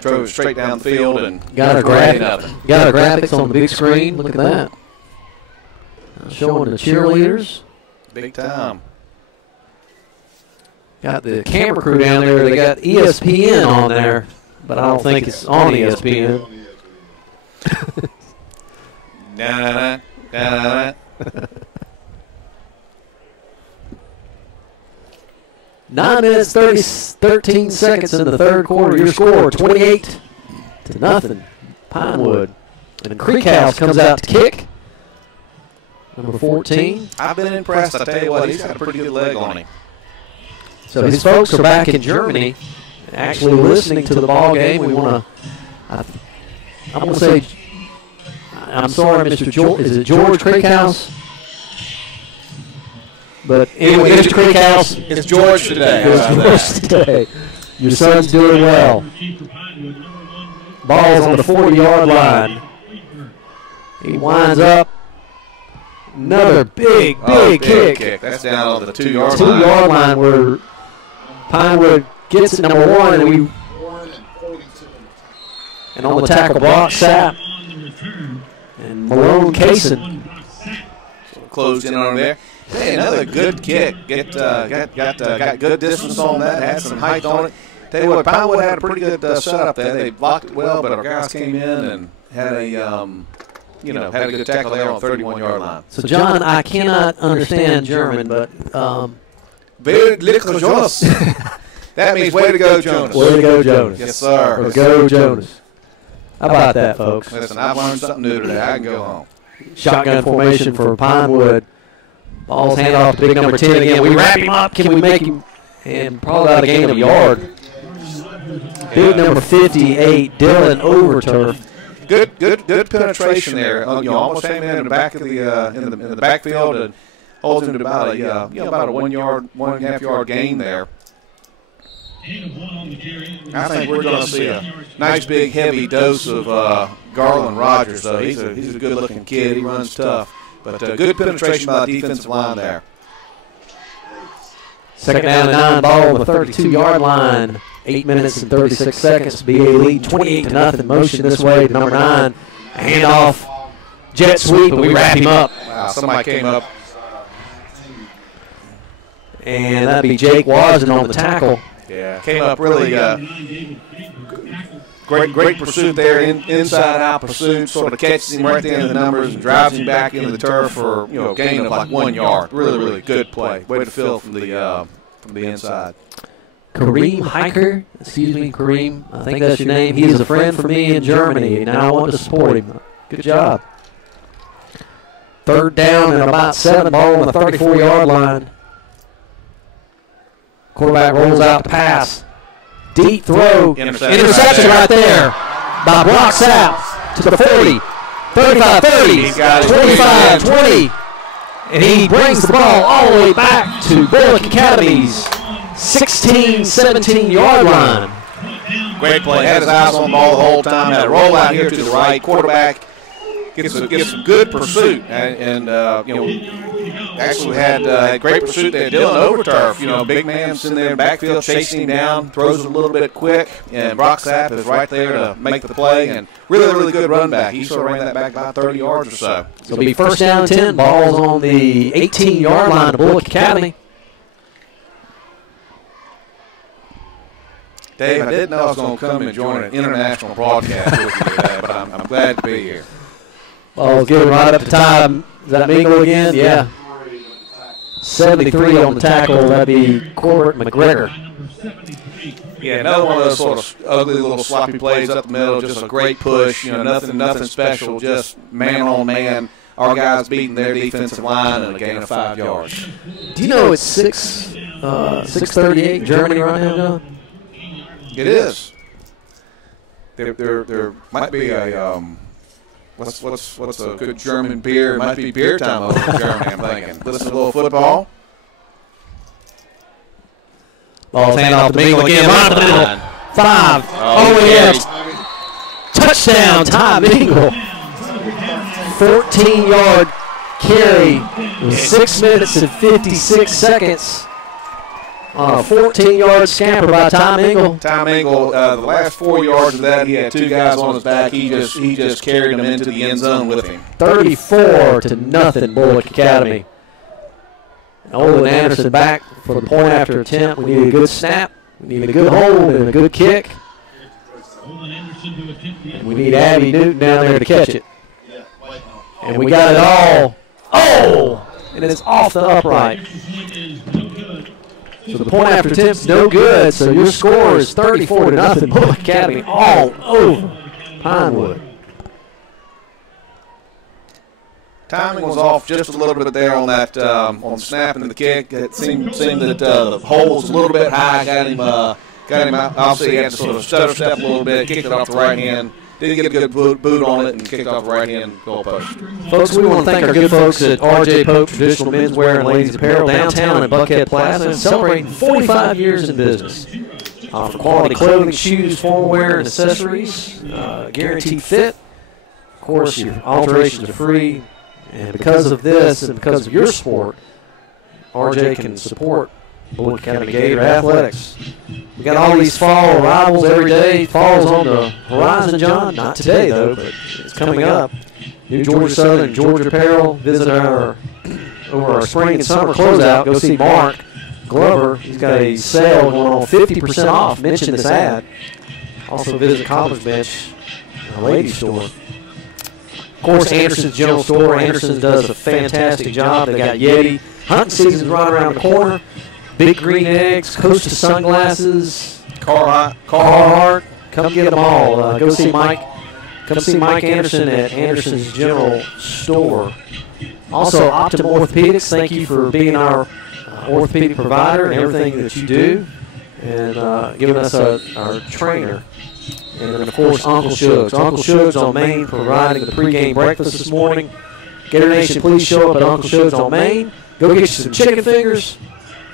drove straight down the field and got our graphics on the big screen. Look at that. Showing the cheerleaders. Big time. Got the camera crew down there. They got ESPN on there, but I don't think it's on ESPN. Nine minutes, 13 seconds in the third quarter. Your score 28-0. Pinewood. And Creek House comes out to kick. Number 14. I've been impressed. I tell you what, he's got a pretty good leg on him. So his folks are back in Germany, actually listening to the ball game. We want to. I'm going to say. I'm sorry, Mr. George. Is it George Creekhouse? But anyway, Mr. Creekhouse. It's George today. It's George today. Your son's doing well. Ball's on the 40-yard line. He winds up Another big kick. That's down on the 2-yard line. 2-yard line where Pinewood gets it, number 1, and on the tackle, Brock Sapp and Malone Kaysen. Closed in on there. Hey, another good kick. Got good distance on that. Had some height on it. Tell you what, Pinewood had a pretty good setup there. They blocked it well, but our guys came in and had a had a good tackle there on the 31-yard line. So, John, I cannot understand German, but Very little Jonas. That means way to go, Jonas. Way to go, Jonas. Yes, sir. Or go, Jonas. How about that, folks? Listen, I've learned something new today. I can go home. Shotgun formation for Pinewood. Ball's handed off to big number 10 again. We wrap him up. Can we make him? And probably about a gain of a yard. Big number 58, Dylan Overturf. Good penetration there. Almost came in the back of in the backfield and holds him to about a 1 yard, 1.5 yard gain there. I think we're going to see a nice big heavy dose of Garland Rogers. Though he's a good looking kid. He runs tough, but good penetration by the defensive line there. Second down and 9, ball on the 32-yard line. 8 minutes and 36 seconds. BA lead 28-0. Motion this way to number 9. Handoff, jet sweep, and we wrap him up. Wow, somebody came up. And that'd be Jake Wasden on the tackle. Yeah, came up really great pursuit there, inside out pursuit, sort of catches him right there in the numbers and drives him back into the turf for a gain of like 1 yard. Really good play. Way to fill from the inside. Kareem Hiker, Kareem, I think that's your name. He is a friend for me in Germany, and now I want to support him. Good job. Third down and about 7, ball on the 34-yard line. Quarterback rolls out to pass. Deep throw. Interception right there by Brock Sapp to the 40, 35, 30, 25, 20. And he brings the ball all the way back to Bulloch Academy's 16, 17-yard line. Great play. Had his eyes on the ball the whole time. Had a roll out here to the right. Quarterback gets some good pursuit. Actually had great pursuit there. Dylan Overturf, big man's in there in the backfield, chasing him down, throws it a little bit quick, and Brock Sapp is right there to make the play. And really good run back. He sort of ran that back about 30 yards or so. So it'll be first down and 10. Ball's on the 18-yard line of Bulloch Academy. Dave, I didn't know I was going to come and join an international broadcast with you today, but I'm glad to be here. Ball's given right up to time. Is that Mingle again? Yeah. 73 on the tackle. That'd be Corbett McGregor. Yeah, another one of those sort of ugly little sloppy plays up the middle. Just a great push. Nothing special. Just man on man. Our guys beating their defensive line and a gain of 5 yards. Do you know it's 6:38 in Germany right now, John? It is. There might be a what's a good German beer? It might be beer time over in Germany. I'm thinking. Listen to a little football. Ball's handed off to Mingle again. Right up the middle. 5. Yes. Touchdown, Ty Mingle. 14-yard carry. 6 minutes and 56 seconds. On a 14-yard scamper by Tom Ingle. Tom Ingle, the last 4 yards of that, he had 2 guys on his back. He just carried them into the end zone with him. 34-0, Bulloch Academy. And Olin Anderson back for the point after attempt. We need a good snap. We need a good hold and a good kick. And we need Abby Newton down there to catch it. And we got it all. Oh! And it's off the upright. So the point after attempt's no good, so your score is 34-0, Bulloch Academy all over Pinewood. Timing was off just a little bit there on that on snapping the kick. It seemed that the hole was a little bit high. Got him out. Obviously, he had to sort of stutter step a little bit, kicked it off the right hand. Didn't get a good boot on it and kicked off the right hand goalpost. Folks, we want to thank our good folks at R.J. Pope Traditional Menswear and Ladies Apparel downtown at Buckhead Plaza, celebrating 45 years in business. For quality clothing, shoes, formal wear, and accessories, guaranteed fit. Of course, your alterations are free. And because of this and because of your sport, RJ can support Bulloch Academy Gator athletics. We got all these fall arrivals every day. Fall's on the horizon, John. Not today, though, but it's coming up. New Georgia Southern and Georgia Apparel. Visit over our spring and summer closeout. Go see Mark Glover. He's got a sale going on, 50% off. Mention this ad. Also visit College Bench, a ladies store. Of course, Anderson's General Store. Anderson's does a fantastic job. They got Yeti. Hunting season's right around the corner. Big green eggs, Costa sunglasses, Carhartt. Come get them all. Go see Mike. Come see Mike Anderson at Anderson's General Store. Also, Optim Orthopedics. Thank you for being our orthopedic provider and everything that you do, and giving us our trainer. And then, of course, Uncle Shug's. Uncle Shug's on Main providing the pregame breakfast this morning. Gator Nation, please show up at Uncle Shug's on Main. Go get you some chicken fingers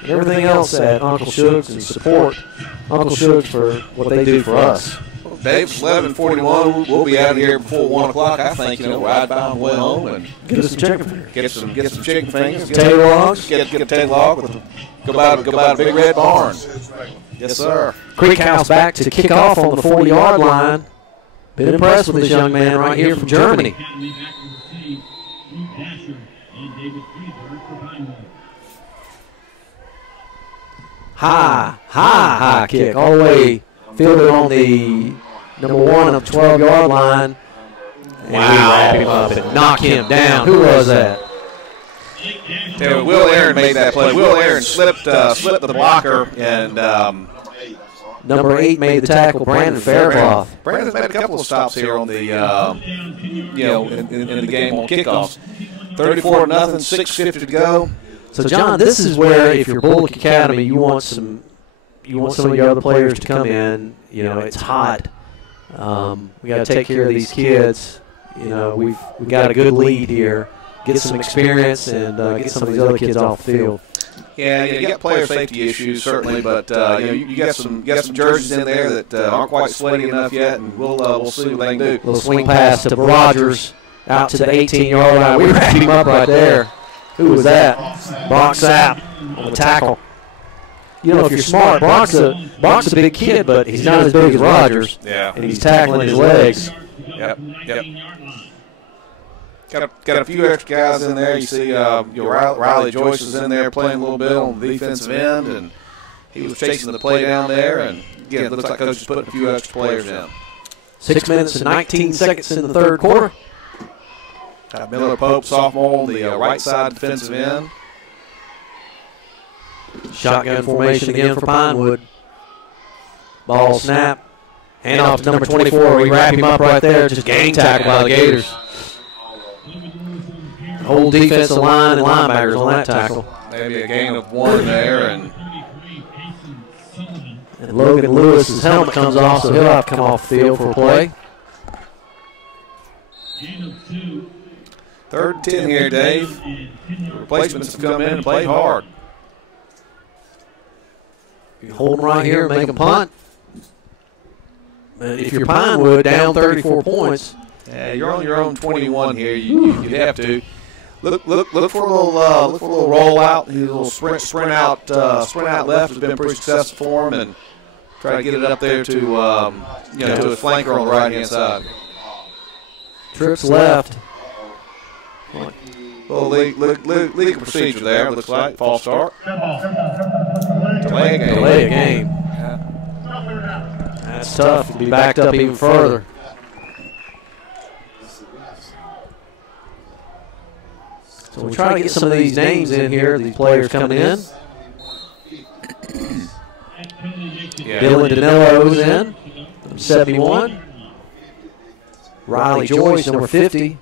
and everything else at Uncle Shug's, and support Uncle Shug's for what they do for us. Well, Dave, it's 11:41. We'll be out of here before 1 o'clock. I think, ride by on the way home and get us some chicken fingers. Get some chicken fingers. Tater logs. Get a tater log. Go by a big red barn. Yes, sir. Creek House back to kick off on the 40-yard line. Been impressed with this young man right here from Germany. High kick all the way, fielded on the number 1 of 12-yard line. And we wrap him up and knock him down. Who was that? Will Aaron made that play. Will Aaron slipped the blocker, and number 8 made the tackle, Brandon Faircloth. Brandon's made a couple of stops here on the in the game on kickoffs. 34-0, 6:50 to go. So, John, this is where, if you're Bulloch Academy, you want some of your other players to come in. It's hot. We got to take care of these kids. We've got a good lead here. Get some experience and get some of these other kids off the field. Yeah, you got player safety issues certainly, but you got some jerseys in there that aren't quite sweaty enough yet, and we'll see what they can do. Little swing pass to Rogers out to the 18-yard line. We wrapped him up right there. Who was that? Brock Sapp on the tackle. If you're smart, Brock's a big kid, but he's not as big as Rogers. Yeah. And he's tackling his legs. Yep. Got a few extra guys in there. You see Riley Joyce is in there playing a little bit on the defensive end, and he was chasing the play down there. And, again, it looks like Coach is putting a few extra players in. 6 minutes and 19 seconds in the third quarter. Miller Pope, sophomore, on the right side defensive end. Shotgun formation again for Pinewood. Ball snap. Hand off to number 24. We wrap him up right there. Just gang tackle by the Gators. Whole defensive line and linebackers on that tackle. Maybe a gain of 1 there. And Logan Lewis's helmet comes off, so he'll have to come off the field for a play. 3rd and 10 here, Dave. Replacements have come in and played hard. You hold them right here and make them punt. If you're Pinewood, down 34 points. Yeah, you're on your own 21 here. You'd have to look for a little roll out. A little sprint out left has been pretty successful for him, and try to get it up there to to a flanker on the right hand side. Trips left. Little legal procedure there. Looks like false start. Delay a game. Yeah. That's tough to be backed up even further. So we try to get some of these names in here, these players coming in. Dylan Danillo's in, number 71. Riley Joyce, number 50.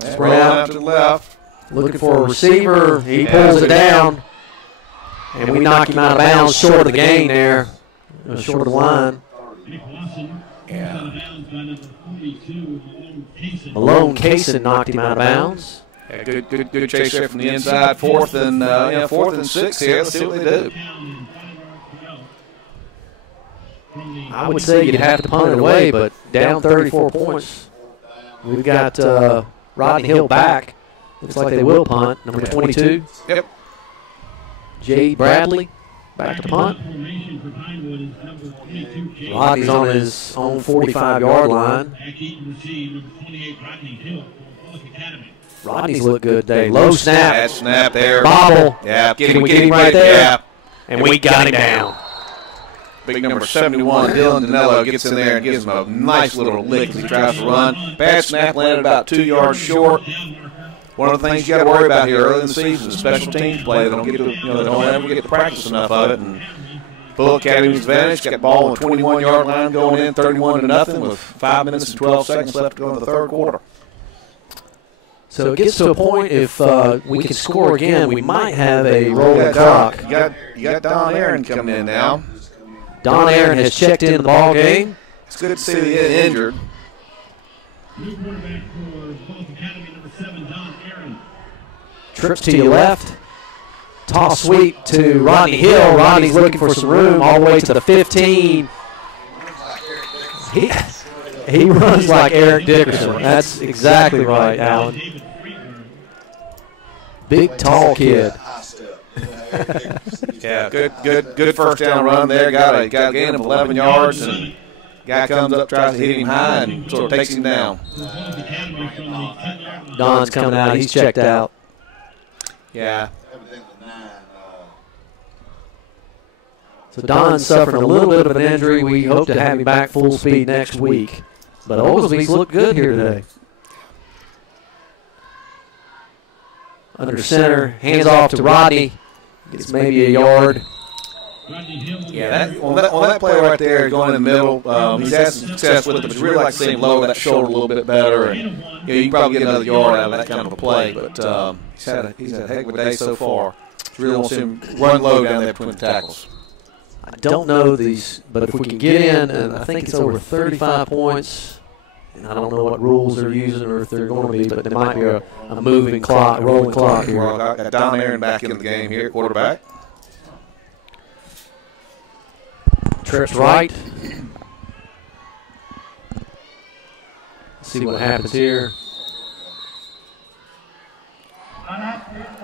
Spread out to the left. Looking for a receiver. He pulls it down. And we knock him out of bounds, short of the gain there. Short of the line. Malone Kaysen knocked him out of bounds. Yeah, good chase there from the inside. 4th and 6 here. Let's see what they do. I would say you'd have to punt it away, but down 34 points. We've got Rodney Hill back Looks like they will punt. Number 22. Yep. J. Bradley back to punt. Rodney's on his own 45-yard line. Rodney's looked good today. Low snap. Bad snap there. Bobble. Yeah, Get him right there. Yeah. And we got him down. Big number 71, Dylan Danello, gets in there and gives him a nice little lick as he tries to run. Bad snap, landed about 2 yards short. One of the things you got to worry about here early in the season is special teams play. They don't get to, they don't ever get to practice enough of it. And Bulloch Academy's advantage, got the ball on the 21-yard line going in, 31-0 with 5 minutes and 12 seconds left to go in the third quarter. So it gets to a point, if we can score again, we might have a rolling clock. You got Don Aaron coming in now. Don Aaron has checked in the ball game. It's good to see he get injured. Trips to your left. Toss sweep to Rodney Hill. Rodney's looking for some room all the way to the 15. He runs like Eric Dickerson. That's exactly right, Alan. Big, tall kid. Yeah, good first down run there. Got a gain of 11 yards, and guy comes up, tries to hit him high, and sort of takes him down. Don's coming out. He's checked out. Yeah. So Don's suffering a little bit of an injury. We hope to have him back full speed next week. But Oglesby's looked good here today. Under center, hands off to Rodney. Gets maybe a yard. Yeah, on that play right there, going in the middle, he's had some success with it, but you really like to see him lower that shoulder a little bit better. And you can probably get another yard out of that kind of a play, but he's had a heck of a day so far. Really want to see him run low down there between the tackles. I don't know these, but if we can get in, and I think it's over 35 points, and I don't know what rules they're using or if they're going to be, but there might be a moving clock, rolling clock here. Got Don Aaron back in the game here, quarterback. Trips right. See what happens here.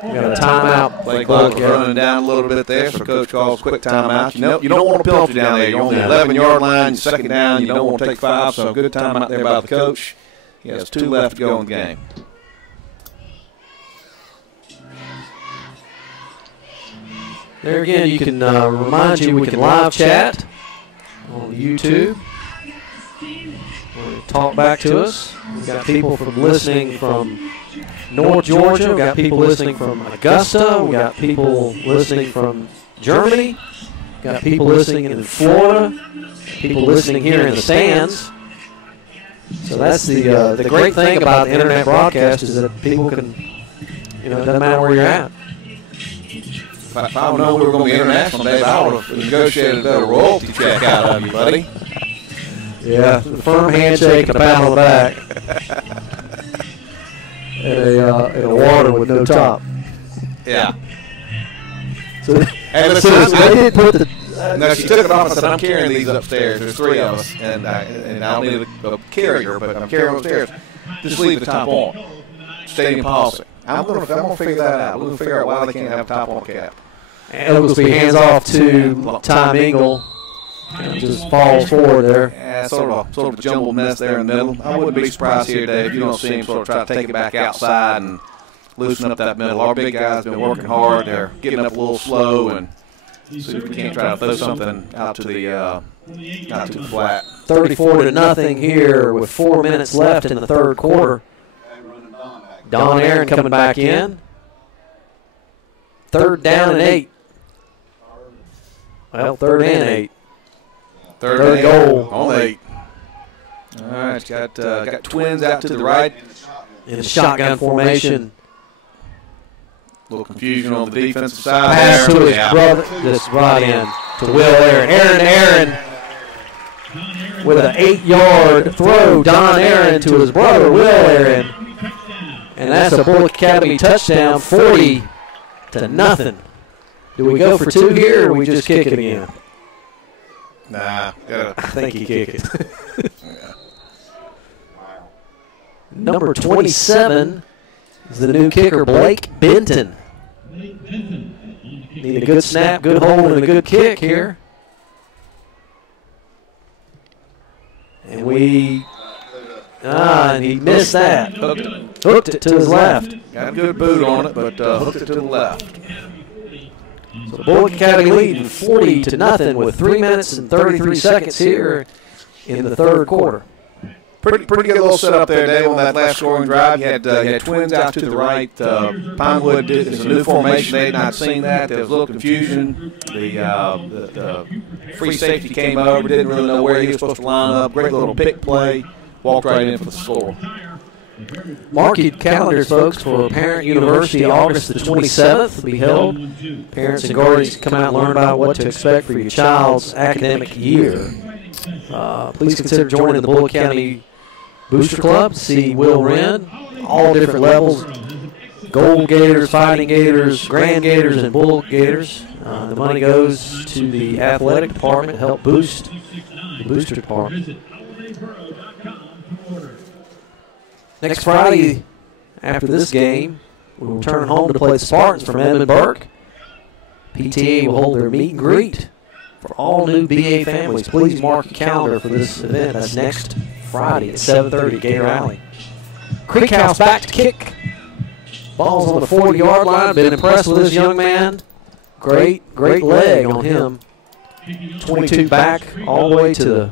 We got a timeout. Play clock running down a little bit there, so coach calls quick timeout. You don't want a penalty down there. You're on the 11-yard line, second down. You don't want to take 5, so good timeout there by the coach. He has 2 left to go in the game. There again, you can remind you we can live chat on YouTube. Talk back to us. We've got people listening from North Georgia. We've got people listening from Augusta. We've got people listening from Germany. We've got people listening in Florida. People listening here in the stands. So that's the great thing about the internet broadcast is that people can, it doesn't matter where you're at. If I don't know we were going to be international days, I would have negotiated a better royalty check out of you, buddy. Yeah, the firm handshake and a pat on the back. And a water with no top. Yeah. So, hey, listen, they did put the. No, she took it off and said, I'm carrying these upstairs. There's 3 of us, and I don't need a carrier, but I'm carrying them upstairs. Just leave the top on. Stadium policy. I'm gonna figure that out. We're going to figure out why they can't have top on cap. And Oglesby hands off to Tom Engel. And just falls forward there. Yeah, sort of a jumbled mess there in the middle. I wouldn't be surprised here, Dave, if you don't see him sort of try to take it back outside and loosen up that middle. Our big guys have been working hard. They're getting up a little slow, and see if we can't try to throw something out to the flat. 34-0 here with 4 minutes left in the third quarter. Don Aaron coming back in. 3rd down and 8. Well, 3rd and 8. Third goal on 8. All right, got twins out to the right. In the shotgun formation. A little confusion on the defensive side. Pass to his brother, just right in to Will Aaron. Aaron with an 8-yard throw. Don Aaron to his brother, Will Aaron. And that's a Bulloch Academy touchdown, 40-0. Do we go for 2 here, or we just kick it again? Nah, I think he kicked it. Number 27, is the new kicker, Blake Benton. Need a good snap, good hold, and a good kick here. And and he missed that. Hooked it to his left. Got a good boot on it, but hooked it to the left. So the Bulloch Academy leading 40-0 with 3 minutes and 33 seconds here in the third quarter. Pretty good little setup there, Dave, on that last scoring drive. You had twins out to the right. Pinewood is a new formation. They had not seen that. There was a little confusion. The free safety came over, didn't really know where he was supposed to line up. Great little pick play. Walked right in for the score. Mark your calendars, folks, for Parent University, August the 27th will be held. Parents and guardians come out and learn about what to expect for your child's academic year. Please consider joining the Bulloch County Booster Club. See Will Wren, all different levels. Gold Gators, Fighting Gators, Grand Gators, and Bulloch Gators. The money goes to the athletic department to help boost the booster department. Next Friday, after this game, we will return home to play the Spartans from Edmund Burke. PTA will hold their meet and greet for all new BA families. Please mark your calendar for this event. That's next Friday at 7:30 at Gator Alley. Creek House back to kick. Ball's on the 40-yard line. Been impressed with this young man. Great leg on him. 22 back all the way to the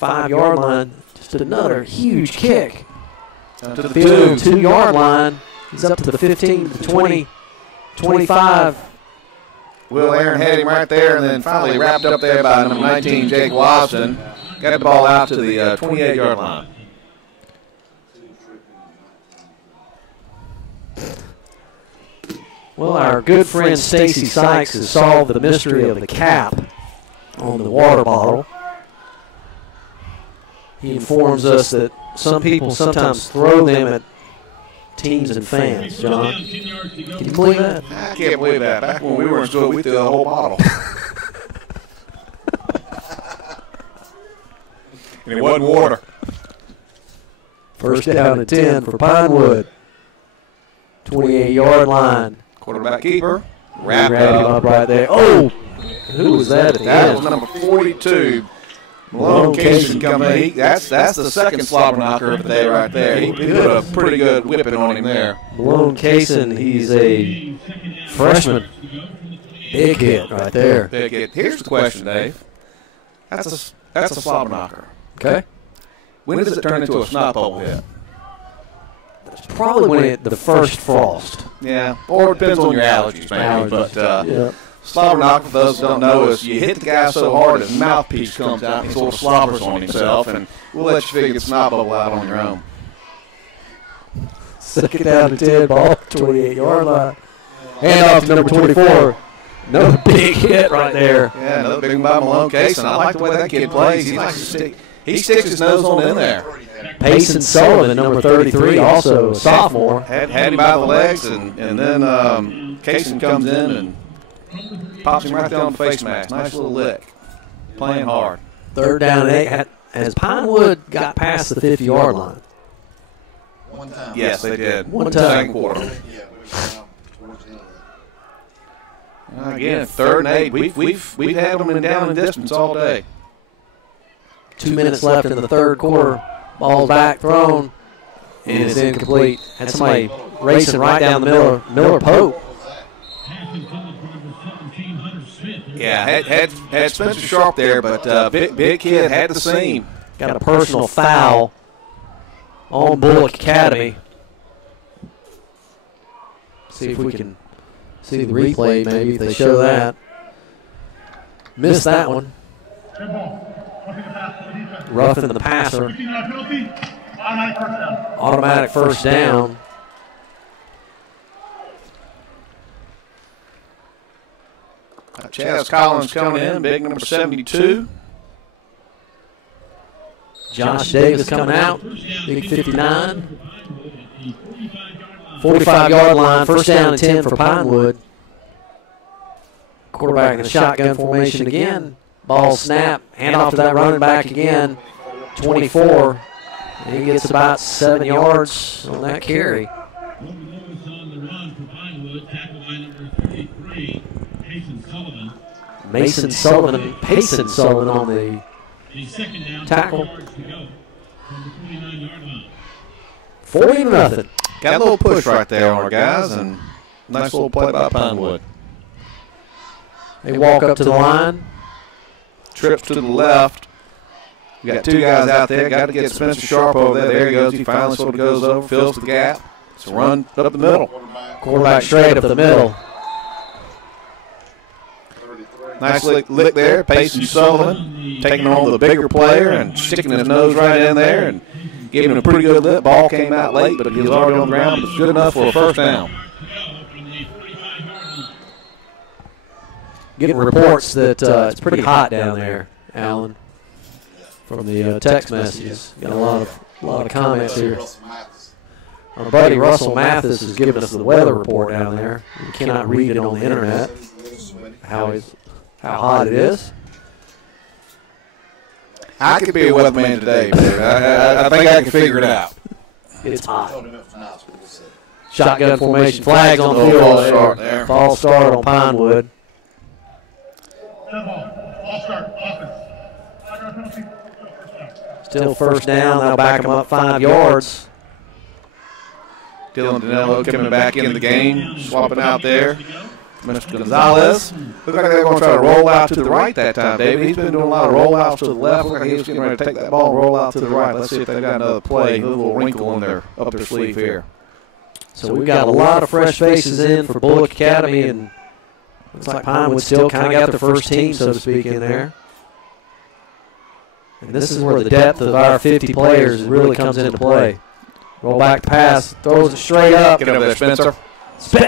5-yard line. Just another huge kick. To the 2-yard line. He's up to the 15, the 20, 25. Will Aaron had him right there, and then finally wrapped up there by number 19, Jake Watson. Got the ball out to the 28-yard line. Well, our good friend Stacy Sykes has solved the mystery of the cap on the water bottle. He informs us that some people sometimes throw them at teams and fans, John. Can you believe that? I can't believe that. Back when we were in school, we threw the whole bottle. And it wasn't water. First down and 10 for Pinewood. 28-yard line. Quarterback keeper. Wrapped him up right there. Oh! Who was that at the That end? was number 42. Malone Kaysen coming in. That's the second slobber knocker of the day right there. He put a pretty good whipping on him there. Malone Kaysen, he's a freshman. Big hit right there. Big hit. Here's the question, Dave. That's a slobber knocker. Okay. When does it turn into a snot pole hit? Probably when the first frost. Yeah, or it depends on your allergies, maybe. But slobber knocker, for those who don't know, is you hit the guy so hard his mouthpiece comes out and he sort of slobbers on himself, and we'll let you figure the snot bubble out on your own. Second down to 10, ball, 28-yard line. Hand off to number 24. Another big hit right there. Yeah, another big one by Malone Kaysen. I like the way that kid plays. He sticks his nose on in there. Payson Sullivan, number 33, also a sophomore. Had him by the legs, and then Kaysen comes in and pops him right there on the face mask. Nice little lick. Playing hard. Third down and 8. Has Pinewood got past the 50-yard line? One time. Yes, they did. One time. Second quarter. Again, 3rd and 8. We've had them in down and distance all day. 2 minutes left in the third quarter. Ball back, thrown, and it's incomplete. Had somebody racing right down the middle. Miller Pope. Yeah, had Spencer Sharp there, but big kid had the seam. Got a personal foul on Bulloch Academy. See if we can see the replay, maybe, if they show that. Missed that one. Roughing the passer. Automatic first down. Chaz Collins coming in, big number 72. Josh Davis coming out, big 59. 45-yard line, first down and 10 for Pinewood. Quarterback in the shotgun formation again. Ball snap, hand off to that running back again. 24. And he gets about 7 yards on that carry. Payson Sullivan on the tackle. 40-0. Got a little push right there on our guys, and nice little play by Pinewood. They walk up to the line. Trips to the left. We got two guys out there. Got to get Spencer Sharp over there. There he goes. He finally sort of goes over, fills the gap. It's a run up the middle. Quarterback straight up the middle. Nice lick there. Payson Sullivan taking on the bigger player and sticking his nose right in there and giving him a pretty good lick. Ball came out late, but he was already on the ground. It's good enough for a first down. Getting reports that it's pretty hot down there, Alan, from the text messages. Got a lot of comments here. Our buddy Russell Mathis is giving us the weather report down there. We cannot read it on the internet. How hot it is. I could be a weatherman today, but I think I can figure it out. It's hot. Shotgun formation, flags on the field there. False start on Pinewood. Still first down. They'll back them up 5 yards. Dylan Danello coming back in the game, swapping out there. Mr. Gonzalez. Looked like they were going to try to roll out to the right that time, David. He's been doing a lot of rollouts to the left. Looked like he was getting ready to take that ball and roll out to the right. Let's see if they've got another play, a little wrinkle in up their sleeve here. So we've got a lot of fresh faces in for Bulloch Academy, and looks like Pinewood still kind of got their first team, so to speak, in there. And this is where the depth of our 50 players really comes into play. Roll back pass, throws it straight up. Get over there, Spencer.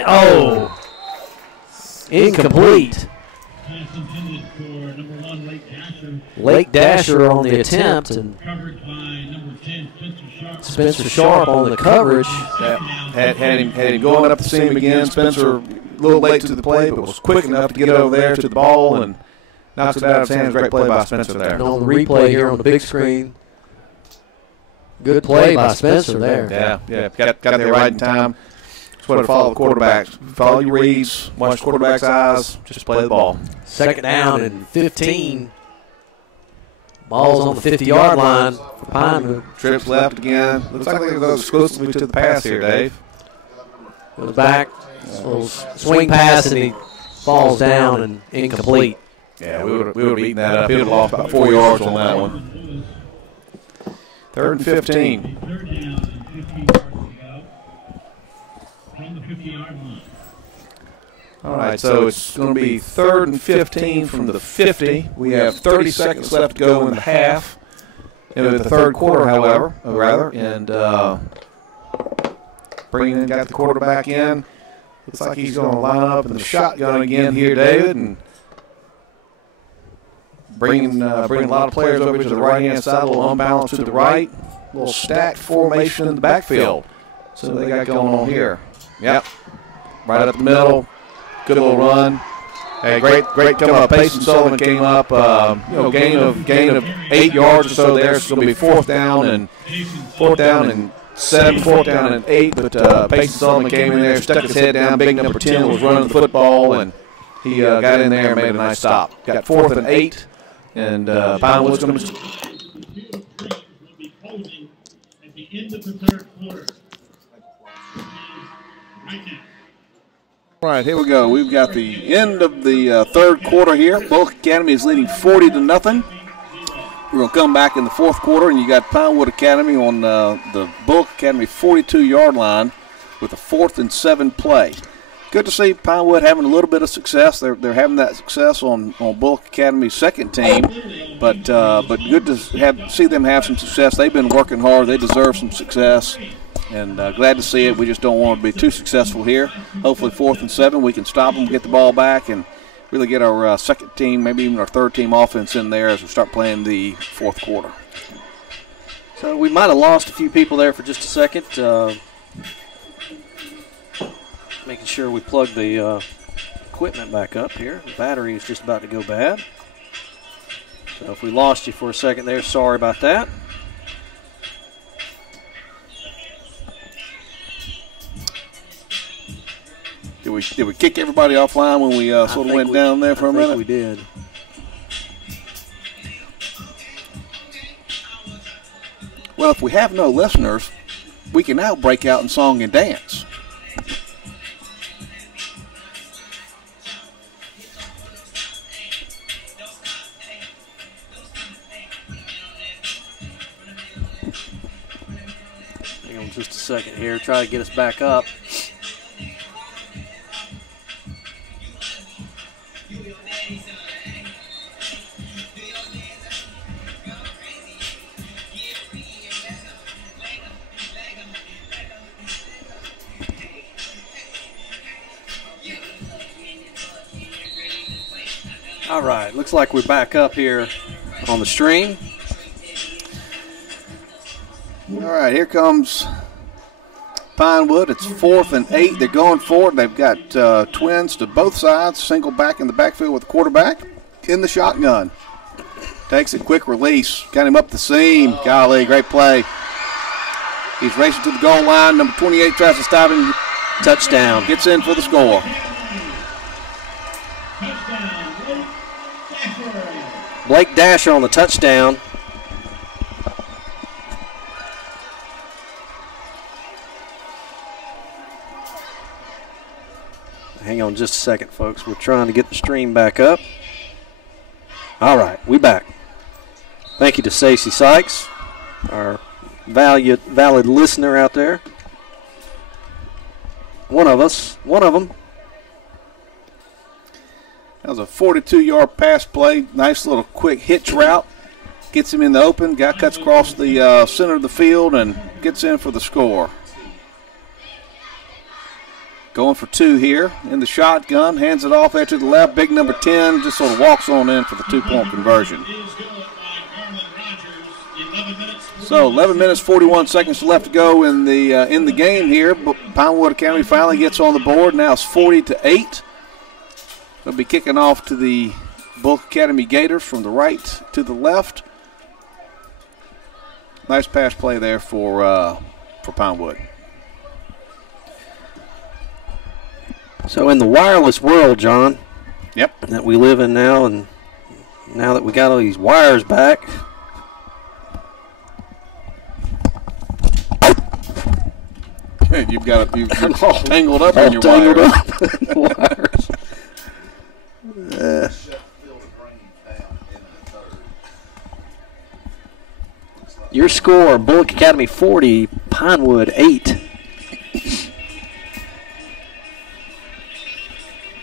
Oh! Incomplete. Lake Dasher on the attempt, and Spencer Sharp on the coverage. Had him going up the seam again. Spencer a little late to the play, but was quick enough to get over there to the ball and knocks it out of his hands. Great play by Spencer there. And on the replay here on the big screen, good play by Spencer there. Yeah, got there right in time. To follow the quarterbacks. Follow your reads, watch the quarterback's eyes, just play the ball. Second down and 15. Ball's on the 50-yard line for Pinewood. Trips left again. Looks like they go exclusively to the pass here, Dave. Goes back, swing pass, and he falls down and incomplete. Yeah, we would have eaten that up. He would have lost about 4 yards on that one. 3rd and 15. From the 50-yard line. All right, so it's going to be 3rd and 15 from the 50. We have 30 seconds left to go in the half. In the third quarter, and bringing in, got the quarterback in. Looks like he's going to line up in the shotgun again here, David, and bringing a lot of players over to the right-hand side, a little unbalanced to the right, a little stacked formation in the backfield. So they got going on here. Yep, right up the middle. Good little run. Hey, great come up. Payson Sullivan came up. Gain of 8 yards or so there. It's going to be 4th down and 7, 4th down and 8. But Payson Sullivan came in there, stuck his head down. Big number 10 was running the football, and he got in there and made a nice stop. Got 4th and 8, and Pinewood's going to be closing at the end of the third quarter. Right now. All right, here we go. We've got the end of the third quarter here. Bulloch Academy is leading 40-0. We're going to come back in the fourth quarter, and you got Pinewood Academy on the Bulloch Academy 42-yard line with a 4th and 7 play. Good to see Pinewood having a little bit of success. They're having that success on Bulloch Academy's second team, but good to see them have some success. They've been working hard. They deserve some success. And glad to see it. We just don't want to be too successful here. Hopefully 4th and 7, we can stop them, get the ball back, and really get our second team, maybe even our third team offense in there as we start playing the fourth quarter. So we might have lost a few people there for just a second. Making sure we plug the equipment back up here. The battery is just about to go bad. So if we lost you for a second there, sorry about that. Did we kick everybody offline when we sort of went down there for a minute? I think we did. Well, if we have no listeners, we can now break out in song and dance. Hang on just a second here. Try to get us back up. All right, looks like we're back up here on the stream. All right, here comes Pinewood. It's 4th and 8. They're going for it. They've got twins to both sides. Single back in the backfield with the quarterback in the shotgun. Takes it, quick release. Got him up the seam. Golly, great play. He's racing to the goal line. Number 28 tries to stop him. Touchdown. Gets in for the score. Blake Dasher on the touchdown. Hang on just a second, folks. We're trying to get the stream back up. All right, we back. Thank you to Stacey Sykes, our valid listener out there. One of them. That was a 42-yard pass play. Nice little quick hitch route. Gets him in the open. Guy cuts across the center of the field and gets in for the score. Going for 2 here in the shotgun. Hands it off there to the left. Big number 10 just sort of walks on in for the 2-point conversion. So 11 minutes, 41 seconds left to go in the game here. Pinewood Academy finally gets on the board. Now it's 40-8. They'll be kicking off to the Bulloch Academy Gators from the right to the left. Nice pass play there for Pinewood. So in the wireless world, John, Yep. that we live in now, and now that we got all these wires back, You're tangled up in your tangled wires. up in the wires. Your score, Bulloch Academy 40, Pinewood 8.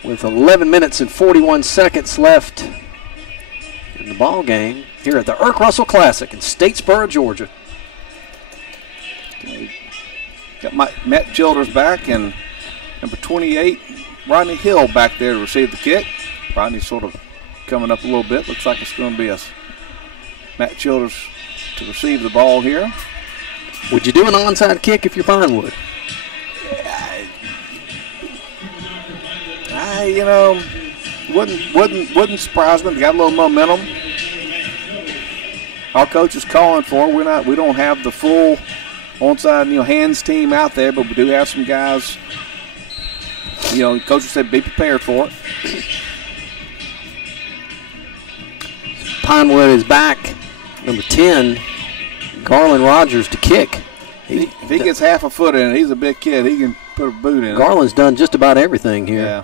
With 11 minutes and 41 seconds left in the ball game here at the Irk Russell Classic in Statesboro, Georgia. Got Matt Childers back and number 28, Rodney Hill back there to receive the kick. Rodney's sort of coming up a little bit. Looks like it's going to be Matt Childers to receive the ball here. Would you do an onside kick if you're Pinewood? Wouldn't surprise me. They got a little momentum. Our coach is calling for it. We don't have the full onside hands team out there, but we do have some guys. Coach said be prepared for it. Pinewood is back. Number 10, Garland Rogers to kick. If he gets half a foot in it, he's a big kid. He can put a boot in it. Garland's done just about everything here. Yeah.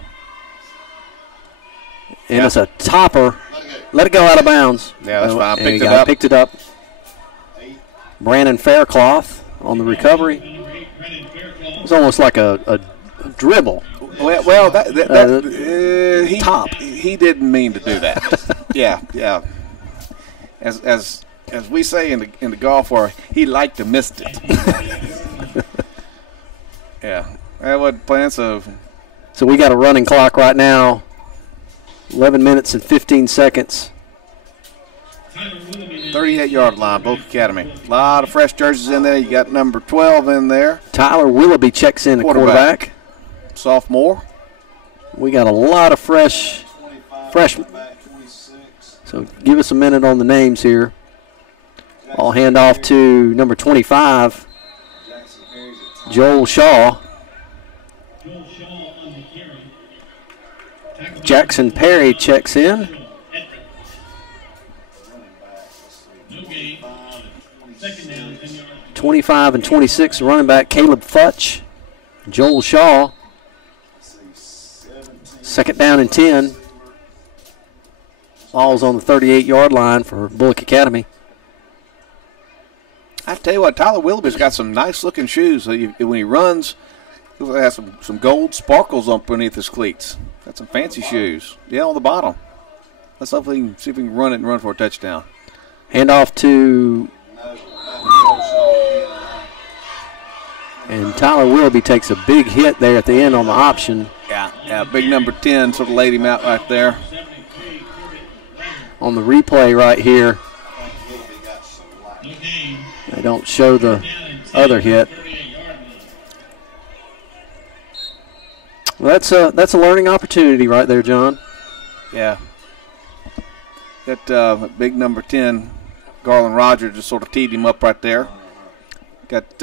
And it's a topper. Let it go out of bounds. Yeah, that's fine. Picked it up. Brandon Faircloth on the recovery. It was almost like a dribble. Well, he top. He didn't mean to do that. yeah. As we say in the golf world, he liked to miss it. Yeah, that wasn't planned. So we got a running clock right now. 11 minutes and 15 seconds. 38-yard line, Bulloch Academy. A lot of fresh jerseys in there. You got number 12 in there. Tyler Willoughby checks in at quarterback. Sophomore. We got a lot of fresh. So give us a minute on the names here. I'll hand off to number 25, Joel Shaw. Jackson Perry checks in. 25 and 26, running back Caleb Futch, Joel Shaw. 2nd down and 10. Ball's on the 38-yard line for Bulloch Academy. I tell you what, Tyler Willoughby's got some nice-looking shoes. When he runs, he has some gold sparkles underneath his cleats. Got some fancy shoes. Yeah, on the bottom. Let's see if we can run it and run for a touchdown. Handoff to... And Tyler Willoughby takes a big hit there at the end on the option. Yeah, big number 10 sort of laid him out right there. On the replay right here, they don't show the other hit. Well, that's a learning opportunity right there, John. Yeah. Got big number 10, Garland Rogers, just sort of teed him up right there. Got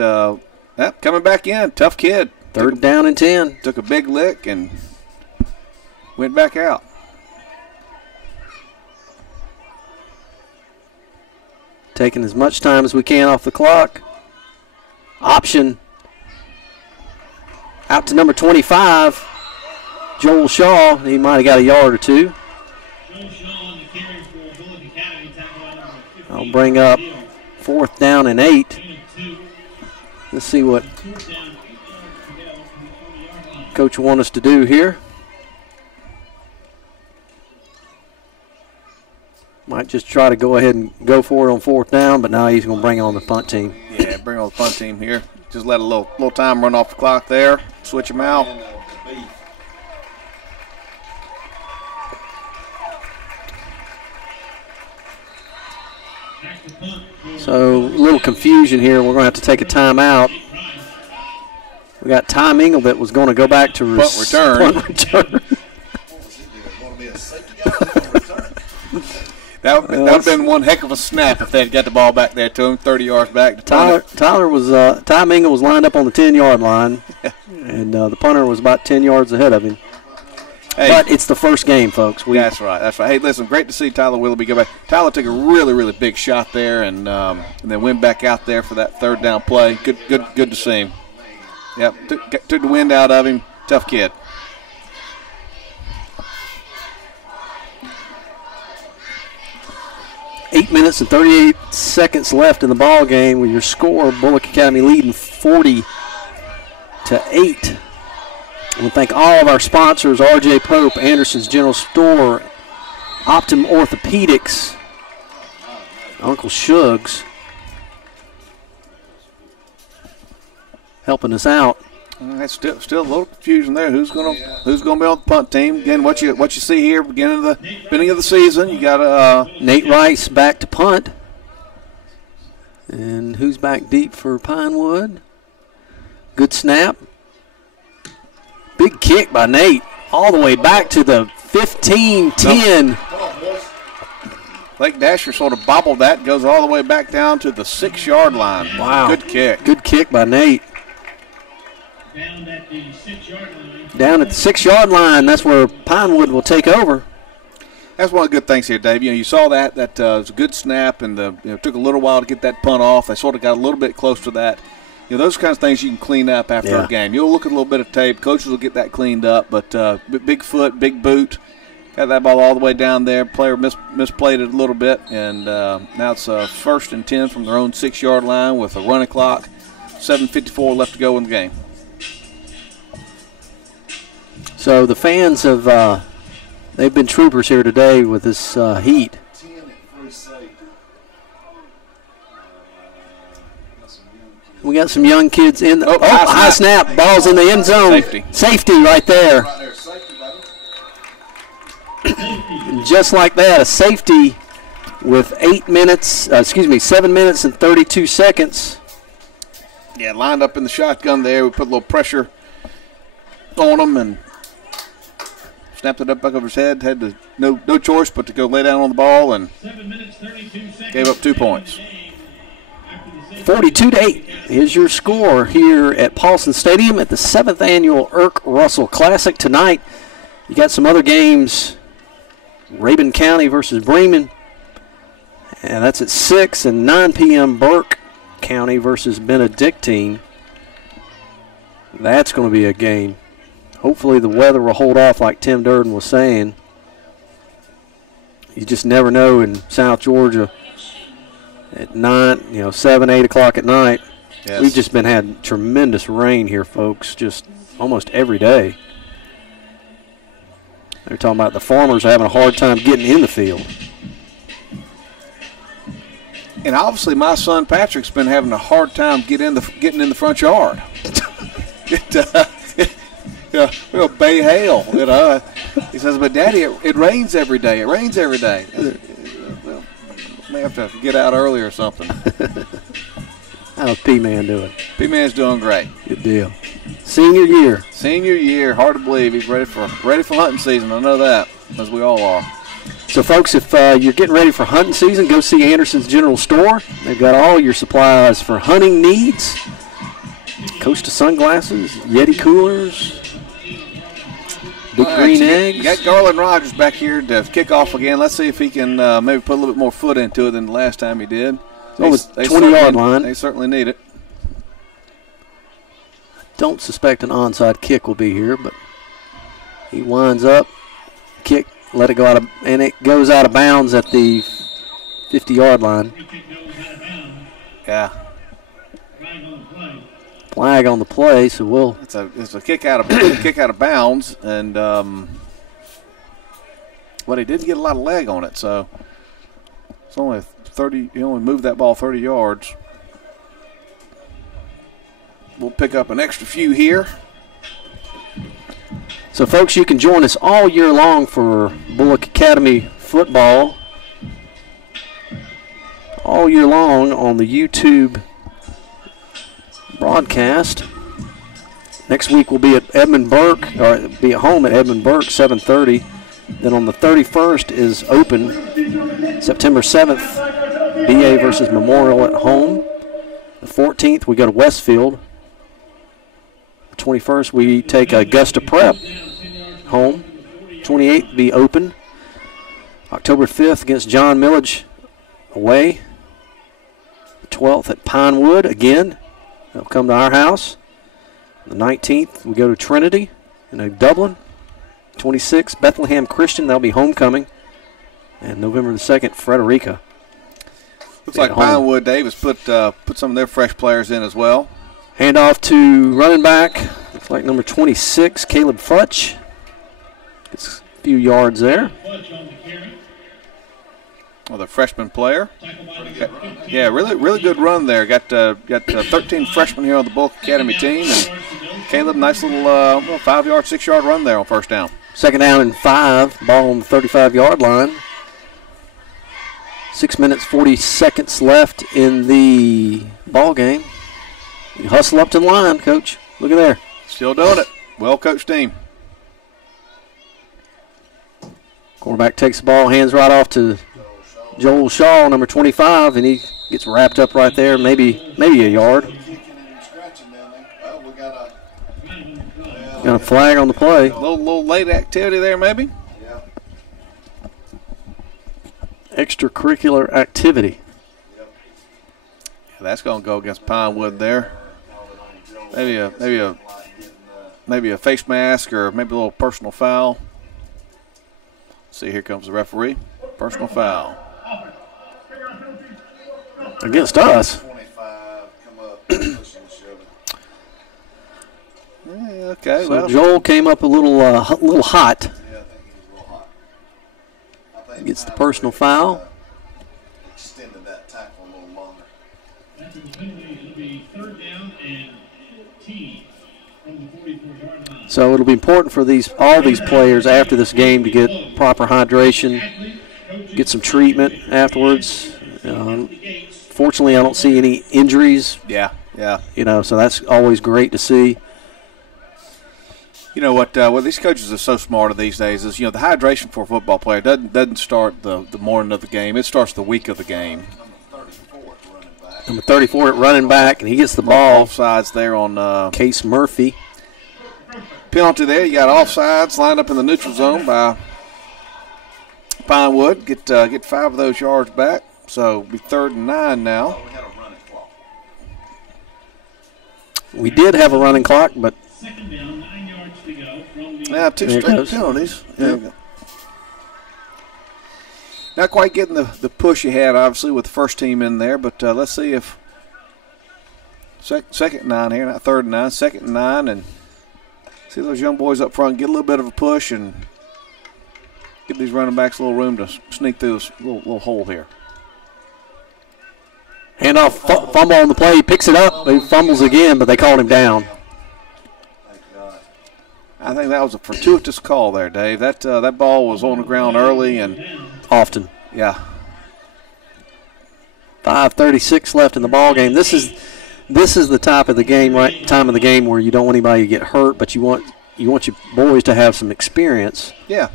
coming back in, tough kid. 3rd down and 10. Took a big lick and went back out. Taking as much time as we can off the clock. Option. Out to number 25, Joel Shaw. He might have got a yard or two. I'll bring up 4th down and 8. Let's see what Coach wants us to do here. Might just try to go ahead and go for it on 4th down, but now he's going to bring on the punt team. Yeah, bring on the punt team here. Just let a little time run off the clock there. Switch him out. So a little confusion here. We're going to have to take a timeout. We got Tom Ingle that was going to go back to punt return. That would have been one heck of a snap if they had got the ball back there to him, 30 yards back. Tom Ingle was lined up on the 10-yard line, and the punter was about 10 yards ahead of him. Hey, but it's the first game, folks. That's right. Hey, listen, great to see Tyler Willoughby go back. Tyler took a really, really big shot there, and then went back out there for that 3rd down play. Good to see him. Yep, took the wind out of him. Tough kid. Eight minutes and 38 seconds left in the ball game with your score, Bulloch Academy leading 40-8. I want to thank all of our sponsors, R.J. Pope, Anderson's General Store, Optum Orthopedics, Uncle Shugs, helping us out. That's still a little confusion there. Who's gonna be on the punt team? Again, what you see here, beginning of the season, you got Nate Rice back to punt, and who's back deep for Pinewood? Good snap, big kick by Nate, all the way back to the 15-10. Lake Dasher sort of bobbled that, goes all the way back down to the 6-yard line. Wow, good kick. Good kick by Nate. Down at the 6-yard line. Down at the 6-yard line, that's where Pinewood will take over. That's one of the good things here, Dave. You saw that was a good snap, and it took a little while to get that punt off. They sort of got a little bit close to that. Those kinds of things you can clean up after a game. You'll look at a little bit of tape. Coaches will get that cleaned up, but big foot, big boot. Got that ball all the way down there. Player misplayed it a little bit, and now it's 1st and 10 from their own 6-yard line with a running clock. 7:54 left to go in the game. So the fans have they've been troopers here today with this heat. We got some young kids in. High snap. Ball's in the end zone. Safety right there. Just like that, a safety with 7 minutes and 32 seconds. Yeah, lined up in the shotgun there. We put a little pressure on him and snapped it up back over his head. Had to no choice but to go lay down on the ball and 7 minutes, 32 seconds. Gave up 2 points. 42-8 is your score here at Paulson Stadium at the 7th annual Irk Russell Classic. Tonight, you got some other games. Rabun County versus Bremen. And that's at 6 and 9 p.m. Burke County versus Benedictine. That's going to be a game. Hopefully the weather will hold off like Tim Durden was saying. You just never know in South Georgia at 9, 7, 8 o'clock at night. Yes. We've just been had tremendous rain here, folks, just almost every day. They're talking about the farmers having a hard time getting in the field. And obviously my son Patrick's been having a hard time getting in the front yard. Real bay hail, He says, but Daddy, it rains every day. It rains every day. Well, may have to get out early or something. How's P-Man doing? P-Man's doing great. Good deal. Senior year. Hard to believe he's ready for hunting season. I know that, as we all are. So, folks, if you're getting ready for hunting season, go see Anderson's General Store. They've got all your supplies for hunting needs. Costa sunglasses, Yeti coolers, big green eggs. You got Garland Rogers back here to kick off again. Let's see if he can maybe put a little bit more foot into it than the last time he did. On the 20-yard line. They certainly need it. Don't suspect an onside kick will be here, but he winds up, kick, let it go out of, and it goes out of bounds at the 50-yard line. Yeah. Flag on the play, so it's a kick out of bounds, and he didn't get a lot of leg on it, so it's only 30. He only moved that ball 30 yards. We'll pick up an extra few here. So, folks, you can join us all year long for Bulloch Academy football. All year long on the YouTube broadcast. Next week we'll be at Edmund Burke, or be at home at Edmund Burke, 7:30. Then on the 31st is open, September 7th, BA versus Memorial at home. The 14th we go to Westfield. The 21st we take Augusta Prep home. 28th be open. October 5th against John Millage away. The 12th at Pinewood again. They'll come to our house. The 19th, we go to Trinity in Dublin. 26th, Bethlehem Christian. That'll be homecoming. And November the 2nd, Frederica. Looks like Pinewood Davis put some of their fresh players in as well. Handoff to running back. Looks like number 26, Caleb Futch. Gets a few yards there. Well, the freshman player. Yeah, really good run there. Got 13 freshmen here on the Bulloch Academy team, and Caleb, nice little 5-yard, 6-yard run there on first down. Second down and 5, ball on the 35-yard line. 6 minutes, 40 seconds left in the ball game. You hustle up to the line, Coach. Look at there. Still doing it. Well-coached team. Quarterback takes the ball, hands right off to Joel Shaw, number 25, and he gets wrapped up right there, maybe a yard. Got a flag on the play. A little late activity there, maybe? Yeah. Extracurricular activity. Yeah, that's going to go against Pinewood there. Maybe a face mask or maybe a little personal foul. See, here comes the referee. Personal foul. Against us. 25, come up, Okay, so Joel came up a little hot. Yeah, I think he was a little hot. I think Gets the personal foul. extended that tackle a little longer. After the penalty, it'll be 3rd down and 10 from the 44-yard line. So it'll be important for all these players after this game to get proper hydration, get some treatment afterwards. Fortunately, I don't see any injuries. Yeah. So that's always great to see. You know what these coaches are so smart these days is, the hydration for a football player doesn't start the morning of the game. It starts the week of the game. Number 34 at running back, and he gets the ball. Offsides there on Case Murphy. Penalty there. You got offsides lined up in the neutral zone by Pinewood. Get 5 of those yards back. So it'll be 3rd and 9 now. We did have a running clock, but Second down, 9 yards to go from the Yeah, 2 There it straight goes. penalties. Yeah. Not quite getting the push you had, obviously, with the first team in there, but let's see if second and 9 here, not third and 9, second and 9, and see those young boys up front get a little bit of a push and give these running backs a little room to sneak through this little hole here. handoff, fumble on the play. He picks it up. He fumbles again, but they called him down. I think that was a fortuitous call there, Dave. That ball was on the ground early and Often. yeah. 5:36 left in the ball game. This is the time of the game where you don't want anybody to get hurt, but you want your boys to have some experience. Yeah.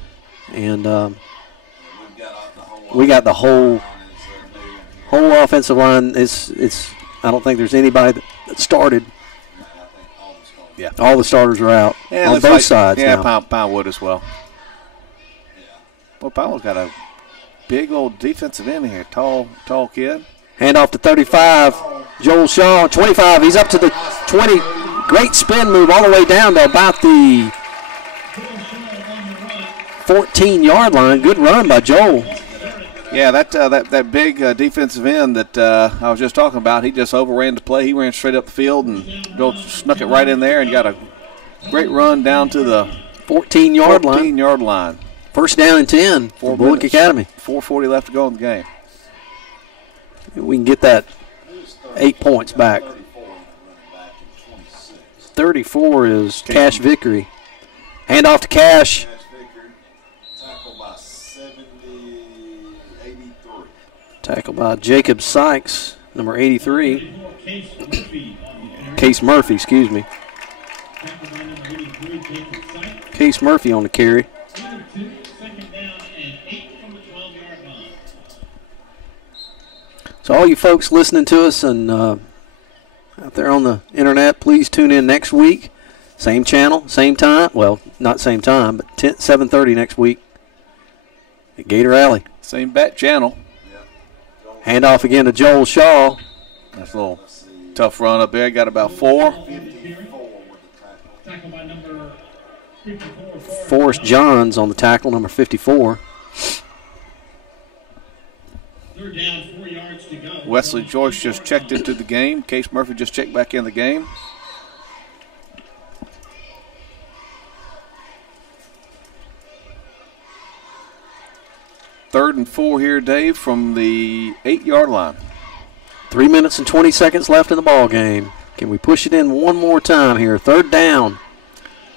And we got the whole offensive line. It's I don't think there's anybody that started. Yeah. All the starters are out Yeah, on looks both like- sides Yeah, now. Pinewood as well. Well, Pinewood's got a big old defensive end here. Tall kid. Handoff to 35. Joel Shaw, 25. He's up to the 20. Great spin move all the way down to about the 14-yard line. Good run by Joel. Yeah, that big defensive end that I was just talking about, he just overran the play. He ran straight up the field and snuck it right in there and got a great run down to the 14-yard line. 14-yard line. First down and 10 for Bulloch Academy. 4:40 left to go in the game. We can get that 8 points back. 34 is Cash Vickery. Handoff to Cash. Tackled by Jacob Sykes, number 83. Case Murphy, excuse me. Case Murphy on the carry. second down and 8 from the 12-yard line. So all you folks listening to us and out there on the internet, please tune in next week. Same channel, same time. Well, not same time, but 7:30 next week at Gator Alley. Same bat channel. Handoff again to Joel Shaw. That's a little tough run up there. Got about 4. Tackled by number 54. Forrest Johns on the tackle, number 54. Third down, 4 yards to go. Wesley Joyce just checked into the game. Case Murphy just checked back in the game. Third and 4 here, Dave, from the 8-yard line. 3 minutes and 20 seconds left in the ball game. Can we push it in one more time here? Third down.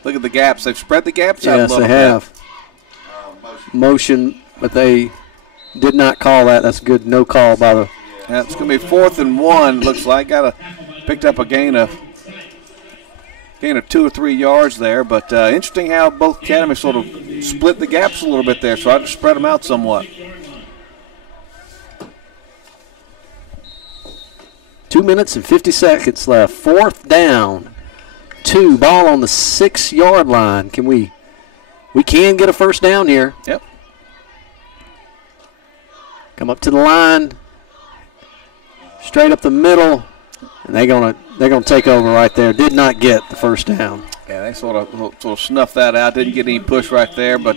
Look at the gaps. They've spread the gaps out a Yes, little they have. Motion, but they did not call that. That's a good no call by the. Yeah, it's going to be 4th and 1, looks like. Picked up a gain of 2 or 3 yards there. But interesting how both academies sort of split the gaps a little bit there. So I just spread them out somewhat. 2 minutes and 50 seconds left. Fourth down. 2. Ball on the 6-yard line. Can we can get a first down here. Yep. Come up to the line. Straight up the middle. And they're gonna take over right there. Did not get the first down. Yeah, they sort of snuffed that out. Didn't get any push right there, but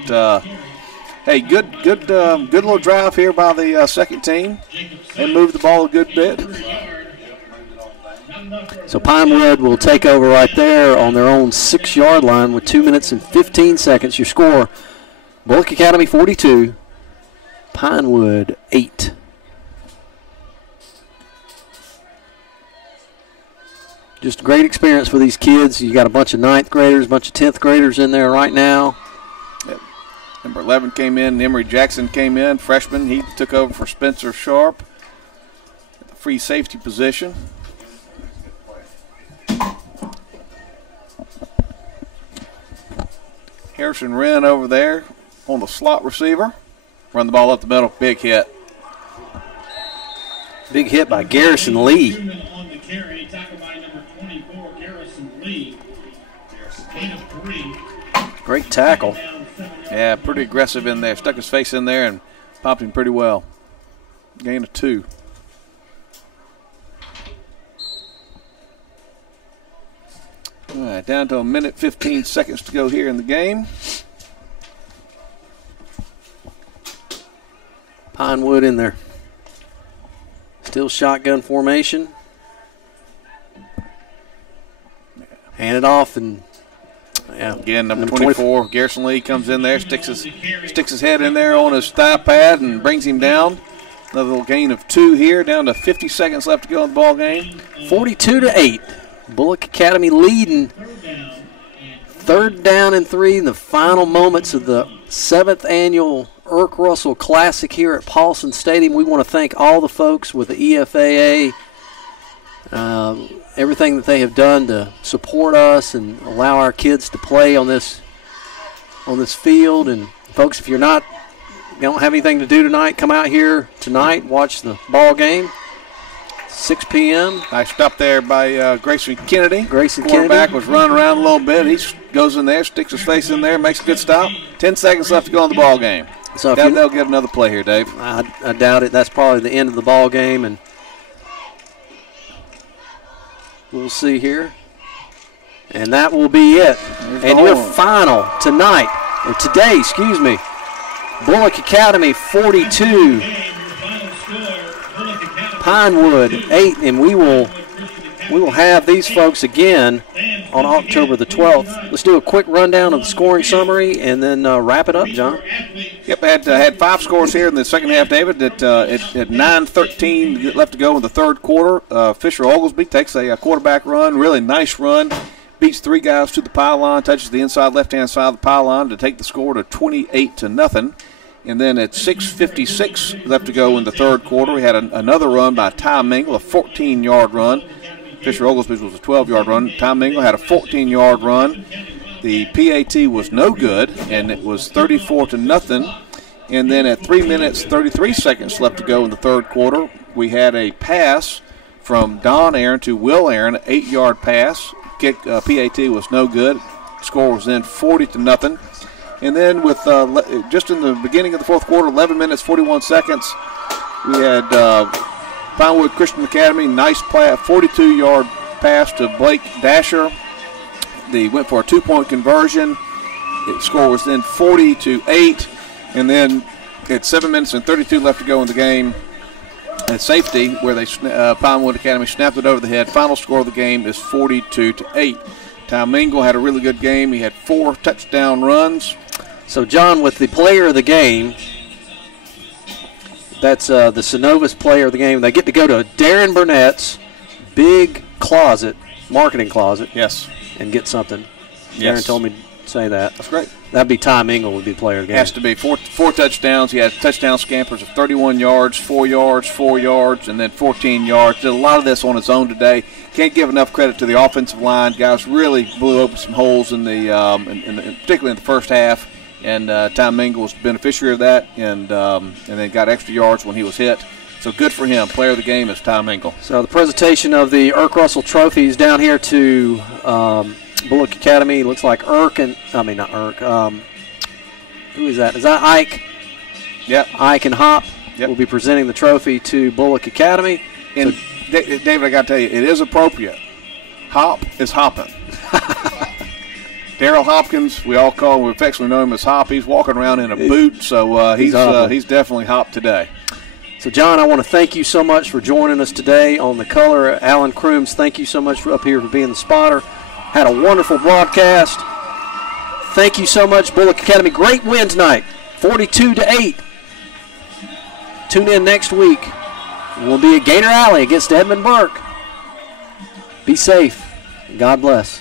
hey, good little drive here by the second team. They moved the ball a good bit. So Pinewood will take over right there on their own 6-yard line with 2 minutes and 15 seconds. Your score: Bulloch Academy 42, Pinewood 8. Just a great experience for these kids. You got a bunch of 9th graders, a bunch of 10th graders in there right now. Yep. Number 11 came in. Emery Jackson came in, freshman. He took over for Spencer Sharp at the free safety position. Harrison Wren over there on the slot receiver. Run the ball up the middle. Big hit. Big hit by Garrison Lee. On the carry, tackled by number 24, Garrison Lee. Gain of 3. Great tackle. Yeah, pretty aggressive in there. Stuck his face in there and popped him pretty well. Gain of 2. All right, down to a minute 15 seconds to go here in the game. Pinewood in there. Still shotgun formation. Hand it off and again, number 24, Garrison Lee comes in there, sticks his head in there on his thigh pad and brings him down. Another little gain of 2 here, down to 50 seconds left to go in the ball game. 42-8. Bulloch Academy leading. 3rd down and 3 in the final moments of the 7th annual Irk Russell Classic here at Paulson Stadium. We want to thank all the folks with the EFAA, everything that they have done to support us and allow our kids to play on this field. And folks, if you don't have anything to do tonight, come out here tonight, watch the ball game. 6 p.m. Nice stop there by Grayson Kennedy. Grayson Quarterback Kennedy was running around a little bit. He goes in there, sticks his face in there, makes a good stop. 10 seconds left to go in the ball game. So they'll get another play here, Dave. I doubt it. That's probably the end of the ball game, and we'll see here. And that will be it. And your final tonight, or today, excuse me, Bulloch Academy 42, Pinewood 8, and we will have these folks again on October the 12th. Let's do a quick rundown of the scoring summary and then wrap it up, John. Yep, had 5 scores here in the second half, David. At 9:13 left to go in the third quarter, Fisher Oglesby takes a quarterback run, really nice run, beats 3 guys to the pylon, touches the inside left-hand side of the pylon to take the score to 28-0. And then at 6:56 left to go in the third quarter, we had another run by Ty Mingle, a 14-yard run. Fisher Oglesby's was a 12-yard run. Ty Mingle had a 14-yard run. The PAT was no good, and it was 34-0. And then at 3 minutes, 33 seconds left to go in the third quarter, we had a pass from Don Aaron to Will Aaron, an 8-yard pass. PAT was no good. Score was then 40-0. And then with just in the beginning of the fourth quarter, 11 minutes, 41 seconds, we had Pinewood Christian Academy, nice 42-yard pass to Blake Dasher. They went for a 2-point conversion. The score was then 40-8. And then at 7 minutes and 32 left to go in the game, at safety, where Pinewood Academy snapped it over the head. Final score of the game is 42-8. Ty Mingle had a really good game. He had 4 touchdown runs. So, John, with the player of the game, that's the Synovus player of the game. They get to go to Darren Burnett's big closet, marketing closet. Yes. And get something. Yes. Darren told me to say that. That's great. That'd be Ty Mingle would be player of the game. Has to be. Four touchdowns. He had touchdown scampers of 31 yards, 4 yards, 4 yards, and then 14 yards. Did a lot of this on his own today. Can't give enough credit to the offensive line. Guys really blew open some holes in particularly in the first half. And Ty Mingle was the beneficiary of that, and then got extra yards when he was hit. So good for him. Player of the game is Ty Mingle. So the presentation of the Irk Russell trophies down here to Bulloch Academy. Looks like not Irk. Who is that? Is that Ike? Yep. Ike and Hop Yep. will be presenting the trophy to Bulloch Academy. And David, I got to tell you, it is appropriate. Hop is hopping. Daryl Hopkins, we affectionately know him as Hop. He's walking around in a boot, so he's definitely Hop today. So, John, I want to thank you so much for joining us today on The Color. Alan Crooms, thank you so much up here for being the spotter. Had a wonderful broadcast. Thank you so much, Bulloch Academy. Great win tonight, 42-8. Tune in next week. We'll be at Gator Alley against Edmund Burke. Be safe. God bless.